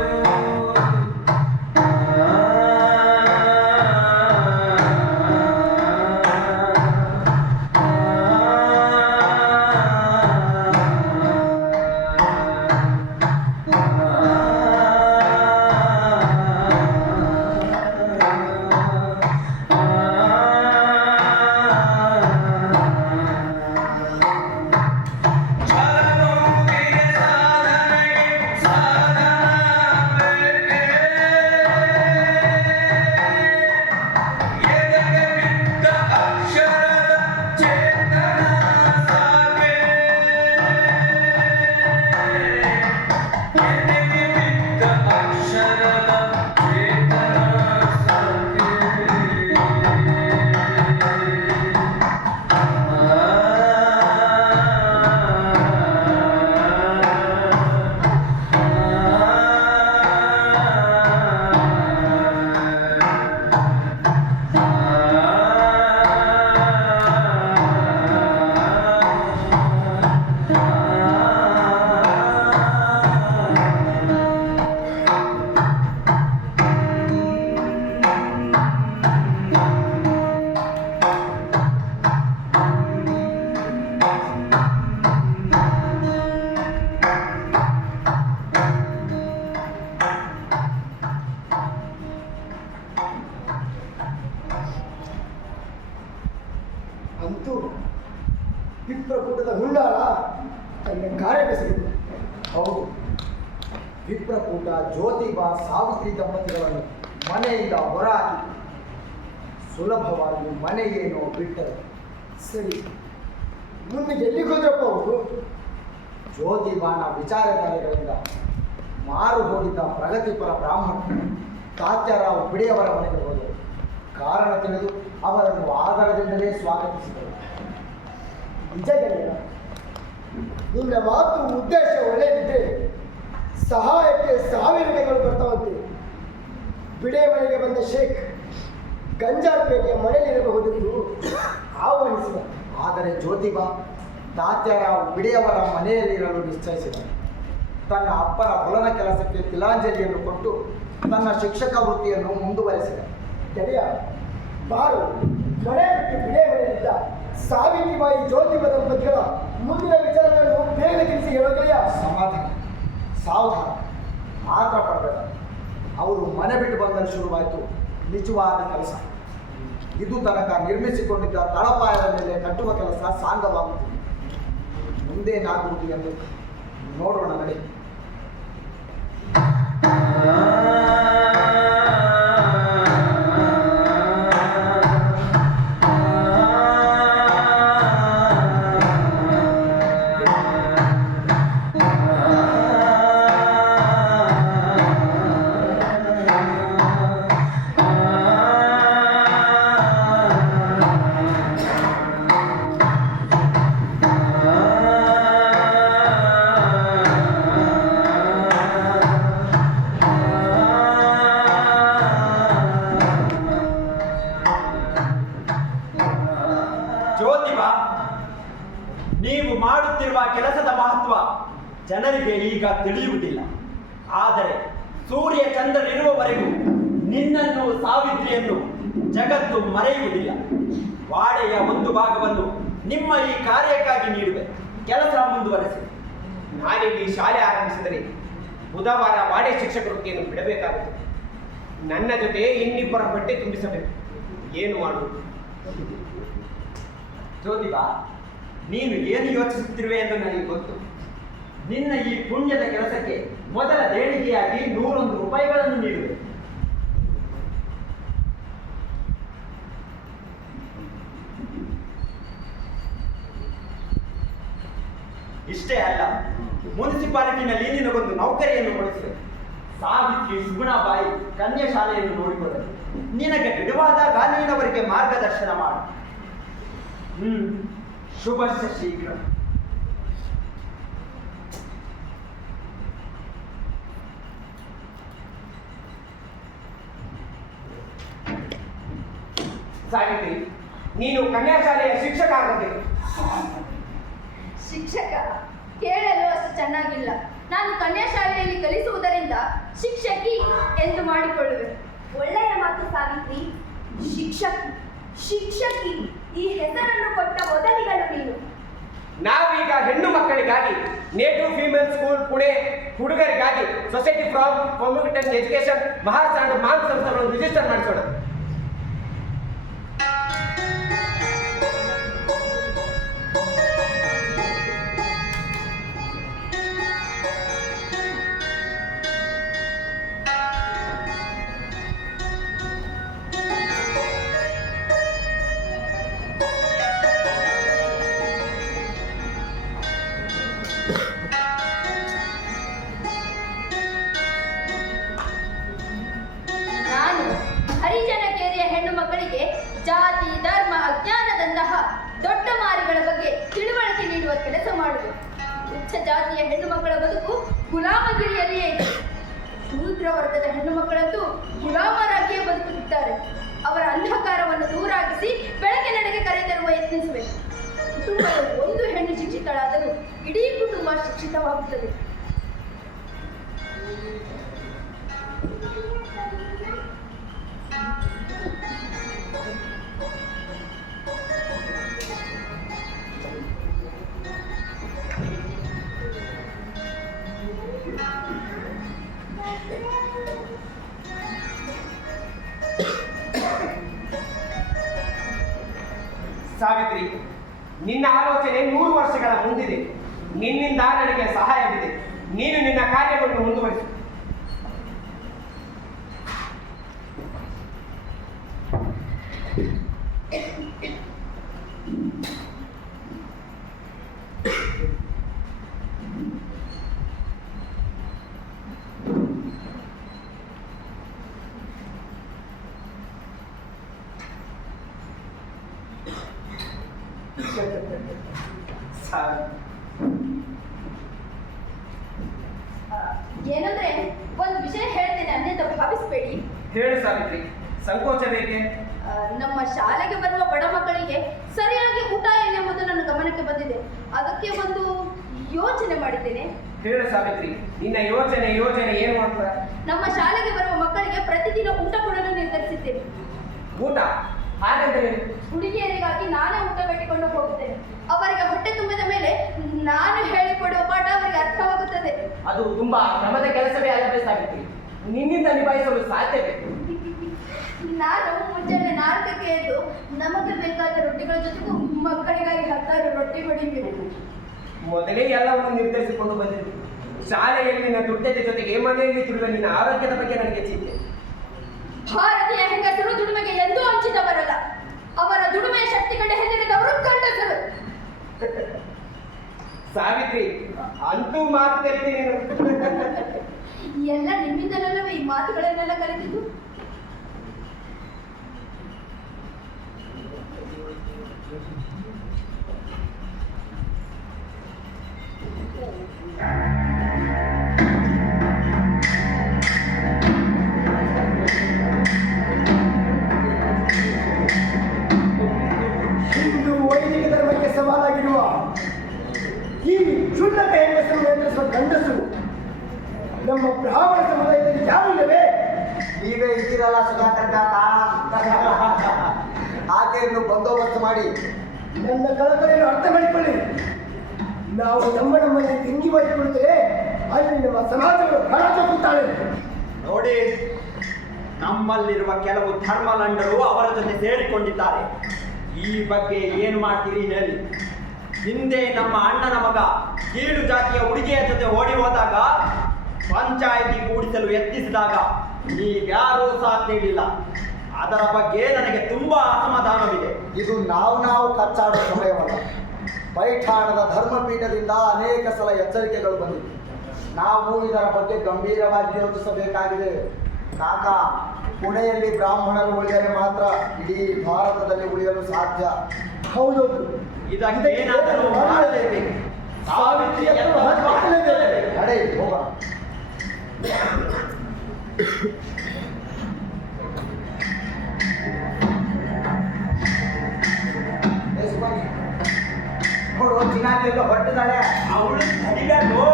ಛಲನೋವಿಗೆ ಸಾಧನೆಗೆ ಸಾಧನ ಬೇಕೆ, ಎದೆಗೆ ಬಿದ್ದ ಅಕ್ಷರದ ಚೇತನ ಸಾಕೆ, ಎದೆಗೆ ಬಿದ್ದ ಅಕ್ಷರದ ಚೇತನ ಸಾಕೆ. ಅಂತೂ ವಿಪ್ರಕೂಟದ ಹುನ್ನಾರ ತನ್ನ ಕಾರ್ಯವೆಸಗಿದೆ. ಹೌದು, ವಿಪ್ರಕೂಟ ಜ್ಯೋತಿಬಾ ಸಾವಿತ್ರಿ ದಂಪತಿಗಳನ್ನು ಮನೆಯಿಂದ ಹೊರಹಾಕಿ ಸುಲಭವಾಗಿ ಮನೆಯೇನೋ ಬಿಟ್ಟರು. ಸರಿ, ಮುಂದೆ ಎಲ್ಲಿಗೆ ಹೋದ್ರಪ್ಪ ಅವರು? ಜ್ಯೋತಿಬಾನ ವಿಚಾರಧಾರೆಗಳಿಂದ ಮಾರು ಹೋಗಿದ್ದ ಪ್ರಗತಿಪರ ಬ್ರಾಹ್ಮಣ ತಾತ್ಯಾರಾವ್ ಬಿಡೆಯವರ ಮನೆಗೆ ಹೋದರು. ಕಾರಣ ತಿಳಿದು ಅವರನ್ನು ಆಧಾರದಿಂದಲೇ ಸ್ವಾಗತಿಸಿದರು. ನಿಜ ಗೆಳೆಯ, ನಿನ್ನ ಮಾತು ಉದ್ದೇಶ ಒಳ್ಳೆಯದಿದೆ. ಸಹಾಯಕ್ಕೆ ಸಾವಿರಗಳು ಬರ್ತಾವಂತೆ. ಬಿಡೆ ಮನೆಗೆ ಬಂದ ಶೇಖ್ ಗಂಜಾರ್ಪೇಟೆಯ ಮನೆಯಲ್ಲಿರಬಹುದೆಂದು ಆಹ್ವಾನಿಸಿದ. ಆದರೆ ಜ್ಯೋತಿಬಾ ತಾತ್ಯಾರಾವ್ ಬಿಡೆಯವರ ಮನೆಯಲ್ಲಿರಲು ನಿಶ್ಚಯಿಸಿದರು. ತನ್ನ ಅಪ್ಪನ ಹೊಲನ ಕೆಲಸಕ್ಕೆ ತಿಲಾಂಜಲಿಯನ್ನು ಕೊಟ್ಟು ತನ್ನ ಶಿಕ್ಷಕ ವೃತ್ತಿಯನ್ನು ಮುಂದುವರೆಸಿದ. ಗೆಳೆಯ, ಬಾರು ಮನೆ ಬಿಟ್ಟು ಬಿಡೆ ಮನೆಯಲ್ಲಿದ್ದ ಸಾವಿತ್ರಿಬಾಯಿ ಜ್ಯೋತಿಬಾ ದಂಪತಿಗಳ ಮುಂದಿನ ವಿಚಾರಗಳನ್ನು ಬೇಗ ತಿಳಿಸಿ ಹೇಳೋ ಗೆಳೆಯ. ಸಮಾಧಾನ, ಸಾವಧಾನ, ಮಾತ್ರ ಪಡಬೇಡ. ಅವರು ಮನೆ ಬಿಟ್ಟು ಬಂದಲ್ಲಿ ಶುರುವಾಯಿತು ನಿಜವಾದ ಕೆಲಸ. ಇದು ತನಕ ನಿರ್ಮಿಸಿಕೊಂಡಿದ್ದ ತಳಪಾಯದ ಮೇಲೆ ಕಟ್ಟುವ ಕೆಲಸ ಸಾಂಗವಾಗುತ್ತದೆ. ಮುಂದೇನಾಗುವುದು ಎಂದು ನೋಡೋಣ ನಡೆ. ಜನರಿಗೆ ಈಗ ತಿಳಿಯುವುದಿಲ್ಲ. ಆದರೆ ಸೂರ್ಯ ಚಂದ್ರನಿರುವವರೆಗೂ ನಿನ್ನನ್ನು ಸಾವಿತ್ರಿಯನ್ನು ಜಗತ್ತು ಮರೆಯುವುದಿಲ್ಲ. ವಾಡೆಯ ಒಂದು ಭಾಗವನ್ನು ನಿಮ್ಮ ಈ ಕಾರ್ಯಕ್ಕಾಗಿ ನೀಡುವೆ. ಕೆಲಸ ಮುಂದುವರೆಸಿ. ನಾನಿಲ್ಲಿ ಶಾಲೆ ಆರಂಭಿಸಿದರೆ ಬುಧವಾರ ವಾಡೆ ಶಿಕ್ಷಕ ವೃತ್ತಿಯನ್ನು ಬಿಡಬೇಕಾಗುತ್ತದೆ. ನನ್ನ ಜೊತೆ ಇನ್ನಿಬ್ಬರ ಬಟ್ಟೆ ತುಂಬಿಸಬೇಕು. ಏನು ಮಾಡುವುದು? ಜ್ಯೋತಿಬಾ, ನೀನು ಏನು ಯೋಚಿಸುತ್ತಿರುವೆ ಎಂದು ನನಗೆ ಗೊತ್ತು. ನಿನ್ನ ಈ ಪುಣ್ಯದ ಕೆಲಸಕ್ಕೆ ಮೊದಲ ದೇಣಿಗೆಯಾಗಿ 101 ರೂಪಾಯಿಗಳನ್ನು ನೀಡುವೆ. ಇಷ್ಟೇ ಅಲ್ಲ, ಮುನ್ಸಿಪಾಲಿಟಿನಲ್ಲಿ ನಿನಗೊಂದು ನೌಕರಿಯನ್ನು ಕೊಡಿಸಿದೆ. ಸಾವಿತ್ರಿ ಸುಗುಣಾಬಾಯಿ ಕನ್ಯಾ ಶಾಲೆಯನ್ನು ನೋಡಿಕೊಳ್ಳಲು ನಿನಗೆ ಬಿಡುವಾದಾಗ ನೀನವರಿಗೆ ಮಾರ್ಗದರ್ಶನ ಮಾಡು. ಶುಭಶ್ಯ ಶೀಘ್ರ. ಸಾವಿತ್ರಿ, ನೀನು ಕನ್ಯಾಶಾಲೆಯ ಶಿಕ್ಷಕ ಆಗಬೇಕು. ಶಿಕ್ಷಕ ಕೇಳಲು ಅಷ್ಟು ಚೆನ್ನಾಗಿಲ್ಲ. ನಾನು ಕನ್ಯಾ ಶಾಲೆಯಲ್ಲಿ ಕಲಿಸುವುದರಿಂದ ಶಿಕ್ಷಕಿ ಎಂದು ಮಾಡಿಕೊಳ್ಳುವೆ. ಒಳ್ಳೆಯ ಮಾತು ಸಾವಿತ್ರಿ. ಶಿಕ್ಷಕಿ ಶಿಕ್ಷಕಿ ಈ ಹೆಸರನ್ನು ಕೊಟ್ಟ ಮೊದಲಿಗಳು ನೀನು. ನಾವೀಗ ಹೆಣ್ಣು ಮಕ್ಕಳಿಗಾಗಿ ನೇಟಿವ್ ಫೀಮೇಲ್ ಸ್ಕೂಲ್ ಪುಣೆ, ಹುಡುಗರಿಗಾಗಿ society from competent education Maharashtra and ಮಾನ್ ಸಂಸ್ಥೆಗಳನ್ನು ರಿಜಿಸ್ಟರ್ ಮಾಡಿಸೋಣ. ನಾನು ಹರಿಜನ ಕೇರಿಯ ಹೆಣ್ಣು ಮಕ್ಕಳಿಗೆ ಜಾತಿ ಧರ್ಮ ಅಜ್ಞಾನದಂತಹ ದೊಡ್ಡ ಮಾರಿಗಳ ಬಗ್ಗೆ ತಿಳುವಳಿಕೆ ನೀಡುವ ಕೆಲಸ ಮಾಡುವೆ. ಉಚ್ಚ ಜಾತಿಯ ಹೆಣ್ಣು ಮಕ್ಕಳ ಬದುಕು ಗುಲಾಮಗಿರಿಯಲ್ಲಿಯೇ ಇದೆ. ಶೂದ್ರ ವರ್ಗದ ಹೆಣ್ಣು ಮಕ್ಕಳಂತೂ ಗುಲಾಮರಾಗಿಯೇ ಬದುಕುತ್ತಿದ್ದಾರೆ. ಅವರ ಅಂಧಕಾರವನ್ನು ದೂರಾಗಿಸಿ ಬೆಳಕಿನೆಡೆಗೆ ಕರೆತರುವ ಯತ್ನಿಸುವೆ. ಕುಟುಂಬದ ಒಂದು ಹೆಣ್ಣು ಶಿಕ್ಷಿತಳಾದರೂ ಇಡೀ ಕುಟುಂಬ ಶಿಕ್ಷಿತವಾಗುತ್ತದೆ. ಸಾವಿತ್ರಿ, ನಿನ್ನ ಆಲೋಚನೆ 100 ವರ್ಷಗಳ ಮುಂದಿದೆ. ನಿನ್ನಿಂದ ನನಗೆ ಸಹಾಯವಿದೆ. ನೀನು ನಿನ್ನ ಕಾರ್ಯವನ್ನು ಮುಂದುವರಿಸು. ಏನಂದ್ರೆ ಒಂದು ವಿಷಯ ಹೇಳ್ತೇನೆ, ಅನ್ನೆಂತ ಭಾವಿಸ್ಬೇಡಿ. ಹೇಳು ಸಾವಿತ್ರಿ, ಸಂಕೋಚ ಬೇಕೆ? ನಮ್ಮ ಶಾಲೆಗೆ ಬರುವ ಬಡ ಮಕ್ಕಳಿಗೆ ಸರಿಯಾಗಿ ಊಟ ಇಲ್ಲ ಎಂಬುದು ನನ್ನ ಗಮನಕ್ಕೆ ಬಂದಿದೆ. ಅದಕ್ಕೆ ಒಂದು ಯೋಚನೆ ಮಾಡಿದ್ದೇನೆ. ಹೇಳು ಸಾವಿತ್ರಿ, ನಿನ್ನ ಯೋಚನೆ ಏನು ಅಂತ? ನಮ್ಮ ಶಾಲೆಗೆ ಬರುವ ಮಕ್ಕಳಿಗೆ ಪ್ರತಿದಿನ ಊಟ ಕೊಡಲು ನಿರ್ಧರಿಸಿದ್ದೇನೆ. ಊಟ? ಹಾಗಂದ್ರೆ ಹುಡುಗಿಯರಿಗಾಗಿ ನಾನೇ ಊಟ ಕಟ್ಟಿಕೊಂಡು ಹೋಗುತ್ತೇನೆ. ಅವರಿಗೆ ಹೊಟ್ಟೆ ತುಂಬಿದ ಮೇಲೆ ನಾನು ಹೇಳಿಕೊಡುವ ಪಾಠ ಅವರಿಗೆ ಅರ್ಥವಾಗುತ್ತದೆ. ಅದು ತುಂಬಾ ಶ್ರಮದ ಕೆಲಸವೇ ಅಲ್ಲವೇ ಸಾವಿತ್ರಿ? ನಿನ್ನಿಂದ ನಿಭಾಯಿಸಲು ಸಾಧ್ಯವೇ? ನಾನು ಮುಂಜಾನೆ 4ಕ್ಕೆ ಎದ್ದು ನಮಗೆ ಬೇಕಾದ ರೊಟ್ಟಿಗಳ ಜೊತೆಗೂ ಮಕ್ಕಳಿಗಾಗಿ 10 ರೊಟ್ಟಿ ಹೊಡಿಬೇಕು. ಮೊದಲೇ ಎಲ್ಲವನ್ನು ನಿರ್ಧರಿಸಿಕೊಂಡು ಬಂದಿದ್ದು. ಶಾಲೆಯಲ್ಲಿನ ದುಡ್ಡದ ಜೊತೆಗೆ ಮನೆಯಲ್ಲಿ ತಿರುಗುವ ನಿನ್ನ ಆರೋಗ್ಯದ ಬಗ್ಗೆ ನನಗೆ ಚಿಂತೆ. ಭಾರತೀಯ ಹೆಂಗಸರು ದುಡಿಮೆಗೆ ಎಂದೂ ಹಂಚಿದವರಲ್ಲ. ಅವರ ದುಡಿಮೆಯ ಶಕ್ತಿ ಕಂಡು ಹೆದರಿದವರು ಗಂಡಸರು. ಸಾವಿತ್ರಿ, ಅಂತೂ ಮಾತು ಕಲಿತೆ ನೀನು. ಎಲ್ಲ ನಿಮ್ಮಿಂದಲಲ್ಲವೇ ಈ ಮಾತುಗಳನ್ನೆಲ್ಲ ಕಲಿತಿದ್ದು. ಹಿಂದೂ ವೈದಿಕ ಧರ್ಮಕ್ಕೆ ಸವಾಲಾಗಿರುವ ಈ ಕ್ಷುಲ್ಲಕ ಹೆಂಗಸರು ಎದುರಿಸುವ ಗಂಡಸರು ಬಂದಿರಲ್ಲ ಸುಧಾಕರ್ ಕಾಕ. ಆಕೆಯನ್ನು ಬಂದೋಬಸ್ತ್ ಮಾಡಿ. ನನ್ನ ಕಳಕಳಿಯನ್ನು ಅರ್ಥ ಮಾಡಿಕೊಳ್ಳಿ. ನಾವು ನಮ್ಮಲ್ಲಿ ತಿಂಗಿ ಮಾಡಿಕೊಳ್ಳುತ್ತೇವೆ, ಅಲ್ಲಿ ನಮ್ಮ ಸಮಾಜಗಳು ಹರಾಜಾಗುತ್ತಾಳೆ. ನೋಡಿ, ನಮ್ಮಲ್ಲಿರುವ ಕೆಲವು ಧರ್ಮಲಂಡರು ಅವರ ಜೊತೆ ಸೇರಿಕೊಂಡಿದ್ದಾರೆ. ಈ ಬಗ್ಗೆ ಏನು ಮಾಡ್ತೀರಿ ಹೇಳಿ. ಹಿಂದೆ ನಮ್ಮ ಅಣ್ಣನ ಮಗ ಕೀಳು ಜಾತಿಯ ಹುಡುಗಿಯ ಜೊತೆ ಓಡಿ ಹೋದಾಗ ಪಂಚಾಯಿತಿ ಕೂಡಿಸಲು ಯತ್ನಿಸಿದಾಗ ನೀವ್ಯಾರೂ ಸಾಥ್ ನೀಡಿಲ್ಲ. ಅದರ ಬಗ್ಗೆ ನನಗೆ ತುಂಬಾ ಅಸಮಾಧಾನವಿದೆ. ಇದು ನಾವು ಕಚ್ಚಾಡುವ ಸಮಯವಲ್ಲ. ಪೈಠಾಣದ ಧರ್ಮಪೀಠದಿಂದ ಅನೇಕ ಸಲ ಎಚ್ಚರಿಕೆಗಳು ಬಂದಿವೆ. ನಾವು ಇದರ ಬಗ್ಗೆ ಗಂಭೀರವಾಗಿ ಯೋಚಿಸಬೇಕಾಗಿದೆ. ಕಾಕ, ಪುಣೆಯಲ್ಲಿ ಬ್ರಾಹ್ಮಣರು ಉಳಿದರೆ ಮಾತ್ರ ಇಡೀ ಭಾರತದಲ್ಲಿ ಉಳಿಯಲು ಸಾಧ್ಯ. ಹೌದೌದು, ಇದಕ್ಕೆ ಏನಾದರೂ ಮಾಡಲೇಬೇಕು. ಸಾವಿತ್ರಿಯನ್ನು ಹಾಕಲೇಬೇಕು. ನಡೆ ಹೋಗೋಣ. ನೋಡು, ಚಿನ್ನಾತಿಯೆಲ್ಲ ಹೊರಟಿದ್ದಾಳೆ. ಅವಳು ನಡಿಗಲ್ಲು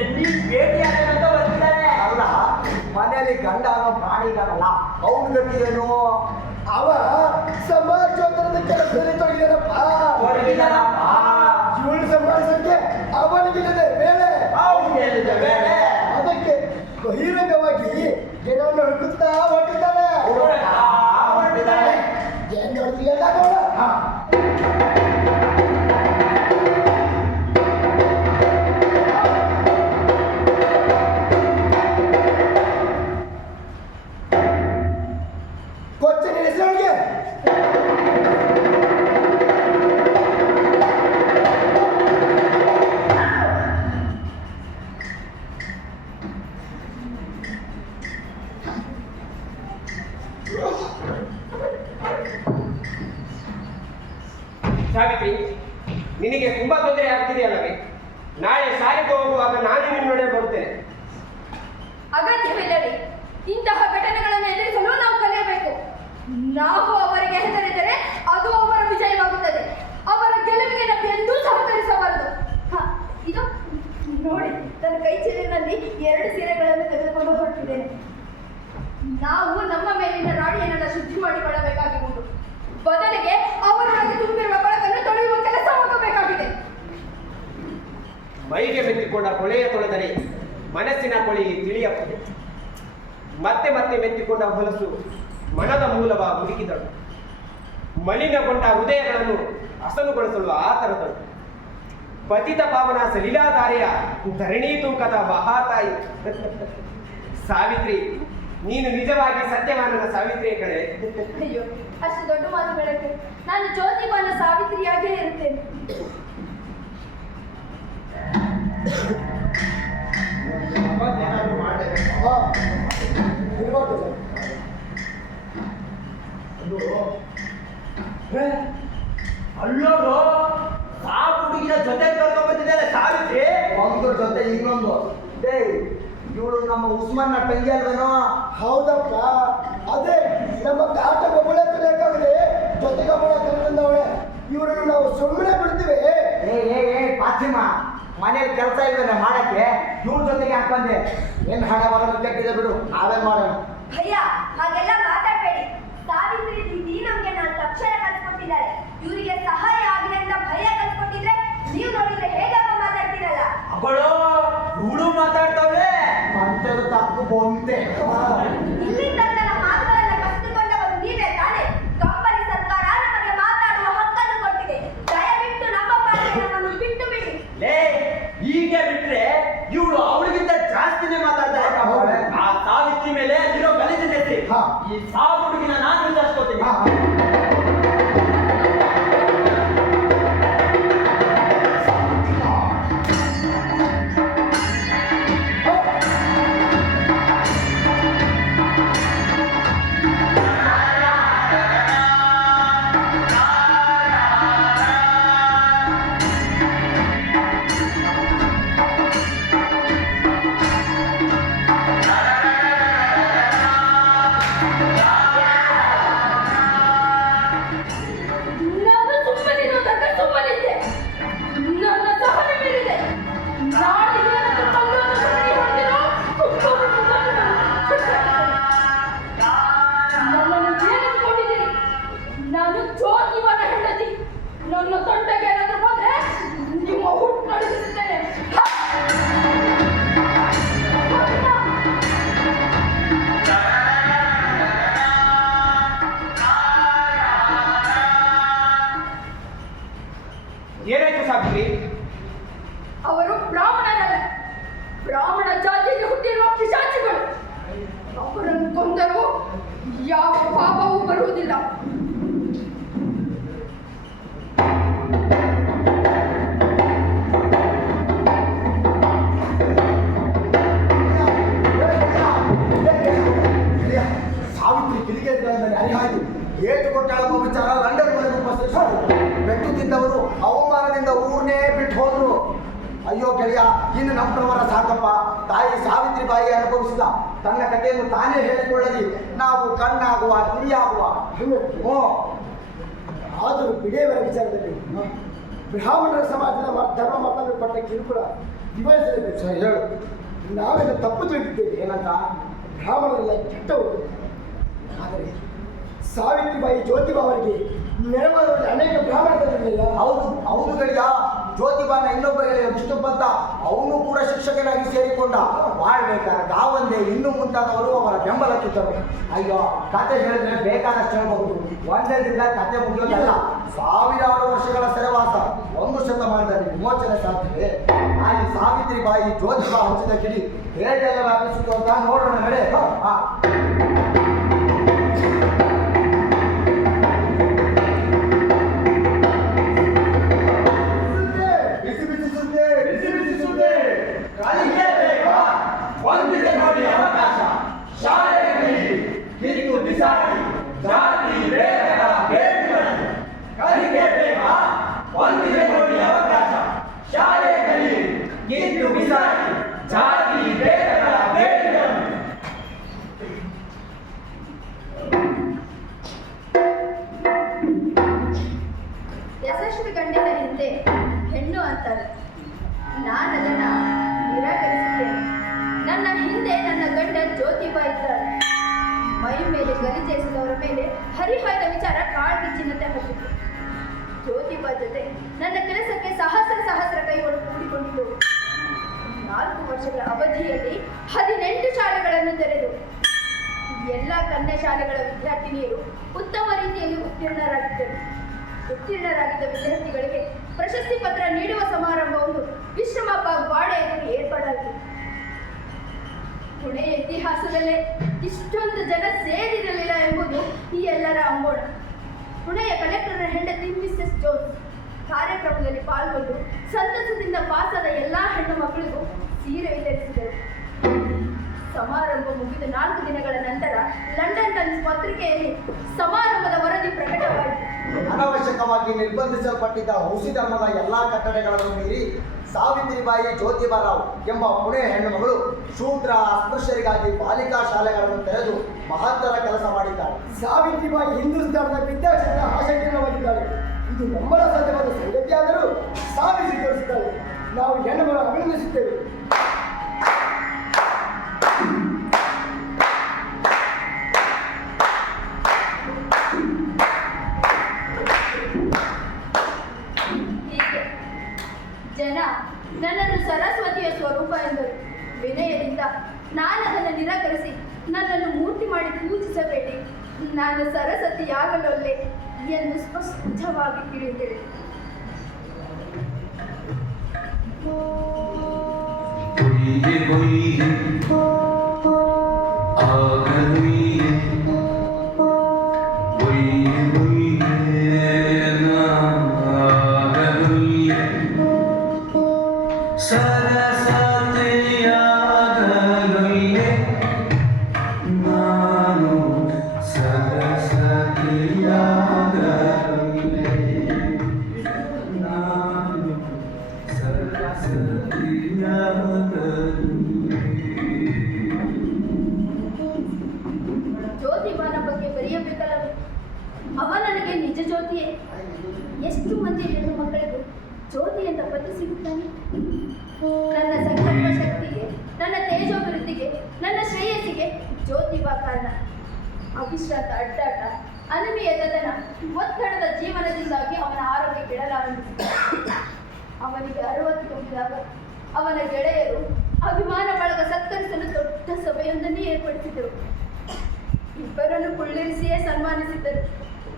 ಎಲ್ಲಿ ಭೇಟಿಯಾಗಂತ ಬರ್ತಿದ್ದಾಳೆ. ಅಲ್ಲ, ಮನೆಯಲ್ಲಿ ಗಂಡ ಅನ್ನೋ ಪ್ರಾಣಿ ಇದ್ದಾನಲ್ಲ, ಅವನ ಗತಿ ಏನು? ಅವ ಸಮಾಜೋತ್ತರದ ಕೆಲಸದಲ್ಲಿ ತೊಡಗಿದನಪ್ಪ. ಇವಳು ಸಂಪಾದಿಸಕ್ಕೆ ಅವನಿಗಿಲ್ಲದೆ ಬೇಳೆ. ಅವನಿಗೆ ಬೇರೆ. ಅದಕ್ಕೆ ಬಹಿರಂಗವಾಗಿ ಜನವನ್ನು ಹುಡುಕುತ್ತಾ ಹೊರಟಿದ್ದಾನೆ. ಹೊರಟಿದ್ದಾಳೆ. ಏನ್ ನೋಡ್ತೀಯಲ್ಲ ನೋಡ. ಕೊಚ್ಚಿನ ಹೆಸರಿಗೆ ಸಾವಿತ್ರಿ, ನಿನಗೆ ತುಂಬಾ ತೊಂದರೆ ಆಗ್ತಿದೆಯಲ್ಲವೇ? ನಾಳೆ ಶಾಲೆಗೆ ಹೋಗುವಾಗ ನಾನು ನಿನ್ನೊಡೆ ಬರುತ್ತೇನೆ. ಅಗತ್ಯವಿಲ್ಲವೇ? ಇಂತಹ ಘಟನೆಗಳನ್ನು ಎದುರಿಸಲು ನಾವು ಕಲಿಯಬೇಕು. ನಾವು ಅವರಿಗೆ ಹೆದರಿದರೆ ಅದು ಅವರ ವಿಜಯವಾಗುತ್ತದೆ. ಅವರ ಗೆಲುವಿಗೆ ನಾವು ಎಂದೂ ಸಹಕರಿಸಬಾರದು. ಇದು ನೋಡಿ, ನನ್ನ ಕೈ ಚೀಲಿನಲ್ಲಿ 2 ಸೀರೆಗಳನ್ನು ತೆಗೆದುಕೊಂಡು ಹೊರಟಿದ್ದೇನೆ. ನಾವು ನಮ್ಮ ಮೇಲಿನ ರಾಡಿಯನ್ನೆಲ್ಲ ಶುದ್ಧಿ ಮಾಡಿಕೊಳ್ಳಬೇಕಾಗಿರುವುದು. ಬದಲಿಗೆ ಅವರೊಳಗೆ ತುಂಬಿರುವ ಕೊಳಕನ್ನು ತೊಳೆಯುವ ಕೆಲಸ ಹೋಗಬೇಕಾಗಿದೆ. ಮೈಗೆ ಮೆತ್ತಿಕೊಂಡ ಕೊಳೆಯ ತೊಳೆದರೆ ಮನಸ್ಸಿನ ಕೊಳಿ ತಿಳಿಯಬಹುದು. ಮತ್ತೆ ಮತ್ತೆ ಮೆತ್ತಿಕೊಂಡ ಹೊಲಸು ಮನದ ಮೂಲವ ಹುಡುಕಿದಳು. ಮಲಿನಗೊಂಡ ಹೃದಯಗಳನ್ನು ಹಸನುಗೊಳಿಸಲು ಆತರದಳು. ಪತಿತ ಪಾವನ ಸಲೀಲಾಧಾರೆಯ ಧರಣಿ ತೂಕದ ಮಹಾತಾಯಿ ಸಾವಿತ್ರಿ, ನೀನು ನಿಜವಾಗಿ ಸತ್ಯವಾನನ ಸಾವಿತ್ರಿಯ ಕಡೆ. ಅಯ್ಯೋ, ಅಷ್ಟು ದೊಡ್ಡ ಮಾತು ಬೇಡಕ್ಕೆ. ನಾನು ಜ್ಯೋತಿಬಾನ ಸಾವಿತ್ರಿಯಾಗೇ ಇರುತ್ತೇನೆ. ಅಲ್ಲೋಡು, ಆ ಹುಡುಗಿನ ಜೊತೆ ಕರ್ಕೊಂಡ್ ಬಂದಿದ್ದಾರೆ ಸಾವಿತ್ರಿ. ಒಂದು ಜೊತೆ ಇನ್ನೊಂದು. ಇವಳು ನಮ್ಮ ಉಸ್ಮಾನ್ನ ತಂಗಿ ಅಲ್ವೇನೋ? ಹೌದಪ್ಪ, ಅದೇ ನಮ್ಮ ಕಾಟ ಗೊಬ್ಬಳ ಬೇಕಾಗಿದೆ. ಜೊತೆ ಗೊಬ್ಬಳ ತಂದವಳೆ. ಇವರನ್ನು ನಾವು ಸುಮ್ಮನೆ ಬಿಡ್ತೀವಿ. ಪಾಚಿಮ, ಮನೇಲಿ ಕೆಲಸ ಇಲ್ವೇನೆ ಮಾಡಕ್ಕೆ? ಇವ್ರ ಜೊತೆಗೆ ಯಾಕೆ ಬಂದೆ? ಏನ್ ಹಣ ಬರೋದು ಕೆಟ್ಟಿದೆ ಬಿಡು, ನಾವೇನ್ ಮಾಡೋಣ? ಭಯ್ಯ, ಹಾಗೆಲ್ಲ ಮಾತಾಡಬೇಡಿ. ಸಾವಿತ್ರಿ ದೀದಿ ನಮ್ಗೆ 4 ಅಕ್ಷರ ಕಲ್ಸ್ಕೊಟ್ಟಿದ್ದಾರೆ. ಇವರಿಗೆ ಸಹಾಯ ಆಗಲಿ ಅಂತ ಭಯ ಕಲ್ಸ್ಕೊಟ್ಟಿದ್ರೆ ನೀವು ನೋಡಿದ್ರೆ ಹೇಗಪ್ಪ ಮಾತಾಡ್ತೀರಲ್ಲ. ಅವಳು ಇವಳು ಮಾತಾಡ್ತಾವೆ. ಮಂಟದು ತಪ್ಪು ಬೊಂತೆ. ಇಲ್ಲಿ ತನಕ ನಮ್ಮ ಮಾತುಗಳನ್ನ ಕಸಿದುಕೊಂಡವರು ನೀವೇ ತಾನೇ. ಕಂಪನಿ ಸರ್ಕಾರ ನಮಗೆ ಮಾತಾಡುವ ಹಕ್ಕನ್ನು ಕೊಟ್ಟಿದೆ. ದಯವಿಟ್ಟು ನಮ್ಮ ಪಾಲಿಗೆ ನಮ್ಮನ್ನು ಬಿಟ್ಟು ಬಿಡಿ. ಹೀಗೆ ಬಿಟ್ರೆ ಇವಳು ಅವಳಿಗಿಂತ ಜಾಸ್ತಿನೇ ಮಾತಾಡ್ತಾರೆ. ಆ ಸಾವಿತ್ರಿ ಮೇಲೆ ಇರೋ ಗಲಿಜಿನೆತ್ತಿ ಈ ಸಾವು ಹುಡುಗಿನ ನಾನು ವಿಚಾರಿಸ್ಕೋತೀನಿ. ಯಾವ ಪಾಪವೂ ಬರುವುದಿಲ್ಲ. ಸಾವಿತ್ರಿ ಕಿಡಿಗೇಡಿಗಳಿಂದ ಅರಿಹಾಯ್ತು. ಏಟು ಕೊಟ್ಟಾಳಮ್ಮ ವಿಚಾರ ಲಂಡನ್ ವರೆಗೂ ಉಪಸ್ಥಿತರು. ಬೆಟ್ಟು ತಿಂದವರು ಅವಮಾನದಿಂದ ಊರನ್ನೇ ಬಿಟ್ಟು ಹೋದ್ರು. ಅಯ್ಯೋ ಗೆಳೆಯ, ಇನ್ನು ನಮ್ಮವರ ಸಾಕಪ್ಪ. ತಾಯಿ ಸಾವಿತ್ರಿ ಬಾಯಿ ಅನುಭವಿಸಿದ ತನ್ನ ಕಥೆಯನ್ನು ತಾನೇ ಹೇಳಿಕೊಳ್ಳಲಿ. ನಾವು ಕಣ್ಣಾಗುವ ಕಿವಿಯಾಗುವ. ಓ ಆದರೂ ಬಿಡೆಯವರ ವಿಚಾರದಲ್ಲಿ ಬ್ರಾಹ್ಮಣರ ಸಮಾಜದ ಧರ್ಮ ಮತಗಳು ಪಟ್ಟ ಕಿರುಕುಳ ನಿಭಾಯಿಸಲೇಬೇಕು. ಸರಿ ಹೇಳು. ನಾವೆಲ್ಲ ತಪ್ಪು ತಿಳಿದಿದ್ದೇವೆ. ಏನಂತ? ಬ್ರಾಹ್ಮಣರೆಲ್ಲ ಕೆಟ್ಟವರು. ಆದರೆ ಸಾವಿತ್ರಿಬಾಯಿ ಜ್ಯೋತಿಬಾ ಅವರಿಗೆ ನೆರವಾದವರಿಗೆ ಅನೇಕ ಬ್ರಾಹ್ಮಣರಿಲ್ಲ. ಹೌದು ಹೌದು ಗೆಳೆಯ. ಜ್ಯೋತಿಬಾನ ಇನ್ನೊಬ್ಬ ಗೆಳೆಯ ವಿಷ್ಣುಪಂತ ಅವನು ಕೂಡ ಶಿಕ್ಷಕನಾಗಿ ಸೇರಿಕೊಂಡ. ಬಾಳ್ಬೇಕಾದ ಗಾವಂದೆ ಇನ್ನೂ ಮುಂತಾದವರು ಅವರ ಬೆಂಬಲಕ್ಕಿದ್ದರು. ಅಯ್ಯೋ, ಕತೆ ಹೇಳಿದ್ರೆ ಬೇಕಾದಷ್ಟು ಹೇಳಬಹುದು. ಒಂದೇ ದಿನ ಕತೆ ಮುಗಿಯೋದಲ್ಲ. ಸಾವಿರಾರು ವರ್ಷಗಳ ಸೆರೆವಾಸ, 1 ಶತಮಾನದಲ್ಲಿ ವಿಮೋಚನೆ ಸಾಧ್ಯವೇ? ತಾಯಿ ಸಾವಿತ್ರಿ ಬಾಯಿ ಜ್ಯೋತಿಬಾ ಹಂಚಿದ ಕಿಡಿ ಹೇಗೆಲ್ಲ ವ್ಯಾಪಿಸಿತು ಅಂತ ನೋಡೋಣ ನಡೆ. ಬಿಸಿ ಬಿಸಿ ಸುದ್ದಿ, ಬಿಸಿ ಬಿಸಿ ಸುದ್ದಿ. ಕಲಿಕೆ ಬೇಕಾ? ಒಂದಿದೆ ನೋಡಿ ಅವಕಾಶ. ಶಾಲೆಯಲ್ಲಿ ಕಿತ್ತು ಬಿಸಾಡಿ ಜಾತಿ ಭೇದಗಳ ಬೇರುಗಳನ್ನು. ಕಲಿಕೆ ಬೇಕಾ? ಒಂದಿದೆ ನೋಡಿ ಅವಕಾಶ. ಶಾಲೆಯಲ್ಲಿ ಕಿತ್ತು ಬಿಸಾಡಿ ಜಾತಿ ಭೇದಗಳ ಬೇರುಗಳನ್ನು. ಯಶಸ್ವಿ ಗಂಡಿನ ಹಿಂದೆ ಹೆಣ್ಣು ಅಂತಾರೆ. ನಾನು ಅದನ್ನ ನಿರಾಕರಿಸುತ್ತೇನೆ. ನನ್ನ ಹಿಂದೆ ನನ್ನ ಗಂಡ ಜ್ಯೋತಿಬಾ ಇದ್ದಾಳೆ. ಮೈ ಮೇಲೆ ಗರಿಜೇಸಿದವರ ಮೇಲೆ ಹರಿಹಾಯ್ದ ವಿಚಾರ ಕಾಳ್ಗಿಚ್ಚಿನಂತೆ ಹತ್ತಿತು. ಜ್ಯೋತಿಬಾ ಜೊತೆ ನನ್ನ ಕೆಲಸಕ್ಕೆ ಸಹಸ್ರ ಕೈಗಳು ಕೂಡಿಕೊಂಡಿದ್ದವು. 4 ವರ್ಷಗಳ ಅವಧಿಯಲ್ಲಿ 18 ಶಾಲೆಗಳನ್ನು ತೆರೆದು ಎಲ್ಲ ಕನ್ಯಾ ಶಾಲೆಗಳ ವಿದ್ಯಾರ್ಥಿನಿಯರು ಉತ್ತಮ ರೀತಿಯಲ್ಲಿ ಉತ್ತೀರ್ಣರಾಗಿದ್ದರು. ಉತ್ತೀರ್ಣರಾಗಿದ್ದ ವಿದ್ಯಾರ್ಥಿಗಳಿಗೆ ಪ್ರಶಸ್ತಿ ಪತ್ರ ನೀಡುವ ಸಮಾರಂಭವನ್ನು ವಿಶ್ರಮ ಗ್ವಾಡೆಯಲ್ಲಿ ಏರ್ಪಡಾಯಿತು. ಪುಣೆಯ ಇತಿಹಾಸದಲ್ಲೇ ಇಷ್ಟೊಂದು ಜನ ಸೇರಿರಲಿಲ್ಲ ಎಂಬುದು ಈ ಎಲ್ಲರ ಅಂಬೋಣ. ಪುಣೆಯ ಕಲೆಕ್ಟರ್ ಹೆಂಡತಿ ಮಿಸೆಸ್ ಜೋನ್ಸ್ ಕಾರ್ಯಕ್ರಮದಲ್ಲಿ ಪಾಲ್ಗೊಂಡು ಸಂತಸದಿಂದ ಪಾಸಾದ ಎಲ್ಲ ಹೆಣ್ಣು ಮಕ್ಕಳಿಗೂ ಸೀರೆ ವಿತರಿಸಿದರು. ಸಮಾರಂಭ ಮುಗಿದ 4 ದಿನಗಳ ನಂತರ ಲಂಡನ್ ಟೈಮ್ಸ್ ಪತ್ರಿಕೆಯಲ್ಲಿ ಸಮಾರಂಭದ ವರದಿ ಪ್ರಕಟವಾಯಿತು. ಅನವಶ್ಯಕವಾಗಿ ನಿರ್ಬಂಧಿಸಲ್ಪಟ್ಟಿದ್ದ ಹುಸಿ ಧರ್ಮದ ಎಲ್ಲಾ ಕಟ್ಟಡಗಳನ್ನು ಮೀರಿ ಸಾವಿತ್ರಿಬಾಯಿ ಜ್ಯೋತಿಬಾರಾವ್ ಎಂಬ ಪುಣೆಯ ಹೆಣ್ಣುಮಗಳು ಶೂದ್ರ ಅಸ್ಪೃಶ್ಯರಿಗಾಗಿ ಬಾಲಿಕಾ ಶಾಲೆಗಳನ್ನು ತೆರೆದು ಮಹತ್ತರ ಕೆಲಸ ಮಾಡಿದ್ದಾಳೆ. ಸಾವಿತ್ರಿಬಾಯಿ ಹಿಂದೂಸ್ತಾನದ ವಿದ್ಯಾರ್ಥಿಗಳ ಆಶಾಕೀರ್ಣವಾಗಿದ್ದಾಳೆ. ಇದು ನಮ್ಮರ ಸಾಧ್ಯವಾದ ಸಂಗತಿಯಾದರೂ ಸಾಧಿಸಿ ತೋರಿಸಿದ್ದಾಳೆ. ನಾವು ಹೆಣ್ಣುಗಳನ್ನು ಅಭಿನಂದಿಸುತ್ತೇವೆ. ಹೀಗೆ ಜನ ನನ್ನನ್ನು ಸರಸ್ವತಿಯ ಸ್ವರೂಪ ಎಂದರು. ವಿನಯದಿಂದ ನಾನು ಅದನ್ನು ನಿರಾಕರಿಸಿ ನನ್ನನ್ನು ಮೂರ್ತಿ ಮಾಡಿ ಪೂಜಿಸಬೇಡಿ, ನಾನು ಸರಸ್ವತಿಯಾಗಲೊಲ್ಲೆ ಎಂದು ಸ್ಪಷ್ಟವಾಗಿ ತಿಳಿಯುತ್ತೇನೆ. ಕೊಯ್ಯೆ ಕೊಯ್ಯೆ ಆಗಲುಯ್ಯೆ ಕೊಯ್ಯೆ ಕೊಯ್ಯೆ ಆಗಲುಯ್ಯೆ ಸರಸ್ವತಿಯಾಗಲುಯ್ಯೆ ನಾನು ಸರಸ್ವತಿಯಾಗಲುಯ್ಯೆ ನಾನು ಜ್ಯೋತಿಬಾನ ಬಗ್ಗೆ ಬರೆಯಬೇಕಲ್ಲವೇ? ಅವ ನನಗೆ ನಿಜ ಜ್ಯೋತಿಯೇ. ಎಷ್ಟು ಮಂದಿ ಹೆಣ್ಣು ಮಕ್ಕಳಿಗೂ ಜ್ಯೋತಿ ಅಂತ ಪತಿ ಸಿಗುತ್ತಾನೆ. ನನ್ನ ಸಂಕಲ್ಪ ಶಕ್ತಿಗೆ, ನನ್ನ ತೇಜೋಭಿವೃದ್ಧಿಗೆ, ನನ್ನ ಶ್ರೇಯಸ್ಸಿಗೆ ಜ್ಯೋತಿಬಾ ಕಾರಣ. ಅವಿಶ್ರಾಂತ ಅಡ್ಡಾಟ, ಅನಿಯಮಿತತನ, ಒತ್ತಡದ ಜೀವನದಿಂದಾಗಿ ಅವನ ಆರೋಗ್ಯ ಕೆಡಲಾರಂಭಿಸಿದೆ. ಅವನಿಗೆ 60 ತುಂಬಿದಾಗ ಅವನ ಗೆಳೆಯರು ಅಭಿಮಾನ ಬಳಗ ಸತ್ಕರಿಸಲು ದೊಡ್ಡ ಸಭೆಯೊಂದನ್ನೇ ಏರ್ಪಡಿಸಿದರು. ಇಬ್ಬರನ್ನು ಕುಳ್ಳಿರಿಸಿಯೇ ಸನ್ಮಾನಿಸಿದ್ದರು.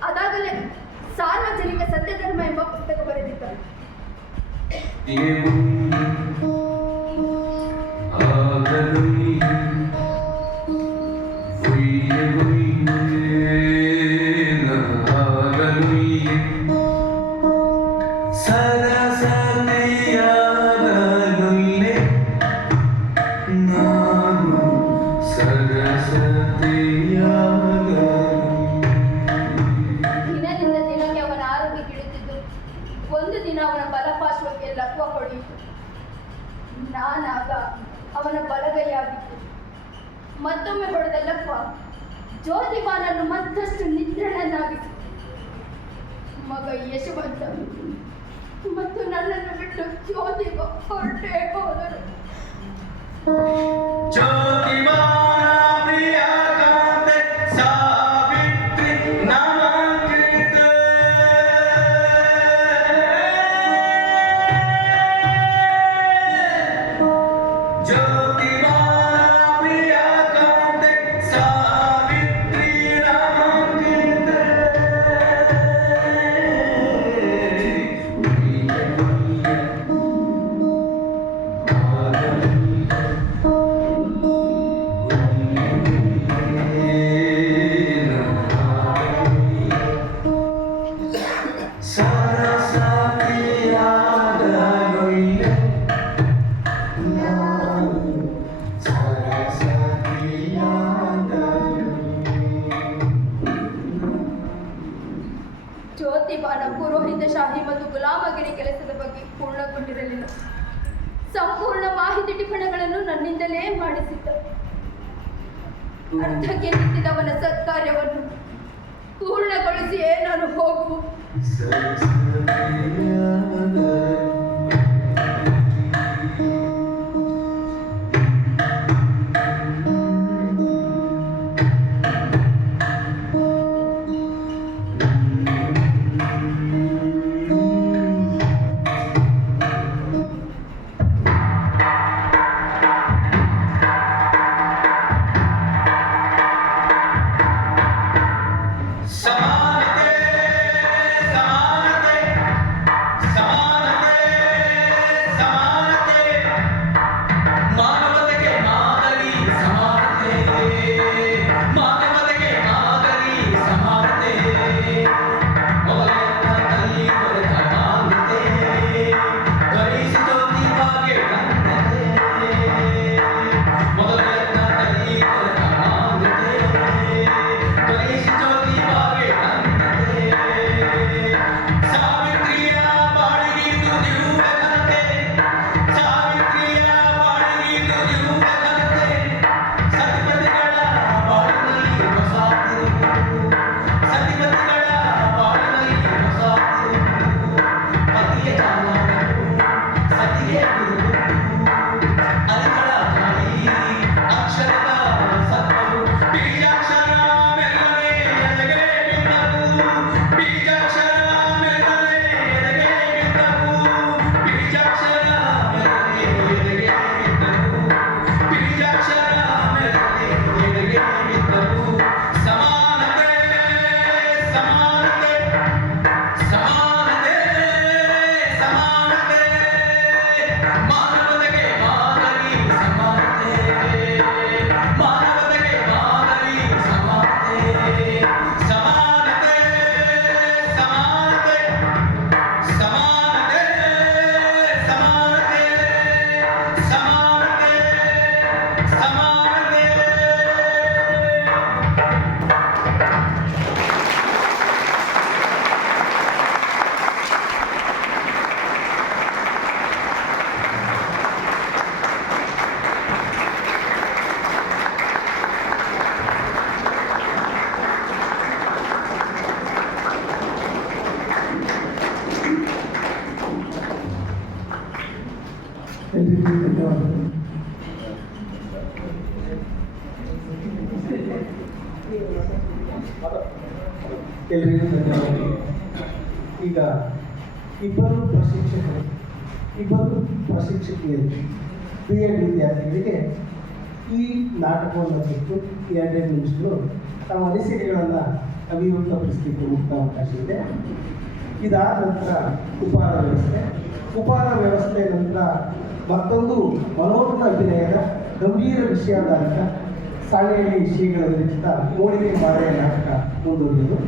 ಅದಾಗಲೇ ಸಾರ್ವಜನಿಕ ಸತ್ಯಧರ್ಮ ಎಂಬ ಪುಸ್ತಕ ಬರೆದಿದ್ದರು. ಆಗಲುಯ್ಯೆ ಕೊಯ್ಯೆ ಕೊಯ್ಯೆ ಜ್ಯೋತಿಬಾನನ್ನು ಮತ್ತಷ್ಟು ನಿದ್ರಣನ್ನಾಗಿಸಿ ಮಗ ಯಶವಂತ ಮತ್ತು ನನ್ನನ್ನು ಬಿಟ್ಟು ಜ್ಯೋತಿಬ ಹೊರಟೇ ಹೋದರು. ಜ್ಯೋತಿಬಾನ ಪ್ರಿಯ ಕಾಂತೆ ಸಾವಿತ್ರಿ ನಾಮಾಂಕಿತ ಜ್ಯೋತಿಬಾನ ಪ್ರಿಯ ಕಾಂತೆ ಸಾವಿತ್ರಿ ನಾಮಾಂಕಿತ ಜ್ಯೋತಿಬಾನ ಪುರೋಹಿತಶಾಹಿ ಮತ್ತು ಗುಲಾಮಗಿರಿ ಕೆಲಸದ ಬಗ್ಗೆ ಪೂರ್ಣಗೊಂಡಿರಲಿಲ್ಲ. ಸಂಪೂರ್ಣ ಮಾಹಿತಿ ಟಿಪ್ಪಣಿಗಳನ್ನು ನನ್ನಿಂದಲೇ ಮಾಡಿಸಿದ್ದ. ಅರ್ಧಕ್ಕೆ ನಿಂತಿದ್ದವನ ಸತ್ಕಾರ್ಯವನ್ನು ಪೂರ್ಣಗೊಳಿಸಿಯೇ ನಾನು ಹೋಗುವು. ಸಮಾನತೆ ಸಮಾನತೆ ಸಮಾನತೆ ಸಮಾನತೆ ಮಾನವತೆಗೆ ಮಾದರಿ ಸಮಾನತೆ ಮಾನವತೆಗೆ ಮಾದರಿ ಸಮಾನತೆ ಮೊದಲನೆಯಲ್ಲಿ ದೊರೆತ ಮಾನ್ಯತೆ ಧ್ವನಿಸಿತು ನಿಮಗೆ ಕನ್ನತೆ ಮೊದಲನೆಯಲ್ಲಿ ದೊರೆತ ಮಾನ್ಯತೆ ಧ್ವನಿಸಿತು ನಿಮಗೆ ಕನ್ನತೆ ಸಾವಿತ್ರಿಯ ಬಾಳಿಗಿದು ದಿವ್ಯ ಘನತೆ ಸಾವಿತ್ರಿಯ ಬಾಳಿಗಿದು ದಿವ್ಯ ಘನತೆ ಸತಿಪತಿಗಳ ಬಾಳಿನಲ್ಲಿ ಹೊಸ ತಿರುವು ಸತಿಪತಿಗಳ ಬಾಳಿನಲ್ಲಿ ಹೊಸ ತಿರುವು ಪತಿಯ ಚಾಲಕರು ಸತಿಗೆ ಗುರು ಅರಿಗಳ ಗಾಳಿ ಅಕ್ಷರದ ಸತ್ವವು ಬೀಜಾಕ್ಷರ ಮೆಲ್ಲನೆ ಎದೆಗೆ ಬಿದ್ದವು ಬೀಜಾಕ್ಷರ ಮೆಲ್ಲನೆ ಎದೆಗೆ ಬಿದ್ದವು ಬೀಜಾಕ್ಷರ ಮೆಲ್ಲನೆ ಎದೆಗೆ ಬಿದ್ದವು ಬೀಜಾಕ್ಷರ ಮೆಲ್ಲನೆ ಎದೆಗೆ ಬಿದ್ದವು ಸಮಾನತೆ ಸಮಾನತೆ ಸಮಾನತೆ ಸಮಾನತೆ ಮಾನವತೆಗೆ ಮಾದರಿ ಸಮಾನತೆ ಮಾನವತೆಗೆ ಮಾದರಿ ಸಮಾನತೆ ಸಮಾನತೆ ಸಮಾನತೆ ಸಮಾನತೆ ಸಮಾನತೆ ಸಮಾನತೆ ಸಮಾನತೆ ಎಲ್ರಿಗೂ ಧನ್ಯವಾದಗಳು. ಎಲ್ರಿಗೂ ಧನ್ಯವಾದಗಳು. ಈಗ ಇಬ್ಬರು ಪ್ರಶಿಕ್ಷಕಿಯರು BEd ವಿದ್ಯಾರ್ಥಿಗಳಿಗೆ ಈ ನಾಟಕವನ್ನು ಬಿಟ್ಟು 2 ನಿಮಿಷಗಳು ತಮ್ಮ ಅನಿಸಿಕೆಗಳನ್ನು ಅಭಿವ್ಯಕ್ತಪಡಿಸಲಿಕ್ಕೆ ಮುಕ್ತ ಅವಕಾಶ ಇದೆ. ಇದಾದ ನಂತರ ಉಪಹಾರ ವ್ಯವಸ್ಥೆ ನಂತರ ಮತ್ತೊಂದು ಮನೋಜ್ಞ ಅಭಿನಯದ ಗಂಭೀರ ವಿಷಯಾಧಾರಿತ ಸಾಣೆಯಲ್ಲಿ ಶ್ರೀಗಳ ವಿರಚಿತ ಮೋಡಿಗೆ ಮಾರೆಯ ನಾಟಕ ಮುಂದುವರಿಯುವುದು.